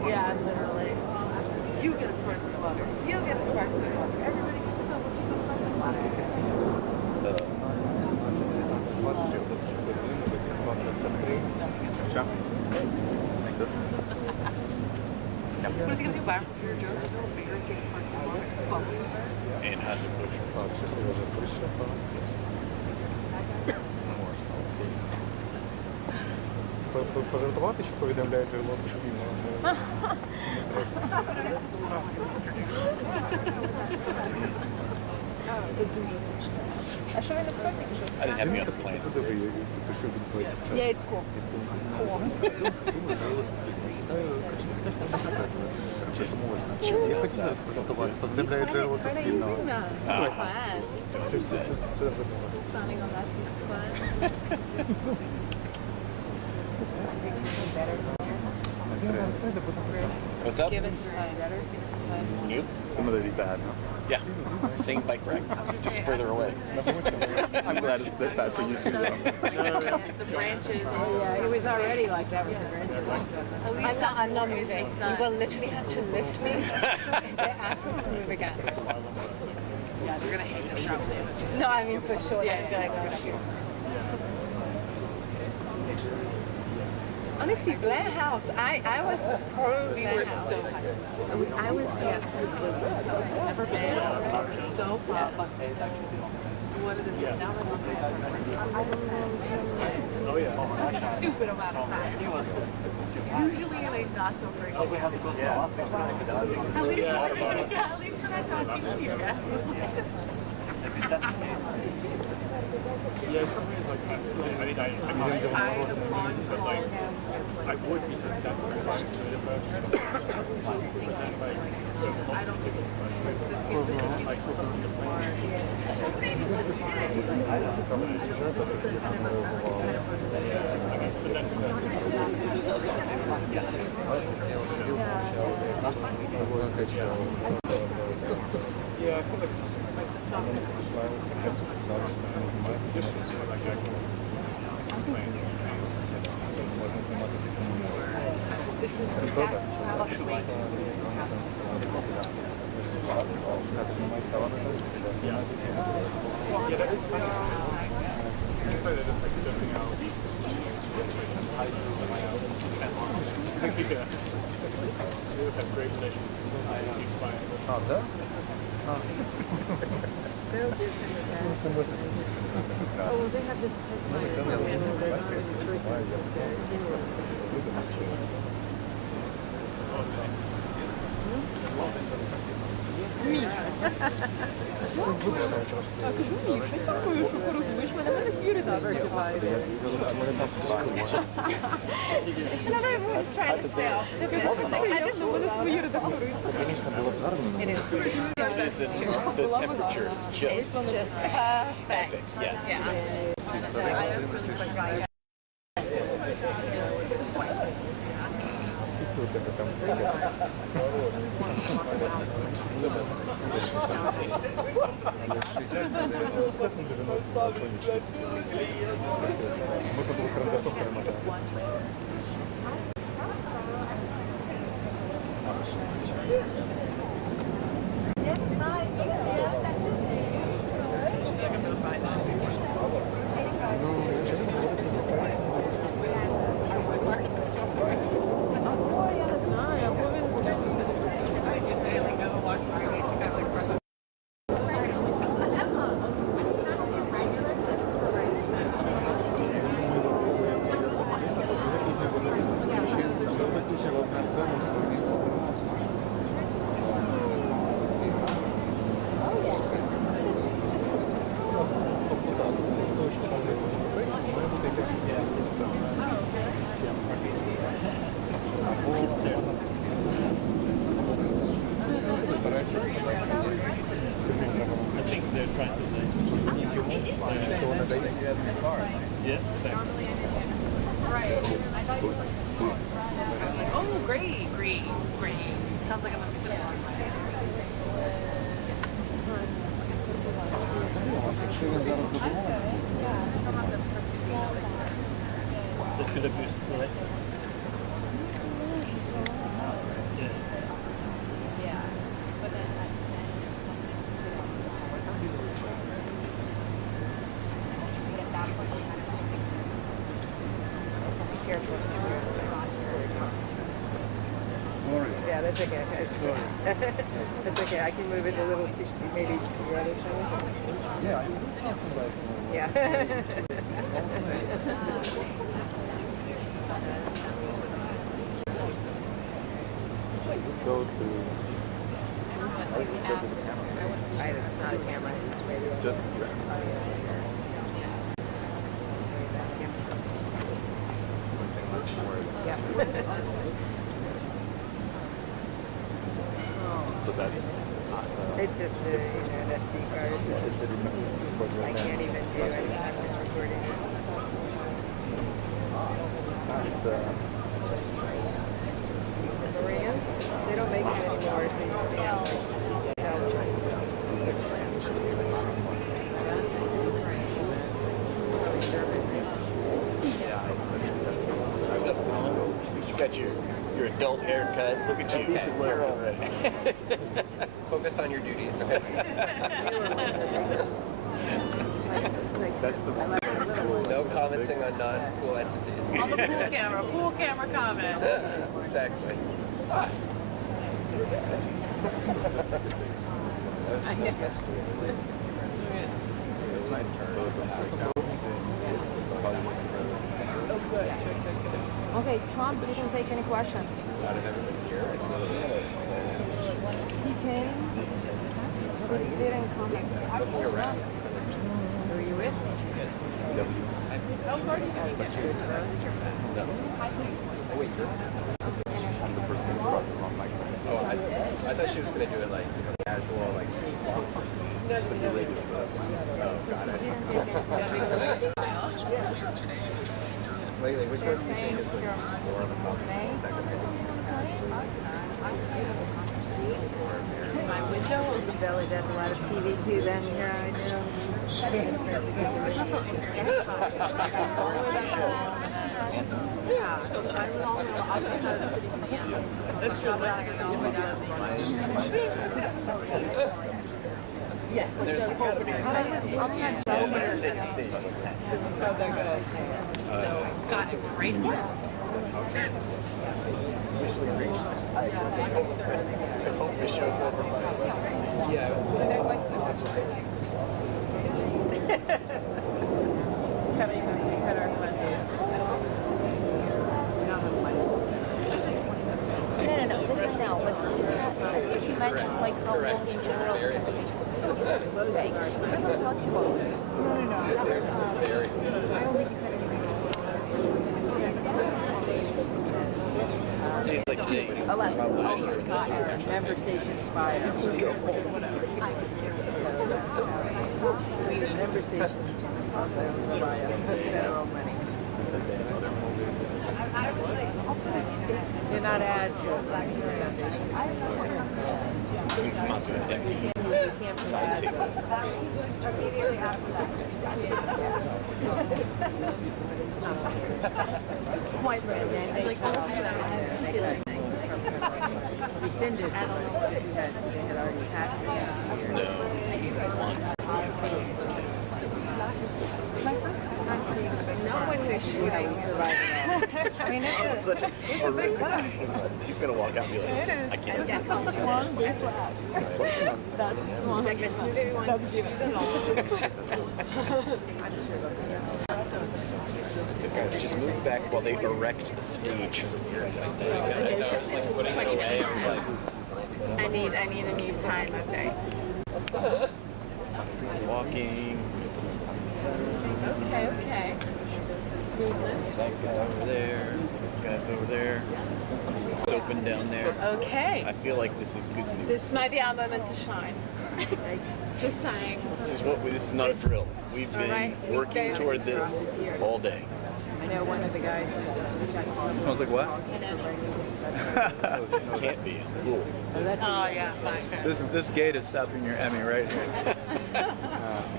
Yeah, literally. You get a sparkling water. You get a sparkling water. Everybody gets a double Like this. What is he going to do? Buy him for $3 or go bigger and get a sparkling water? Bubbly. And has a butcher. Пожартувати, що повідомляють джерело суспільного. А що він написав тільки що? I didn't have me on the plans. Yeah, it's cool. It's cool. Я хотів спілкувати, повідомляють джерело суспільного. Standing on that it's fun. What's up? Give us a five. Give us a five. You? Similarly bad, no? Yeah. Same bike ride, just further away. I'm glad it's that bad for you too, though. The branches. Oh, yeah, it was already like that with the branches. I'm not moving. You will literally have to lift me. They ask us to move again. Yeah, they're gonna hate the sharp. No, I mean for sure. Yeah, they're gonna shoot. Honestly, Blair House, I was pro Blair House. I was, yeah. Never been. So far, but what it is now a stupid amount of time. Usually like not so crazy. At least when I'm talking to you guys. Yeah, for me, it's like, I mean, I am on, but like, I would be tempted to try to do it first. But then, like, I don't think it's like, yeah, I feel like Кажу, ні, дякую, що порахуєш, мене звіри називають. And everyone's trying to stay off. I just want to звіри редактори. Це, звісно, було б гарно, але is it the temperature? It's just Perfect. Yeah. Oh, great. Sounds like I'm going to be Yeah, that's okay. That's okay. I can move it a little too, maybe to the other side. Yeah. Yeah. Just go to. It's not a camera. Just. Yeah. So that. It's just an SD card. I can't even do anything with recording. It's Koreans? They don't make them anymore, so you You got your adult haircut. Look at you. Focus on your duties, okay? That's the No commenting on non-cool entities. On the pool camera comment. Exactly. Okay, Trump didn't take any questions. Out of everybody here, He came, but he didn't come. looking around. Who are you with? Oh, wait, you're... I'm the person who brought the wrong mic. Oh, I thought she was going to do it like, casual, like... Oh, got it. Lately, which one do you think is more of a compliment? My window, Belly does a lot of TV too, then yeah, I know. Yes, there's a company. Got it right here. Yeah, No, this is now, but he mentioned like how long in general the conversation It says about 2 hours. No. Very. I don't think he said anything. It stays like today. Unless, member states expire. Just go. Member states also rely on federal money. They're not ads, but It's going to come out to an empty side table. quite mandate. Rescinded. I don't know if you had already passed it. No, it's even once. My first time seeing it. No one was shooting. I mean, it's a big class. He's going to walk out and be like, It is. I can't. It's a long episode. That's long. It's like next movie everyone does do it all. Just move back while they erect a stage for your I need a new time update. Walking. Okay. That guy over there. Guys over there. It's open down there. Okay. I feel like this is good news. This might be our moment to shine. Just saying. This is not a drill. We've been working toward this all day. I know one of the guys. It smells like what? Can't be. Cool. Oh yeah, fine. This gate is stopping your Emmy right here.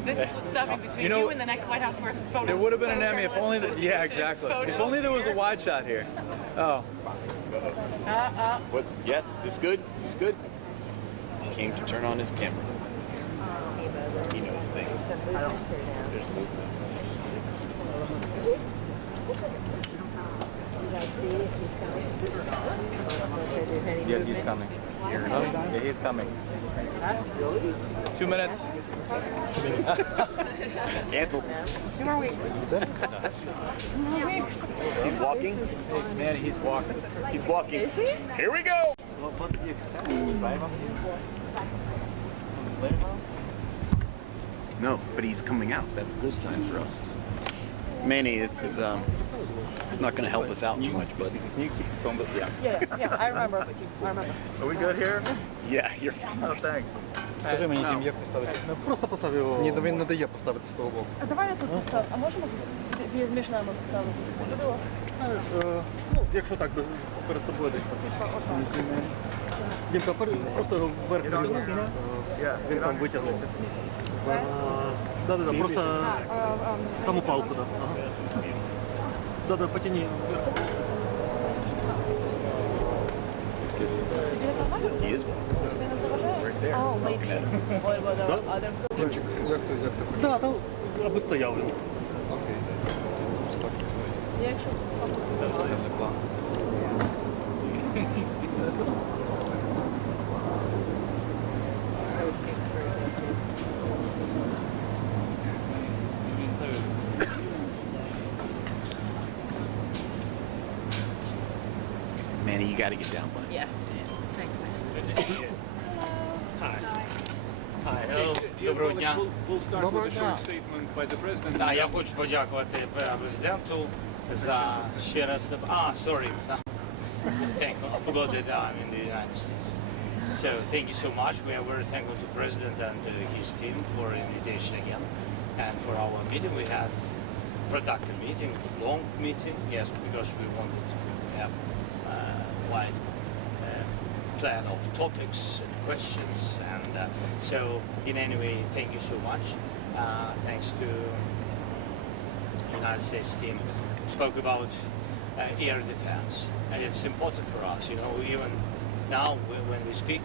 This is what's stopping between you and the next White House correspondent. There would have been an Emmy if only yeah, exactly. If only there was a wide shot here. Oh. What's yes? This good? This good? He came to turn on his camera. He knows things. There's movement. Yeah, he's coming. Yeah, he's coming. 2 minutes. Cancelled. 2 more weeks. 2 more weeks. He's walking? Man, he's walking. He's walking. Is he? Here we go! No, but he's coming out. That's a good sign for us. Manny, it's not going to help us out too much, but Can you keep the phone? Yeah, I remember. Are we good here? Yeah, you're fine. Oh, thanks. Скажи мені, Тім, як поставити? Просто постав його. Ні, він не дає поставити з того боку. А давай я тут поставлю. А можемо між нами поставити? Ну, якщо так, перед тобою десь так. Дімка, просто його вверх підійми. Він там витягнеться. Да-да-да, просто саму палку, да. Да-да, потяни вверх. He is right there. Oh, maybe. What about the other? Дімчик, як ти? Да, там, аби стояв він. Окей. Якщо Manny, you got to get down, buddy. Yeah. Thanks, man. Доброго дня. Доброго дня. Так, я хочу подякувати президенту за ще раз. Sorry. I forgot that I'm in the United States. So thank you so much. We are very thankful to the president and his team for invitation again, and for our meeting. We had productive meeting, long meeting. Yes, because we wanted to have wide plan of topics and questions, and so in any way, thank you so much. Thanks to United States team. Spoke about air defense, and it's important for us. You know, even now when we speak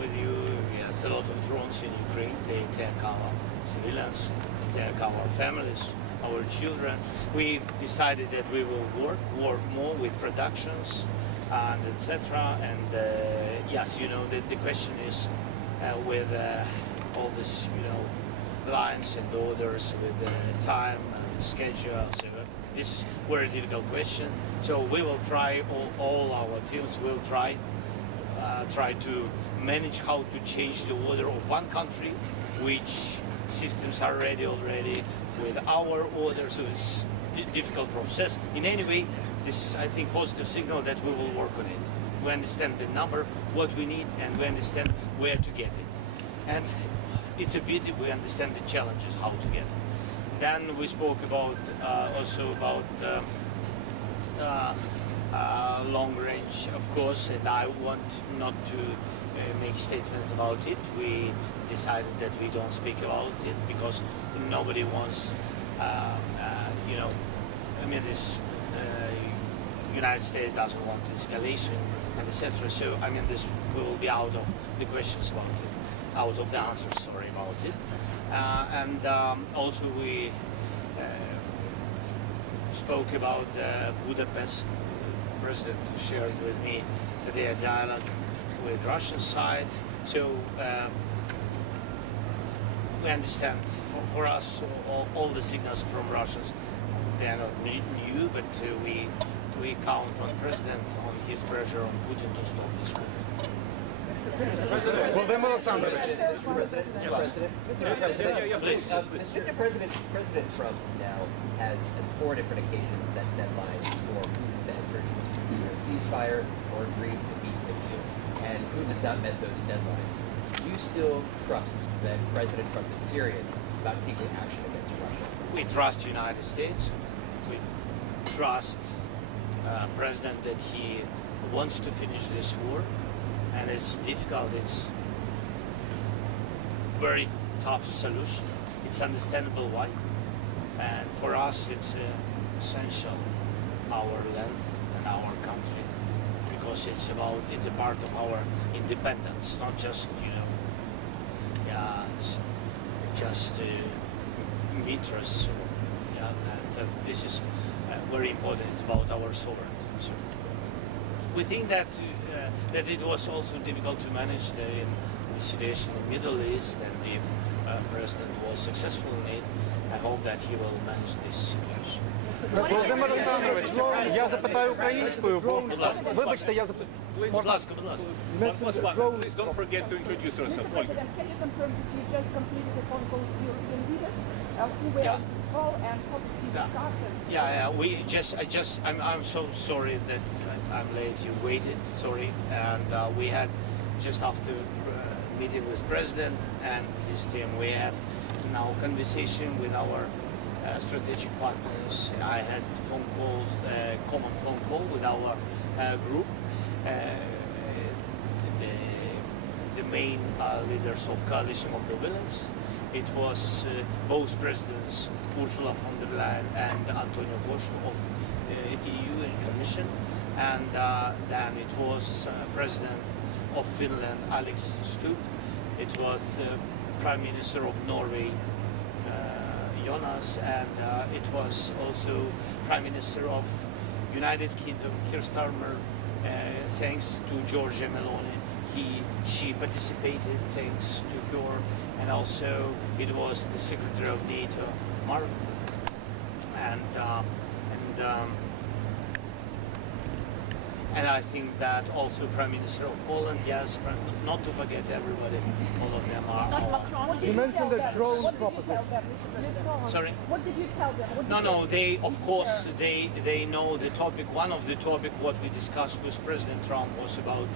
with you, yes, a lot of drones in Ukraine. They attack our civilians, attack our families, our children. We decided that we will work more with productions and etc. And yes, you know, the question is with all this, you know, lines and orders with time and schedule. So this is a very difficult question. So we will try, all our teams will try to manage how to change the order of one country, which systems are ready already with our order, so it's a difficult process. In any way, this, I think, positive signal that we will work on it. We understand the number, what we need, and we understand where to get it. And it's a pity we understand the challenges, how to get it. Then we spoke about also about long range, of course, and I want not to make statements about it. We decided that we don't speak about it because nobody wants, you know, I mean, this United States doesn't want escalation and etc. So I mean, this will be out of the questions about it, out of the answers. Sorry about it. And also we spoke about Budapest. President shared with me their dialogue with Russian side. So we understand for us all the signals from Russians. They are not new, but we count on President, on his pressure on Putin to stop this war. Volodymyr Alexandrovich. Mr. President, President Trump now has, on 4 different occasions, set deadlines for Putin to enter into either a ceasefire or agree to meet with you. And Putin has not met those deadlines. Do you still trust that President Trump is serious about taking action against Russia? We trust the United States. We trust President that he wants to finish this war. And it's difficult, it's very tough solution. It's understandable why. And for us, it's essential, our land and our country, because it's a part of our independence, not just, you know, yeah, it's just meters. Yeah, and this is very important. It's about our sovereignty. So we think that that it was also difficult to manage the situation in the Middle East, and if President was successful in it, I hope that he will manage this situation. Володимир Олександрович, я запитаю українською, бо вибачте, я запитаю. Будь ласка. Please don't forget to introduce yourself. Can you confirm that you just completed a phone call with European leaders who were on this call and topic you discussed? I'm so sorry that I'm late. You waited, sorry, and we had just after meeting with President and his team, we had now conversation with our strategic partners. I had phone calls, common phone call with our group, the main leaders of Coalition of the Willing. It was both presidents, Ursula von der Leyen and Antonio Costa of EU and Commission, and then it was President of Finland, Alex Stubb. It was Prime Minister of Norway, Jonas, and it was also Prime Minister of United Kingdom, Keir Starmer. Thanks to Giorgia Meloni, she participated. Thanks to her, and also it was the Secretary of NATO, Mark, and I think that also Prime Minister of Poland, yes, not to forget everybody, all of them are. You mentioned the drone proposition. Sorry? What did you tell them? No, they, of course, they know the topic. One of the topic what we discussed with President Trump was about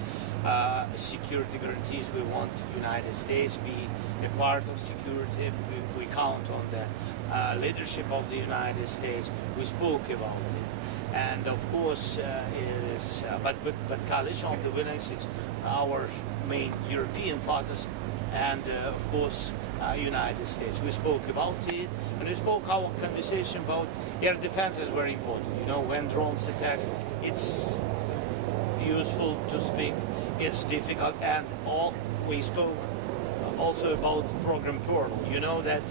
security guarantees. We want United States be a part of security. We count on the leadership of the United States. We spoke about it. And of course, it is, but Coalition of the Willing is our main European partners, and of course, United States. We spoke about it, and we spoke our conversation about air defense is very important. You know, when drones attacks, it's useful to speak. It's difficult, and we spoke also about program Pearl. You know that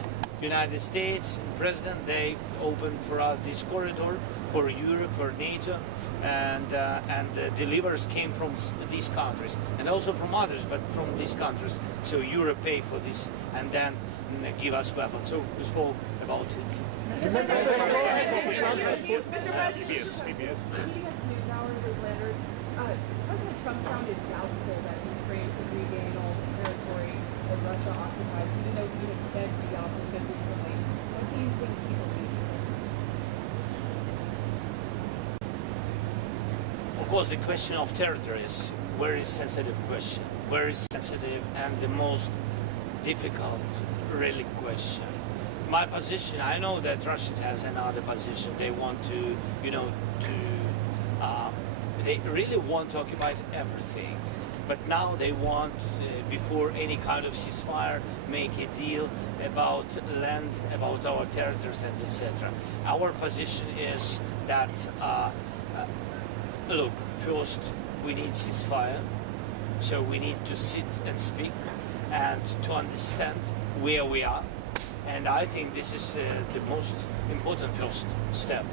United States President, they opened for us this corridor for Europe, for NATO, and the delivers came from these countries, and also from others, but from these countries. So Europe pay for this, and then give us weapons. So we spoke about it. Mr. President Trump sounded doubtful that Ukraine to regain all the territory that Russia occupies, even though he has said the opposite recently. What do you think he believes? Of course, the question of territory is a very sensitive question, very sensitive and the most difficult, really, question. My position, I know that Russia has another position. They want to, they really want to occupy everything. But now they want, before any kind of ceasefire, make a deal about land, about our territories, and etc. Our position is that, look, first we need ceasefire, so we need to sit and speak and to understand where we are. And I think this is the most important first step.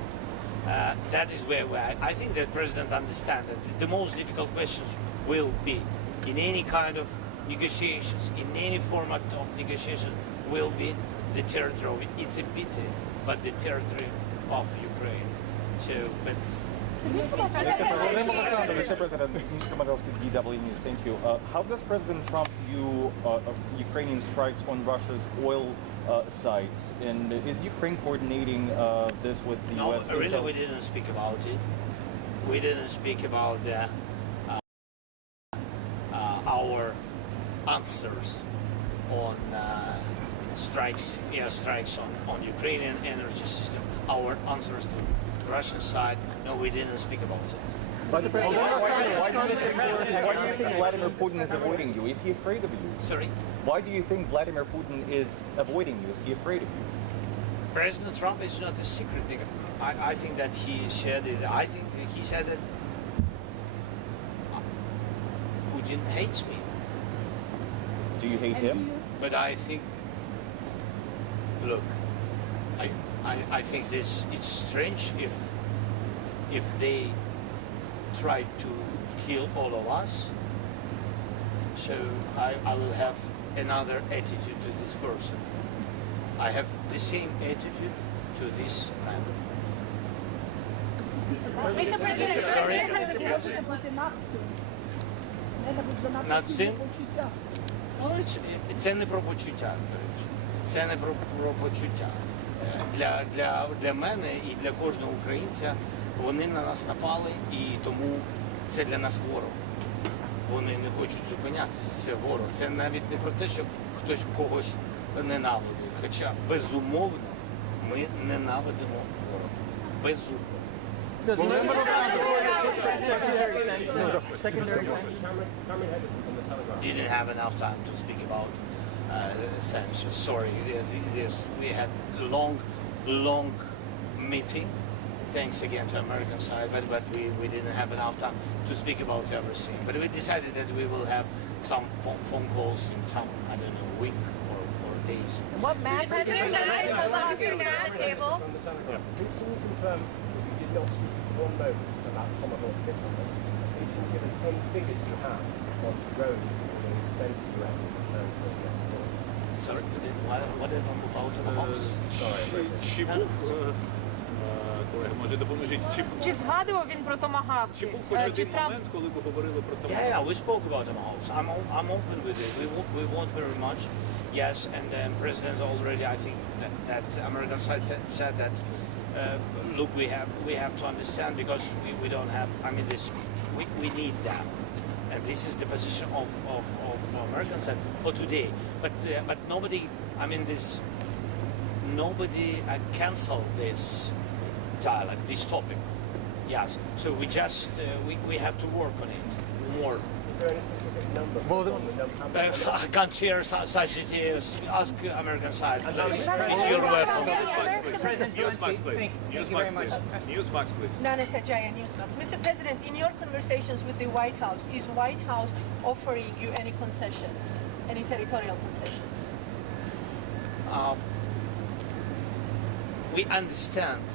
That is where we are. I think that President understands that the most difficult questions will be in any kind of negotiations, in any format of negotiation, will be the territory. It's a pity, but the territory of Ukraine. So, but. Vice-President DW News, thank you. How does President Trump view Ukrainian strikes on Russia's oil sites? And is Ukraine coordinating this with the U.S.? No, really, we didn't speak about it. We didn't speak about the, our answers on strikes, strikes on Ukrainian energy system. Our answers to Russian side, no, we didn't speak about it. Why do you think Vladimir Putin is avoiding you? Is he afraid of you? Sorry? Why do you think Vladimir Putin is avoiding you? Is he afraid of you? President Trump is not a secret. I think that he shared it. I think he said that Putin hates me. Do you hate him? But I think, look, I think this, it's strange if they try to kill all of us, so I will have another attitude to this person. I have the same attitude to this man. Mr. President, Над цим? Ну, це не про почуття, до речі. Це не про почуття. Для мене і для кожного українця вони на нас напали, і тому це для нас ворог. Вони не хочуть зупинятися, це ворог. Це навіть не про те, що хтось когось ненавидить. Хоча, безумовно, ми ненавидимо ворога. Безумовно. Didn't have enough time to speak about sanctions. Sorry, we had long meeting. Thanks again to American side, but we didn't have enough time to speak about everything. But we decided that we will have some phone calls in some, I don't know, week or days. What man? President Trump is at the table. Please can you confirm that you did not speak one moment about Tomahawk missiles? Please can you give us any figures you have on drones being sent to the US in return for yesterday? Sorry, what about Tomahawks? Колеги, може допоможіть. Чи згадував він про Tomahawk? Чи був хоч один момент, коли ви говорили про Tomahawk? Yeah, we spoke about Tomahawks. I'm open with it. We want very much. Yes, and the president already, I think that American side said that. Look, we have to understand because we don't have. I mean, we need them, and this is the position of American side for today. But nobody. I mean, nobody canceled this dialogue, this topic. Yes. So we just we have to work on it more. Is there any specific number? I can't share such details. Ask American side, please. It's your weapon. Newsmax, please. Newsmax, please. Nana Sajaya, Newsmax. Mr. President, in your conversations with the White House, is White House offering you any concessions, any territorial concessions? We understand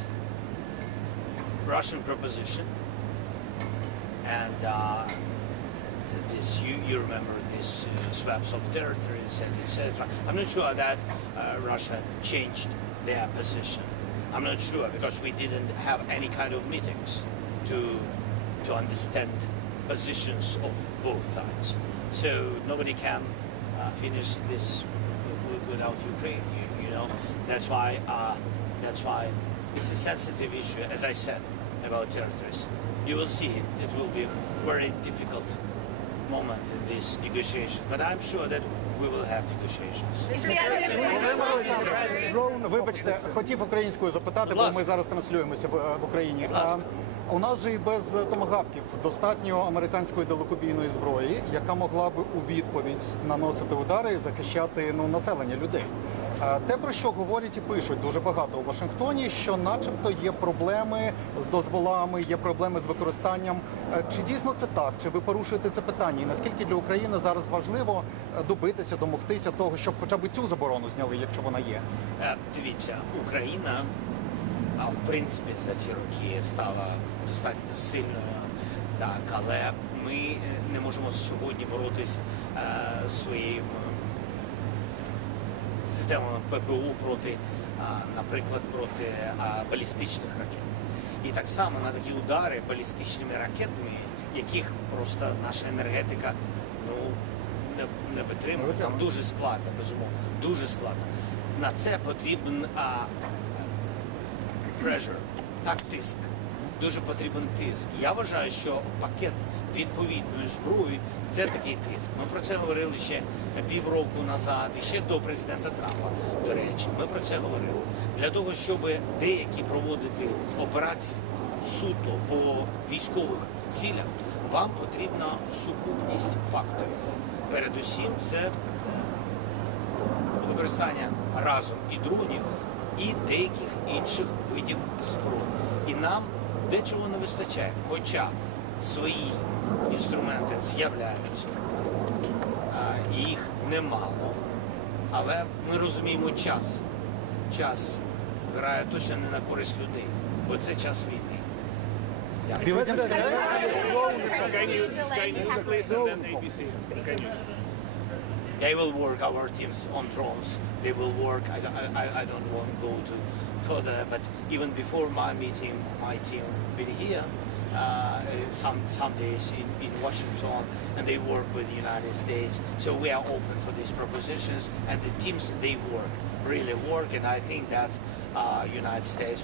Russian proposition, and you remember these swaps of territories and etc. I'm not sure that Russia changed their position. I'm not sure because we didn't have any kind of meetings to understand positions of both sides. So nobody can finish this without Ukraine. You know, that's why it's a sensitive issue, as I said, about territories. You will see it will be a very difficult moment in this negotiation, but I'm sure that we will have negotiations. Вибачте, хотів українською запитати, бо ми зараз транслюємося в Україні. У нас же і без томагавків достатньо американської далекобійної зброї, яка могла б у відповідь наносити удари і захищати населення людей. Те, про що говорять і пишуть дуже багато у Вашингтоні, що начебто є проблеми з дозволами, є проблеми з використанням. Чи дійсно це так? Чи ви порушуєте це питання? І наскільки для України зараз важливо добитися, домогтися того, щоб хоча б цю заборону зняли, якщо вона є? Дивіться, Україна, в принципі, за ці роки стала достатньо сильною, так, але ми не можемо сьогодні боротись своїм системами ППО проти, наприклад, проти балістичних ракет. І так само на такі удари балістичними ракетами, яких просто наша енергетика не витримує. Там дуже складно, безумовно, дуже складно. На це потрібен pressure, так, тиск. Дуже потрібен тиск. Я вважаю, що пакет відповідної зброї – це такий тиск. Ми про це говорили ще півроку назад, і ще до президента Трампа, до речі. Ми про це говорили. Для того, щоб деякі проводити операції суто по військових цілях, вам потрібна сукупність факторів. Передусім, це використання разом і дронів, і деяких інших видів зброї. І нам дечого не вистачає, хоча свої інструменти з'являються, їх немало, але ми розуміємо час. Час грає точно не на користь людей, бо це час війни. Дякую. Sky News, please, and then ABC. Sky News. They will work, our teams, on drones. They will work. I don't want to go to further, but even before my meeting, my team been here some days in Washington, and they work with the United States. So we are open for these propositions, and the teams, they work, really work, and I think that United States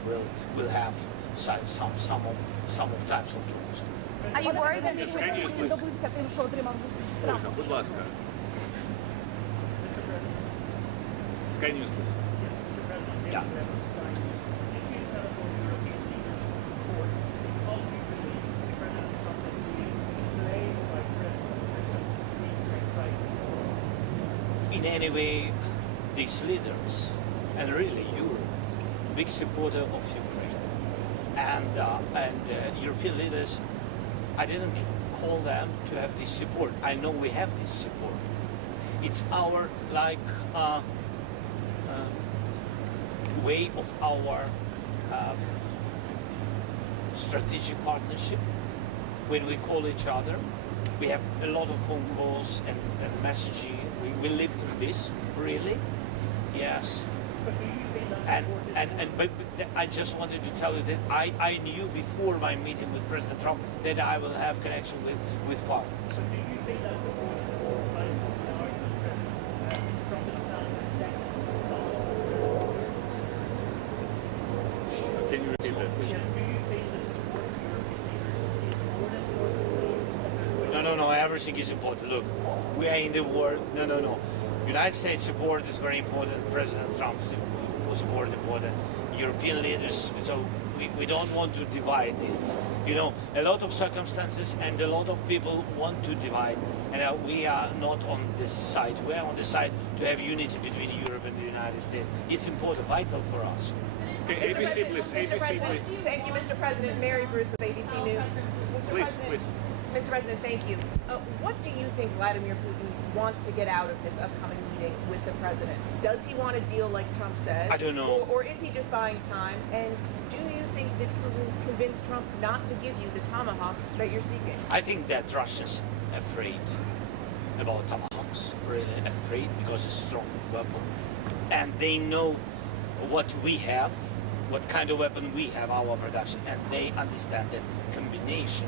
will have some of types of drones. Are you worried that Putin добився тим, що отримав зустріч з Трампом? Будь ласка. Sky News, please. Yeah. In any way, these leaders, and really Europe, big supporter of Ukraine, and European leaders, I didn't call them to have this support. I know we have this support. It's our way of our strategic partnership. When we call each other, we have a lot of phone calls and messaging. We live in this, really, yes. But I just wanted to tell you that I knew before my meeting with President Trump that I will have connection with partners. Can you repeat that, please? No, everything is important. Look, we are in the war. No. United States support is very important. President Trump's support is important. European leaders, so we don't want to divide it. You know, a lot of circumstances and a lot of people want to divide. And we are not on this side. We are on the side to have unity between Europe and the United States. It's important, vital for us. Okay, ABC, please. ABC, please. Thank you, Mr. President. Mary Bruce with ABC News. Please. Mr. President, thank you. What do you think Vladimir Putin wants to get out of this upcoming meeting with the president? Does he want a deal like Trump said? I don't know. Or is he just buying time? And do you think that Putin convinced Trump not to give you the Tomahawks that you're seeking? I think that Russia's afraid about Tomahawks, really afraid, because it's a strong weapon. And they know what we have, what kind of weapon we have, our production, and they understand that combination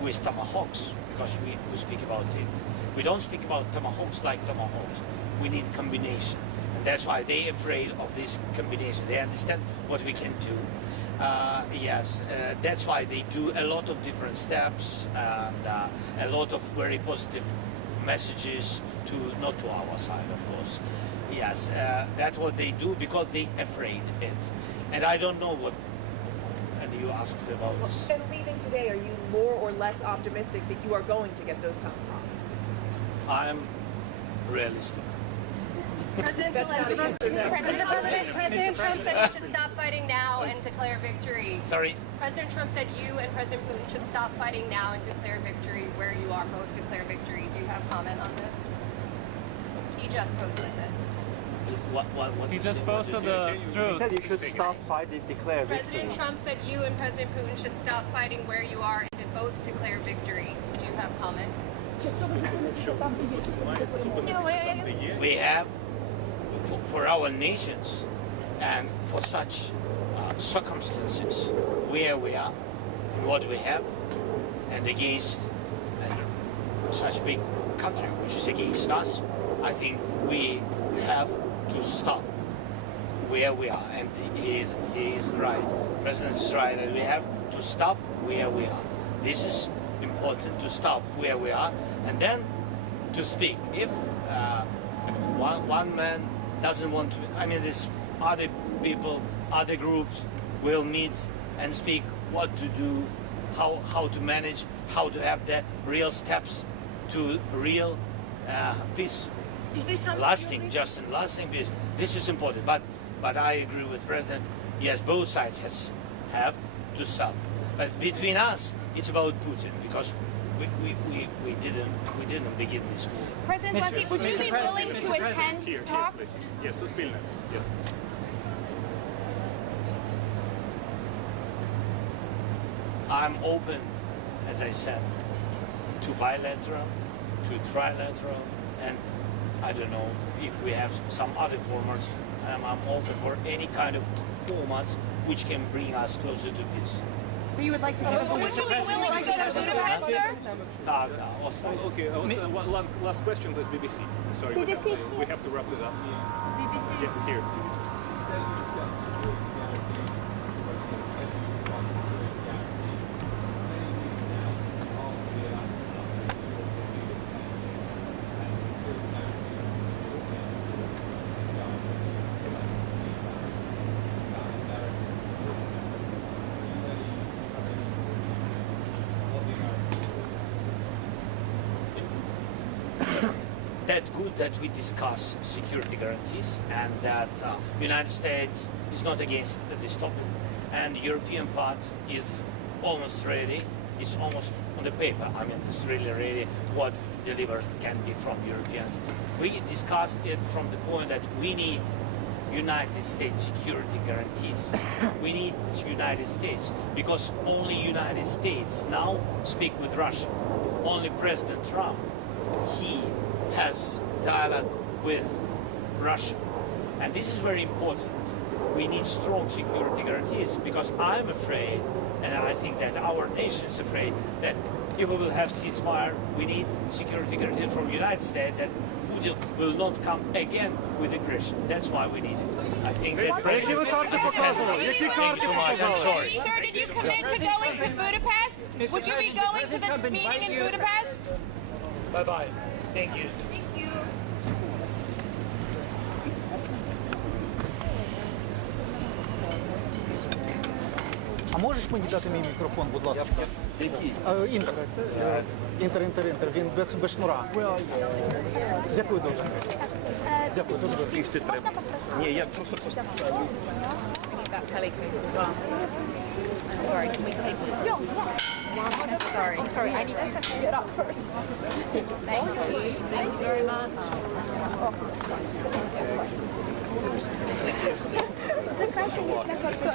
with Tomahawks, because we speak about it, We don't speak about tomahawks like tomahawks. We need combination. And that's why they're afraid of this combination. They understand what we can do. Yes, that's why they do a lot of different steps and a lot of very positive messages to, not to our side, of course. Yes, that's what they do because they're afraid of it. And I don't know what, and you asked about. And leaving today, are you more or less optimistic that you are going to get those tomahawks? I'm realistic. President Trump said you should stop fighting now and declare victory. Sorry? President Trump said you and President Putin should stop fighting now and declare victory where you are. Both declare victory. Do you have comment on this? He just posted this. What he just posted the truth. He said you should stop fighting, declare victory. President Trump said you and President Putin should stop fighting where you are and to both declare victory. Do you have comment? We have, for our nations and for such circumstances where we are and what we have, and against such big country which is against us, I think we have to stop where we are. And he is right. The President is right, and we have to stop where we are. This is important, to stop where we are and then to speak. If one man doesn't want to, I mean, there's other people, other groups will meet and speak what to do, how to manage, how to have the real steps to real peace. Is this lasting peace? This is important. But I agree with President. Yes, both sides have to stop. But between us, it's about Putin because we didn't begin this war. President Zelensky, would you be willing to attend talks? Yes, yes. I'm open, as I said, to bilateral, to trilateral, and I don't know if we have some other formats. I'm open for any kind of formats which can bring us closer to peace. So you would like to go? Would you be willing to go to Budapest, sir? Okay, one last question to BBC. Sorry, we have to wrap it up. BBC. Yes, here. That's good that we discuss security guarantees and that United States is not against this topic. And the European part is almost ready. It's almost on the paper. I mean, it's really ready what delivered can be from Europeans. We discussed it from the point that we need United States security guarantees. We need United States because only United States now speak with Russia. Only President Trump, he has dialogue with Russia. And this is very important. We need strong security guarantees because I'm afraid, and I think that our nation is afraid, that if we will have ceasefire, we need security guarantees from the United States that Putin will not come again with aggression. That's why we need it. I think that President... Thank you so much. I'm sorry. Sir, did you commit to going to Budapest? Would you be going to the meeting in Budapest? Bye-bye. Thank you. Thank you. А можеш мені дати мій мікрофон, будь ласка? Який? Інтер. Він без шнура. Дякую дуже. Дякую дуже. Ні, я просто Sorry, can we take this? Sorry, I need to get up first. Thank you very much. Це краще, ніж на першому.